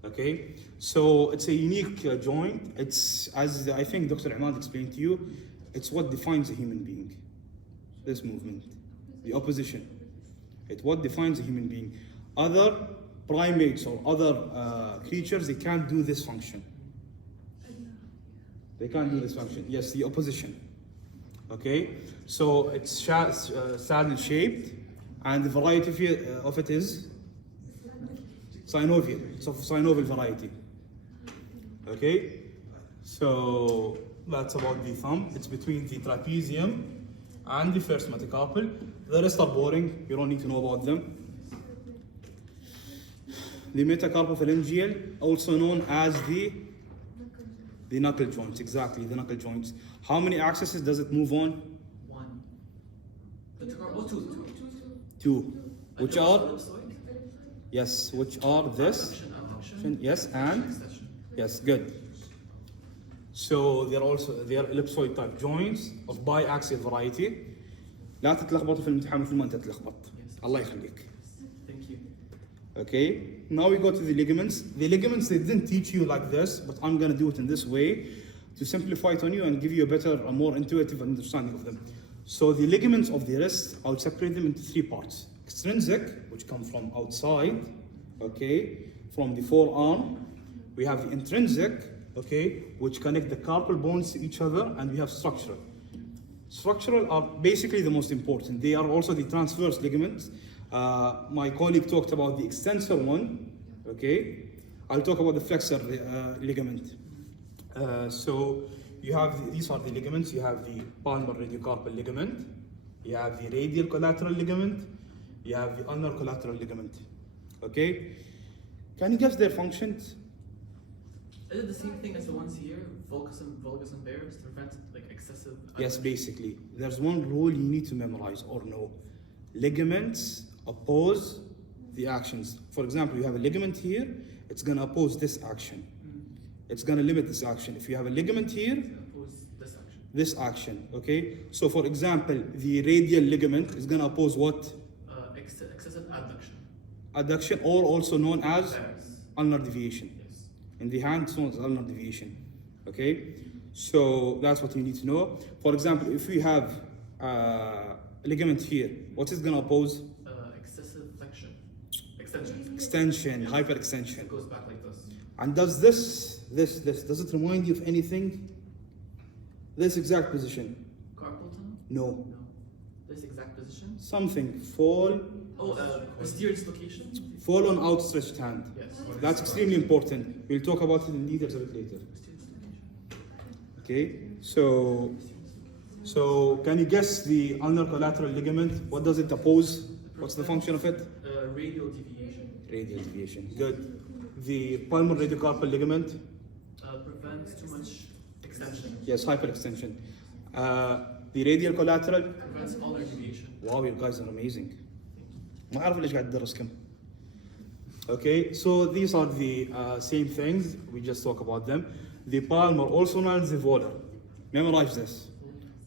Okay, so it's a unique joint. It's, as I think Dr. Imad explained to you, it's what defines a human being. This movement, the opposition. It's what defines a human being. Other primates or other creatures, they can't do this function. They can't do this function. Yes, the opposition. Okay, so it's saddle shaped, and the variety of it is synovial. It's of synovial variety. Okay, so that's about the thumb. It's between the trapezium and the first metacarpal. The rest are boring. You don't need to know about them. The metacarpophalangeal, also known as the knuckle joints. Exactly, the knuckle joints. How many axes does it move on? One. Metacarpal, two. Two. Which And are? ellipsoid? Yes, which are this? Abduction. Yes, and? Extension. Yes, good. So they are ellipsoid type joints of biaxial variety. لا تتلخبطوا في الامتحان مثل ما انت تتلخبط. الله يخليك. Thank you. Okay, now we go to the ligaments. The ligaments, they didn't teach you like this, but I'm gonna do it in this way to simplify it on you and give you a better, a more intuitive understanding of them. So the ligaments of the wrist, I'll separate them into three parts. Extrinsic, which come from outside, okay, from the forearm. We have the intrinsic, okay, which connect the carpal bones to each other, and we have structural. Structural are basically the most important. They are also the transverse ligaments. My colleague talked about the extensor one, okay? I'll talk about the flexor ligament. So you have, these are the ligaments. You have the palmar radiocarpal ligament. You have the radial collateral ligament. You have the ulnar collateral ligament, okay? Can you guess their functions? Is it the same thing as the ones here? Vulgus and bears to prevent like excessive. Yes, basically. There's one rule you need to memorize or know. Ligaments oppose the actions. For example, you have a ligament here, it's gonna oppose this action. It's gonna limit this action. If you have a ligament here, Oppose this action, okay? So for example, the radial ligament is gonna oppose what? Excessive adduction. Adduction, or also known as Bears. ulnar deviation. Yes. In the hand, it's known as ulnar deviation, okay? So that's what you need to know. For example, if we have a ligament here, what is gonna oppose? Excessive flexion. Extension. Extension, hyperextension. It goes back like this. And does this, does it remind you of anything? This exact position? Carpal tunnel? No. No. This exact position? Something, fall Posterior dislocation? on outstretched hand. Yes. That's extremely important. We'll talk about it in details a bit later. Okay, so can you guess the ulnar collateral ligament? What does it oppose? What's the function of it? Radial deviation. Radial deviation, good. The palmar radiocarpal ligament? Prevents too much extension. Yes, hyperextension. The radial collateral? Prevents ulnar deviation. Wow, you guys are amazing. ما أعرف ليش قاعد أدرسكم. Okay, so these are the same things. We just talk about them. The palmar, also known as the volar. Memorize this.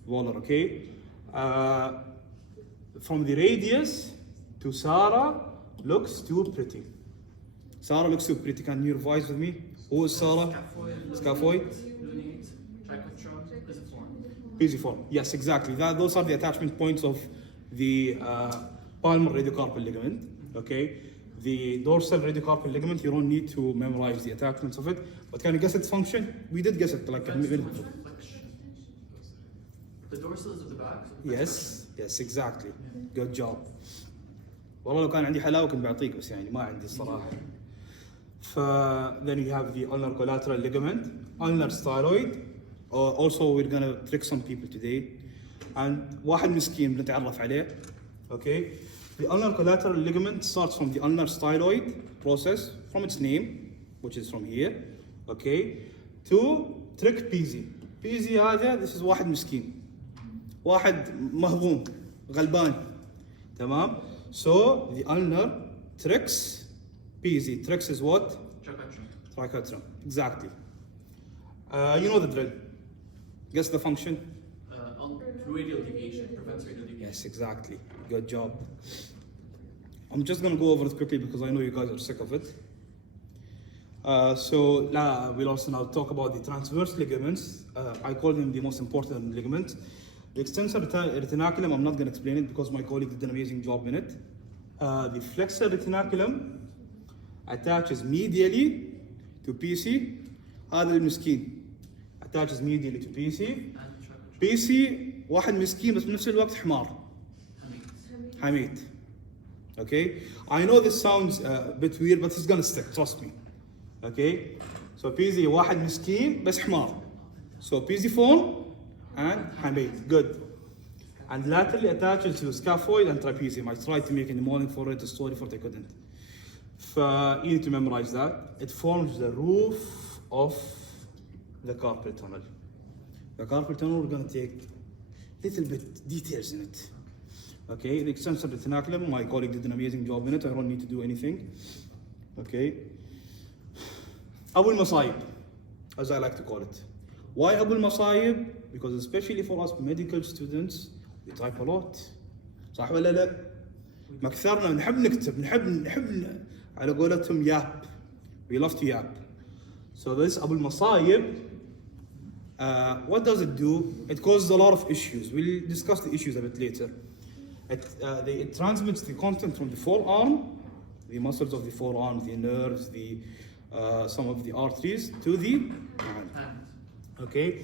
Volar, okay? From the radius to Sarah looks too pretty. Sarah looks too pretty. Can you revise with me? Who is Sarah? Scaphoid. Lunate. Triquetrum. Pisiform. Pisiform. Yes, exactly. Those are the attachment points of the palmar radiocarpal ligament. Okay. The dorsal radiocarpal ligament, you don't need to memorize the attachments of it. But can you guess its function? We did guess it like a minute ago. The dorsal is at the back. Yes, yes, exactly. Good job. والله لو كان عندي حلاوة كنت بعطيك بس يعني ما عندي الصراحة. Then you have the ulnar collateral ligament, ulnar styloid. Also we're gonna trick some people today. And واحد مسكين بنتعرف عليه. Okay. The ulnar collateral ligament starts from the ulnar styloid process, from its name, which is from here, okay, to trick PZ. PZ هذا, this is واحد مسكين. واحد مهضوم, غلبان. تمام? So the ulnar tricks PZ. Tricks is what? Triquetrum. Triquetrum. Exactly. You know the drill. Guess the function? On radial deviation, prevents radial deviation. Yes, exactly. Good job. I'm just gonna go over it quickly because I know you guys are sick of it. We'll also now talk about the transverse ligaments. I call them the most important ligament. The extensor retinaculum, I'm not gonna explain it because my colleague did an amazing job in it. The flexor retinaculum attaches medially to PC. هذا المسكين attaches medially to PC. PC واحد مسكين بس بنفس الوقت حمار. حميد. Okay, I know this sounds a bit weird, but it's gonna stick. Trust me. Okay, so PC واحد مسكين بس حمار. So pisiform and حميد. Good. And laterally attaches to scaphoid and trapezium. I tried to make in the morning for it a story, but I couldn't. You need to memorize that. It forms the roof of the carpal tunnel. The carpal tunnel, we're going to take little bit details in it. Okay, the extensor retinaculum, my colleague did an amazing job in it. I don't need to do anything. Okay. Abu al-Masayib, as I like to call it. Why Abu al-Masayib? Because especially for us medical students, we type a lot. صح ولا لا؟ ما كثرنا نحب نكتب، نحب على قولتهم yap. We love to yap. So this Abu al-Masayib, what does it do? It causes a lot of issues. We'll discuss the issues a bit later. It transmits the content from the forearm, the muscles of the forearm, the nerves, some of the arteries, to the hand. Okay,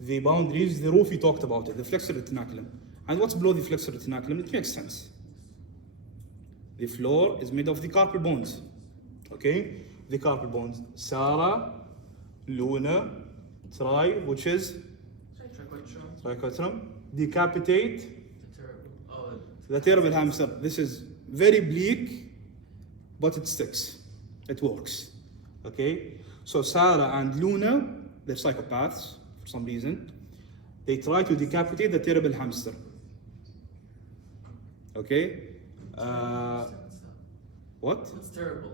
the boundaries, the roof, we talked about it, the flexor retinaculum. And what's below the flexor retinaculum? It makes sense. The floor is made of the carpal bones. Okay, the carpal bones. Sara, Luna, Tri, which is triquetrum. Decapitate. The terrible hamster. This is very bleak, but it sticks. It works. Okay, so Sarah and Luna, they're psychopaths for some reason. They try to decapitate the terrible hamster. Okay, what? That's terrible.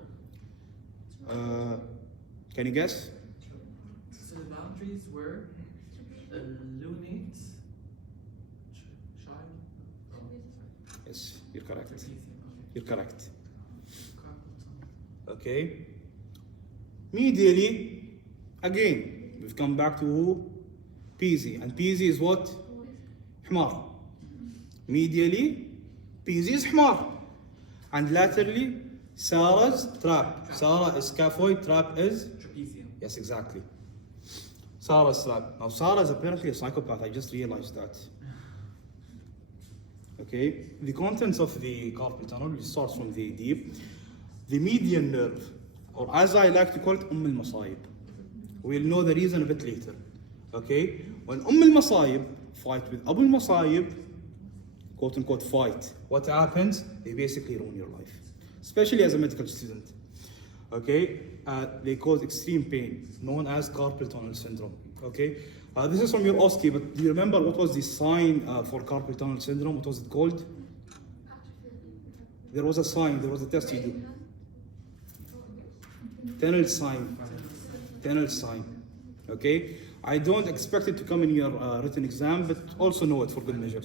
Can you guess? So the boundaries were lunate, child. Yes, you're correct. You're correct. Okay. Medially, again, we've come back to who? PZ. And PZ is what? حمار. Medially, PZ is حمار. And laterally, Sarah's trap. Sarah is scaphoid, trap is? Trapezium. Yes, exactly. Sarah's trap. Now, Sarah is apparently a psychopath. I just realized that. Okay. The contents of the carpal tunnel, it starts from the deep. The median nerve, or as I like to call it, al-Masayib. We'll know the reason a bit later. Okay? When al-Masayib fight with Abu al-Masayib, quote unquote fight, what happens? They basically ruin your life. Especially as a medical student. Okay? They cause extreme pain, known as carpal tunnel syndrome. Okay? This is from your OSCE, but do you remember what was the sign for carpal tunnel syndrome? What was it called? There was a sign, there was a test you do. Tunnel sign. Tunnel sign. Okay? I don't expect it to come in your written exam, but also know it for good measure.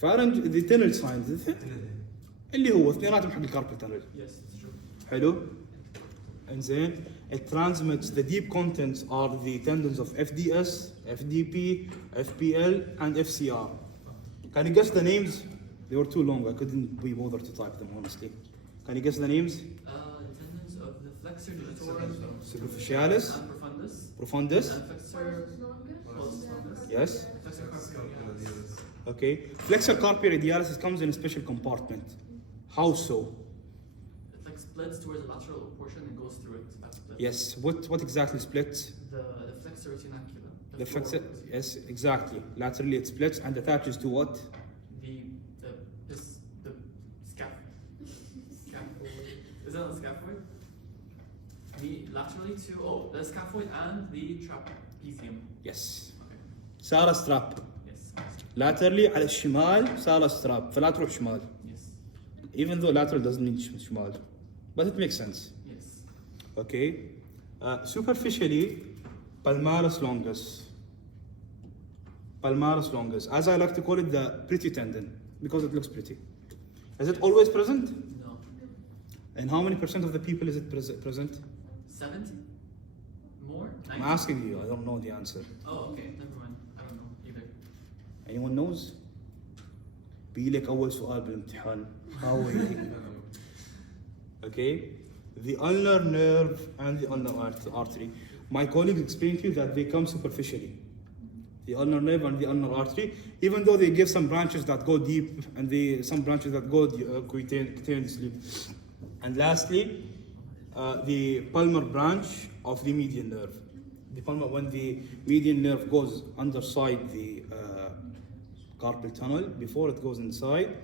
فعلا the tunnel sign اللي هو اثنيناتهم حق الكاربال tunnel. Yes, it's true. حلو؟ انزين it transmits the deep contents are the tendons of FDS, FDP, FPL, and FCR. Can you guess the names? They were too long. I couldn't be bothered to type them honestly. Can you guess the names? Tendons of the flexor digitorum Superficialis, and profundus. profundus. And flexor profundus. Yes. Flexor carpialis. Okay. Flexor carpi radialis comes in a special compartment. How so? It like splits towards the lateral portion and goes through it. That split. Yes. What exactly splits? The flexor retinaculum. The flexor. Yes, exactly. Laterally it splits and attaches to what? The scaphoid. Scaphoid. Is that a scaphoid? The laterally to the scaphoid and the trapezium. Yes. Okay. Sarah strap. Yes. Laterally على الشمال Sarah strap. فلا تروح شمال. Yes. Even though lateral doesn't mean شمال, but it makes sense. Yes. Okay. Superficially, palmaris longus. Palmaris longus. As I like to call it, the pretty tendon, because it looks pretty. Is it always present? No. And how many percent of the people is it present? 70? More? I'm 90? asking you, I don't know the answer. Oh, okay, never mind. I don't know either. Anyone knows? بيجيلك أول سؤال بالامتحان. How are you? Okay. The ulnar nerve and the ulnar artery. My colleagues explained to you that they come superficially. The ulnar nerve and the ulnar artery, even though they give some branches that go deep and some branches that go cutaneously. And lastly, the palmar branch of the median nerve. The palmar, when the median nerve goes underside the carpal tunnel, before it goes inside,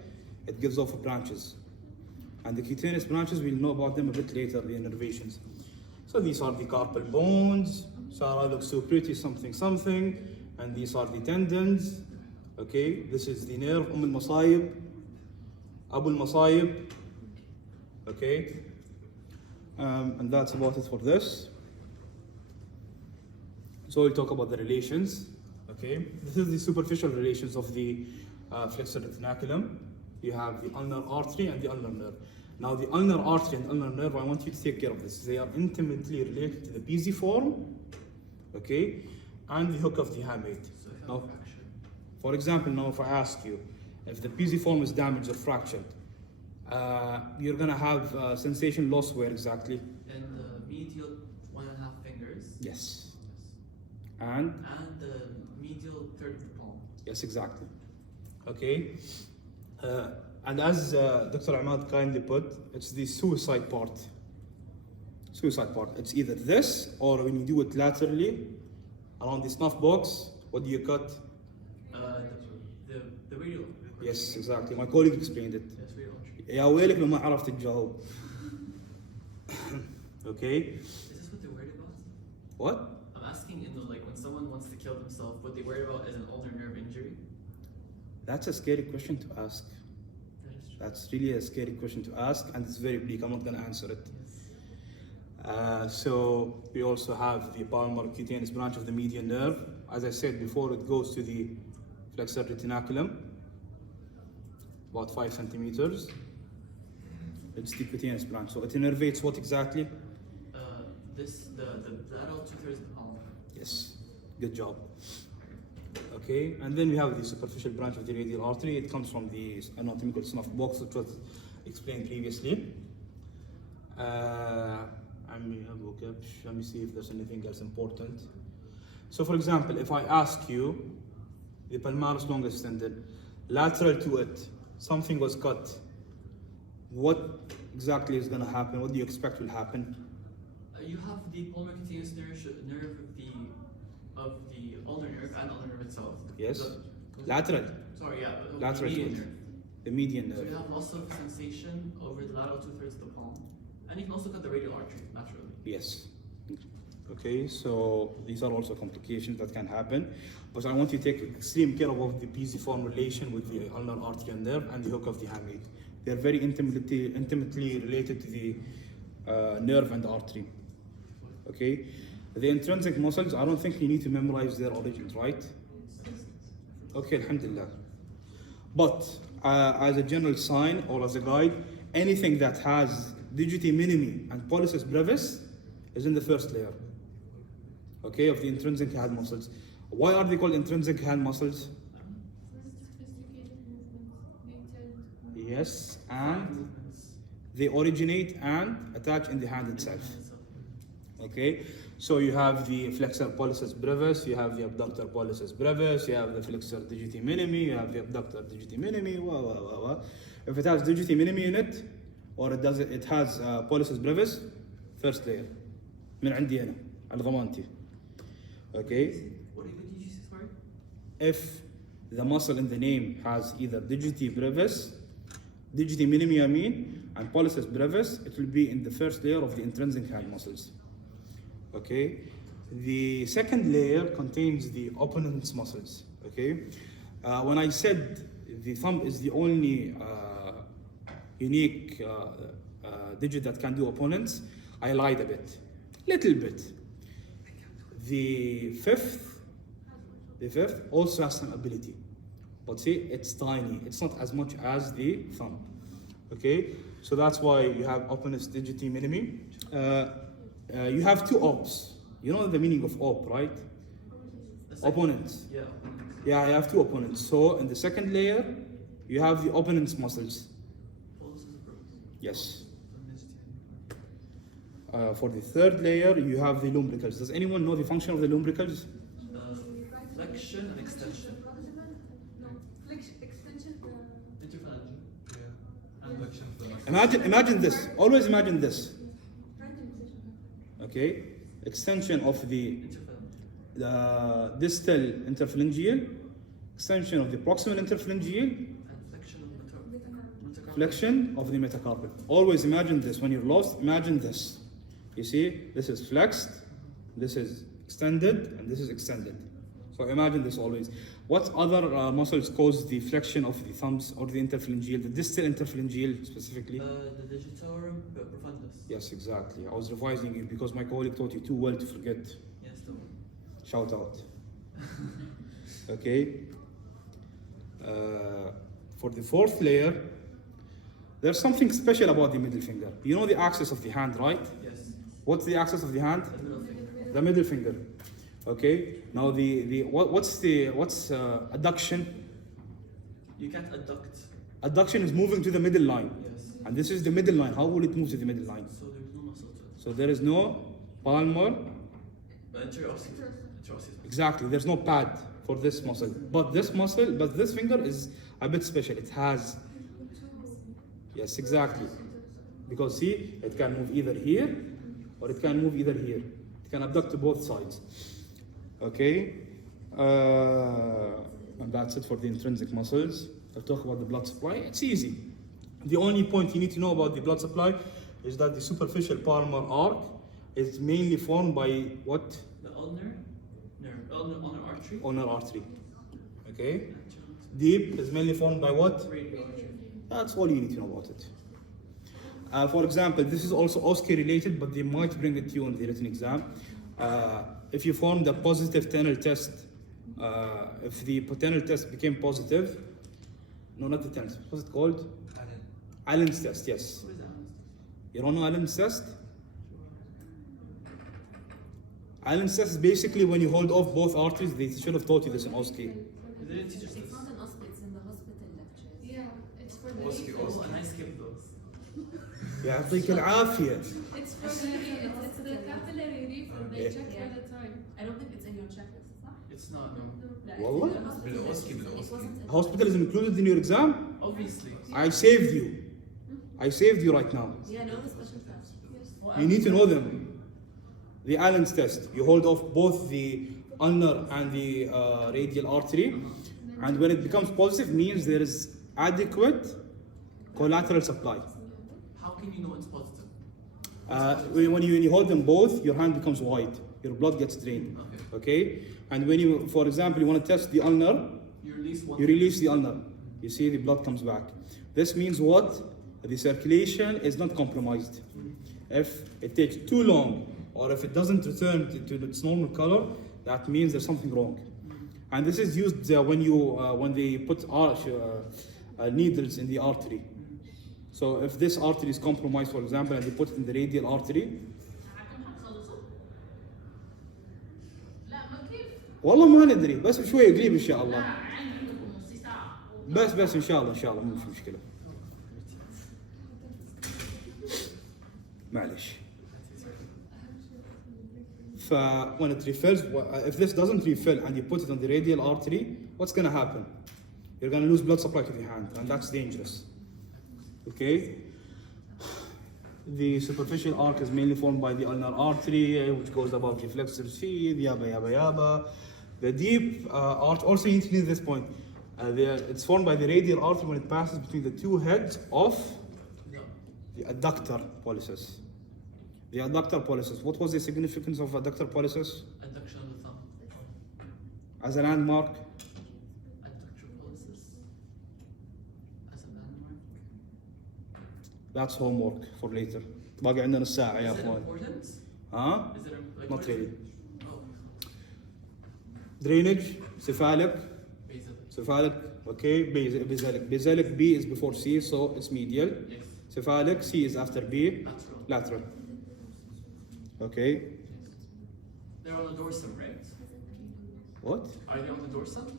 it gives off branches. And the cutaneous branches, we'll know about them a bit later, the innervations. So these are the carpal bones. Sarah looks so pretty, something, something. And these are the tendons. Okay, this is the nerve, al-Masayib, Abu al-Masayib. Okay, and that's about it for this. So we'll talk about the relations. Okay, this is the superficial relations of the flexor retinaculum. You have the ulnar artery and the ulnar nerve. Now the ulnar artery and ulnar nerve, I want you to take care of this. They are intimately related to the pisiform, okay, and the hook of the hamate. So if you Now, have a fracture, for example, now if I ask you, if the pisiform is damaged or fractured, you're gonna have sensation loss where exactly? in the medial 1.5 fingers. Yes. And? And the medial third of the palm. Yes, exactly. Okay. And as Dr. Ahmad kindly put, it's the suicide part. Suicide part. It's either this, or when you do it laterally, around the snuff box, what do you cut? The radial. Yes, exactly. My colleague explained it. Yes, radial artery. يا ويلك لو ما عرفت تجاوب. Okay. Is this what they're worried about? What? I'm asking, like when someone wants to kill themselves, what they worry about is an ulnar nerve injury. That's a scary question to ask. That is true. That's really a scary question to ask, and it's very bleak. I'm not going to answer it. So we also have the palmar cutaneous branch of the median nerve. As I said before, it goes to the flexor retinaculum, about 5 centimeters. It's the cutaneous branch. So it innervates what exactly? The lateral 2/3 of the palm. Yes, good job. Okay, and then we have the superficial branch of the radial artery. It comes from the anatomical snuff box, which was explained previously. Let me see if there's anything else important. So for example, if I ask you, the palmaris longus tendon, lateral to it, something was cut, what exactly is going to happen? What do you expect will happen? You have the palmar cutaneous nerve of the ulnar nerve and ulnar nerve itself. Yes? The- Lateral, Sorry, yeah. Lateral the median to it. nerve. the median So you nerve. have loss of sensation over the lateral 2/3 of the palm. And you can also cut the radial artery, naturally. Yes. Okay, so these are also complications that can happen. But I want you to take extreme care of the pisiform relation with the ulnar artery and nerve and the hook of the hamate. They are very intimately related to the nerve and artery. Okay, the intrinsic muscles, I don't think you need to memorize their origins, right? Okay, alhamdulillah. But as a general sign or as a guide, anything that has digiti minimi and pollicis brevis is in the first layer, okay, of the intrinsic hand muscles. Why are they called intrinsic hand muscles? Yes, and they originate and attach in the hand itself. Okay, so you have the flexor pollicis brevis, you have the abductor pollicis brevis, you have the flexor digiti minimi, you have the abductor digiti minimi. If it has digiti minimi in it, or it has pollicis brevis, first layer. من عندي أنا على ضمانتي. Okay. What did you say, sorry? If the muscle in the name has either digiti brevis, digiti minimi I mean, and pollicis brevis, it will be in the first layer of the intrinsic hand muscles. Okay. The second layer contains the opponent's muscles. Okay. When I said the thumb is the only unique digit that can do opponents, I lied a bit, little bit. The fifth also has some ability, but see, it's tiny. It's not as much as the thumb. Okay, so that's why you have opponens digiti minimi. You have two ops. You know the meaning of op, right? Opponents. Yeah. Yeah, you have two opponents. So in the second layer, you have the opponent's muscles. Yes. For the third layer, you have the lumbricals. Does anyone know the function of the lumbricals? Flexion and extension. Interphalangeal. Imagine this. Always imagine this. Okay, extension of the distal interphalangeal, extension of the proximal interphalangeal, And flexion of the metacarpal. Always imagine this. When you're lost, imagine this. You see, this is flexed, this is extended, and this is extended. So imagine this always. What other muscles cause the flexion of the thumbs or the interphalangeal, the distal interphalangeal specifically? The digitorum profundus. Yes, exactly. I was revising you because my colleague taught you too well to forget. Yes, the one. Shout out. Okay. For the fourth layer, there's something special about the middle finger. You know the axis of the hand, right? Yes. What's the axis of the hand? The middle finger. The middle finger. Okay. Now what's adduction? You can't adduct. Adduction is moving to the middle line, Yes. and this is the middle line. How will it move to the middle line? So there's no muscle to it. So there is no palmar. Anterior occipital. Exactly. There's no pad for this muscle, but this finger is a bit special. It has. Yes, exactly. Because see, it can move either here, or it can move either here. It can abduct to both sides. Okay, and that's it for the intrinsic muscles. I'll talk about the blood supply. It's easy. The only point you need to know about the blood supply is that the superficial palmar arc is mainly formed by what? The ulnar nerve, ulnar artery. Ulnar artery. Okay. Deep is mainly formed by what? Radial artery. That's all you need to know about it. For example, this is also OSCE related, but they might bring it to you on the written exam. If you form the positive tunnel test, if the tunnel test became positive, no, not the tunnel test, what's it called? Allen's test, yes. What is that? You don't know Allen's test? Allen's test is basically when you hold off both arteries. They should have taught you this in OSCE. They didn't teach us this. It's not an hospital, it's in the hospital lectures. Yeah, it's for the Oh, and I skipped those. يعطيك العافية. It's for the capillary reef and they Yeah. check all the time. I don't think it's in your checklist, صح? It's not, no. لا, والله؟ it's in the hospital بالأوسكي- lectures. بالأوسكي. It wasn't in- Hospital is included in your exam? Obviously. I saved you. I saved you right now. Yeah, no, the special class. You need to know them. The Allen's test. You hold off both the ulnar and the radial artery, and when it becomes positive, means there is adequate collateral supply. How can you know it's positive? When you hold them both, your hand becomes white. Your blood gets drained. Okay. Okay? And when you, for example, you want to test the ulnar, You release one. you release the ulnar. You see the blood comes back. This means what? The circulation is not compromised. If it takes too long, or if it doesn't return to its normal color, that means there's something wrong. And this is used when they put needles in the artery. So if this artery is compromised, for example, and they put it in the radial artery, والله ما ندري بس شوي قريب ان شاء الله. بس ان شاء الله مو في مشكله. معلش. When it refills, if this doesn't refill and you put it on the radial artery, what's going to happen? You're going to lose blood supply to the hand, and that's dangerous. Okay? The superficial arc is mainly formed by the ulnar artery, which goes above the flexor sheath, yaba. The deep arch, also you need to know this point. It's formed by the radial artery when it passes between the two heads of the adductor pollicis. The adductor pollicis. What was the significance of adductor pollicis Adduction of the thumb. as a landmark? Adductor pollicis. As a landmark. That's homework for later. باقي عندنا الساعة يا Is it اخوان. important? ها؟ Is it like Not really. Oh. Drainage, cephalic, Basal. cephalic, okay, basalic. Basalic B is before C, so it's medial. Yes. Cephalic, C is after B, Lateral. lateral. Okay, They're on the dorsum, right? what? Are they on the dorsum?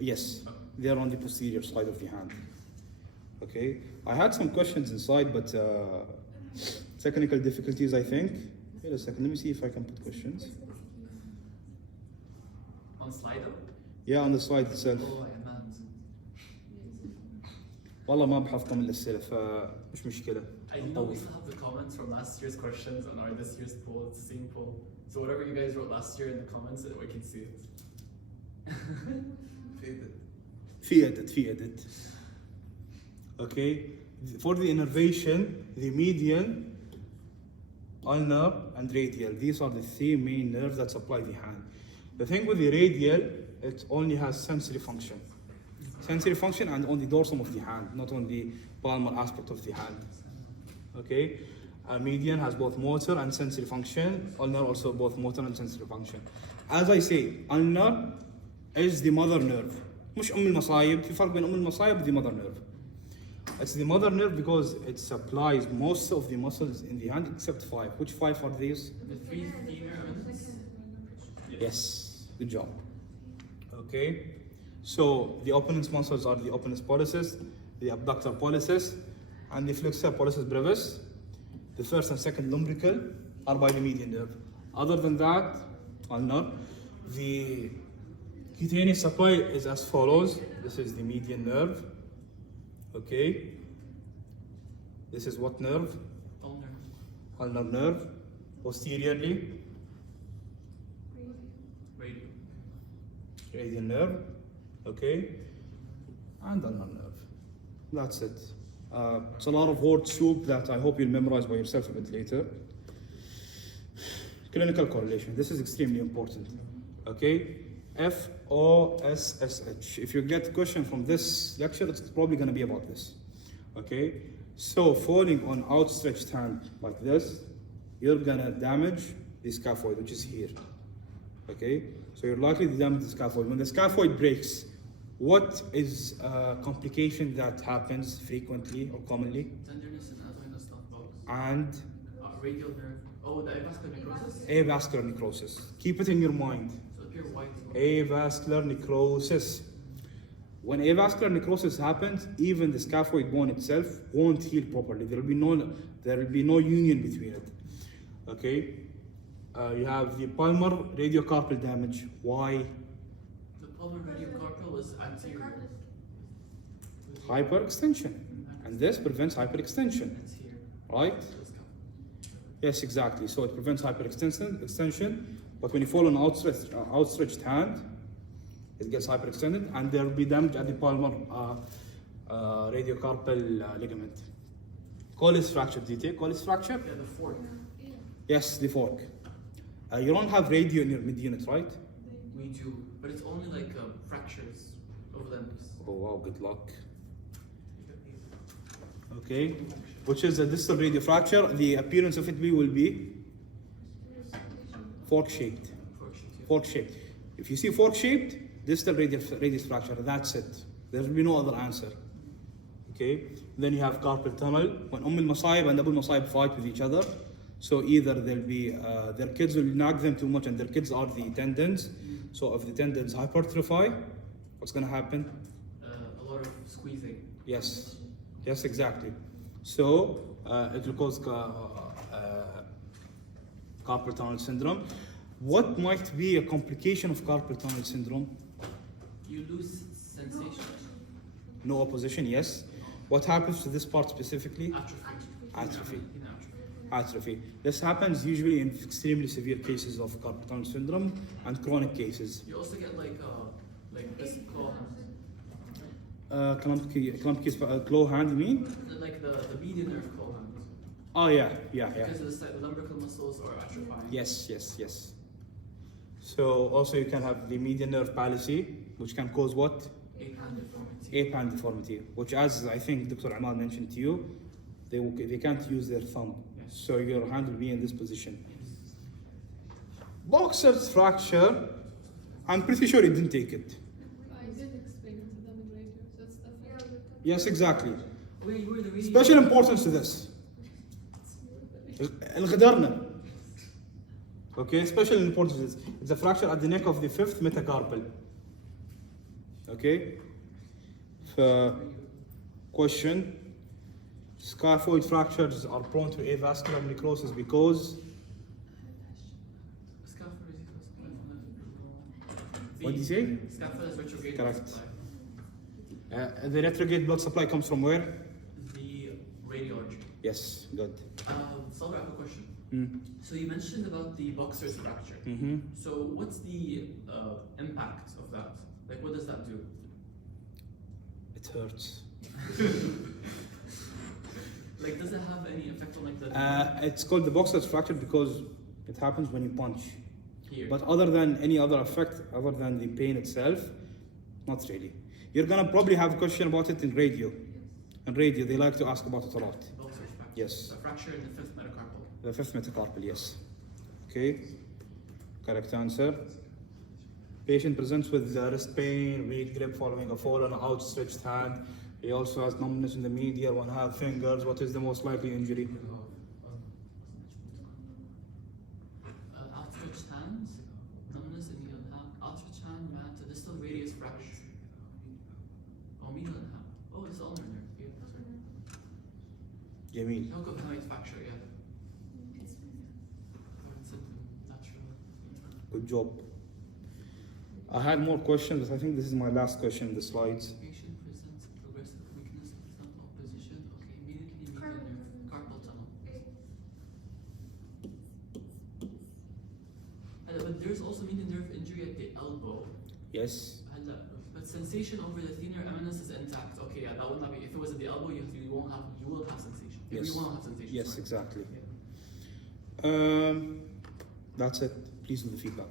Yes, they are on the posterior side of the hand. Okay, I had some questions inside, but technical difficulties, I think. Wait a second, let me see if I can put questions. On Slido? Yeah, on the slide itself. Oh, yeah, man. والله ما بحفظكم الأسئلة فمش مشكلة. I know we still have the comments from last year's questions on our this year's poll. It's the same poll. So whatever you guys wrote last year in the comments, we can see it. في edit. Okay, for the innervation, the median, ulnar, and radial. These are the three main nerves that supply the hand. The thing with the radial, it only has sensory function. Sensory function and on the dorsum of the hand, not on the palmar aspect of the hand. Okay, median has both motor and sensory function. Ulnar also both motor and sensory function. As I say, ulnar is the mother nerve. مش أم المصايب. في فرق بين أم المصايب and the mother nerve. It's the mother nerve because it supplies most of the muscles in the hand except 5. Which 5 are these? The three femur elements? Yes, good job. Okay, so the opponent's muscles are the opponent's pollicis, the abductor pollicis, and the flexor pollicis brevis. The first and second lumbrical are by the median nerve. Other than that, ulnar. The cutaneous supply is as follows. This is the median nerve. Okay. This is what nerve? Ulnar. Ulnar nerve. Posteriorly, Radial. radial nerve. Okay. And ulnar nerve. That's it. It's a lot of word soup that I hope you'll memorize by yourself a bit later. Clinical correlation. This is extremely important. Okay. FOSSH. If you get a question from this lecture, it's probably going to be about this. Okay. So falling on outstretched hand like this, you're going to damage the scaphoid, which is here. Okay. So you're likely to damage the scaphoid. When the scaphoid breaks, what is a complication that happens frequently or commonly? Tenderness and adenoid stuff box. And Radial nerve. Oh, the avascular necrosis? avascular necrosis. Keep it in your mind. So pure white. Avascular necrosis. When avascular necrosis happens, even the scaphoid bone itself won't heal properly. There will be no union between it. Okay. You have the palmar radiocarpal damage. Why? The palmar radiocarpal was anterior. Hyperextension. And this prevents hyperextension. It's here. Right? So it's come. Yes, exactly. So it prevents hyperextension. But when you fall on outstretched hand, it gets hyperextended, and there will be damage at the palmar radiocarpal ligament. Collis fracture. Did you take Collis fracture? Yeah, the fork. Yes, the fork. You don't have radio in your mid unit, right? We do. But it's only like fractures of limbs. Oh wow, good luck. Okay, which is a distal radio fracture. The appearance of it will be fork-shaped. Fork-shaped. If you see fork-shaped, distal radius fracture, that's it. There will be no other answer. Okay, then you have carpal tunnel. When al-Masayib and al-Masayib fight with each other, so either they'll be, their kids will nag them too much, and their kids are the tendons. So if the tendons hypertrophy, what's going to happen? A lot of squeezing. Yes, yes, exactly. So it will cause carpal tunnel syndrome. What might be a complication of carpal tunnel syndrome? You lose sensation. No opposition, yes. What happens to this part specifically? Atrophy. Atrophy. In atrophy. Atrophy. This happens usually in extremely severe cases of carpal tunnel syndrome and chronic cases. You also get like this claw hand. Claw hand, you mean? Like the median nerve claw hand. Oh yeah. Because of the lumbrical muscles are atrophying. Yes. So also you can have the median nerve palsy, which can cause what? Ape-hand deformity. Ape-hand deformity, which, as I think Dr. Omar mentioned to you, they can't use their thumb. Yes. So your hand will be in this position. Boxer's fracture I'm pretty sure he didn't take it. I did explain it to them in radio, so it's definitely. Yes, exactly. Wait, you were the radio. Special importance to this. الغدرنا. Okay, special importance to this. It's a fracture at the neck of the 5th metacarpal. Okay. Question. Scaphoid fractures are prone to avascular necrosis because. What did you say? Scapula is retrograde. Correct. Supply. The retrograde blood supply comes from where? The radial artery. Yes, good. Saber, I have a question. Mm. So you mentioned about the boxer's fracture. Mm-hmm. So what's the impact of that? Like, what does that do? It hurts. Like, does it have any effect on like the It's called the boxer's fracture because it happens when you punch. here? But other than any other effect, other than the pain itself, not really. You're gonna probably have a question about it in radio. In radio, they like to ask about it a lot. Boxer's fracture. Yes. A fracture in the 5th metacarpal. The 5th metacarpal, yes. Okay, correct answer. Patient presents with wrist pain, weak grip following a fall on an outstretched hand. He also has numbness in the medial 1/2 fingers. What is the most likely injury? Outstretched hands, numbness in the outstretched hand, to distal radius fracture. Oh, medial and half. Oh, it's ulnar nerve. Yeah, that's right. Jamil. Yoke of Hamid fracture, yeah. Natural. Good job. I had more questions, but I think this is my last question in the slides. Patient presents progressive weakness of frontal position. Okay, immediately medial nerve, carpal tunnel. But there's also medial nerve injury at the elbow. Yes. But sensation over the thenar eminence is intact. Okay, yeah, that would not be. If it was at the elbow, you will have sensation. Yes. You won't have sensation. Yes, sorry. exactly. Yeah. That's it. Please do the feedback.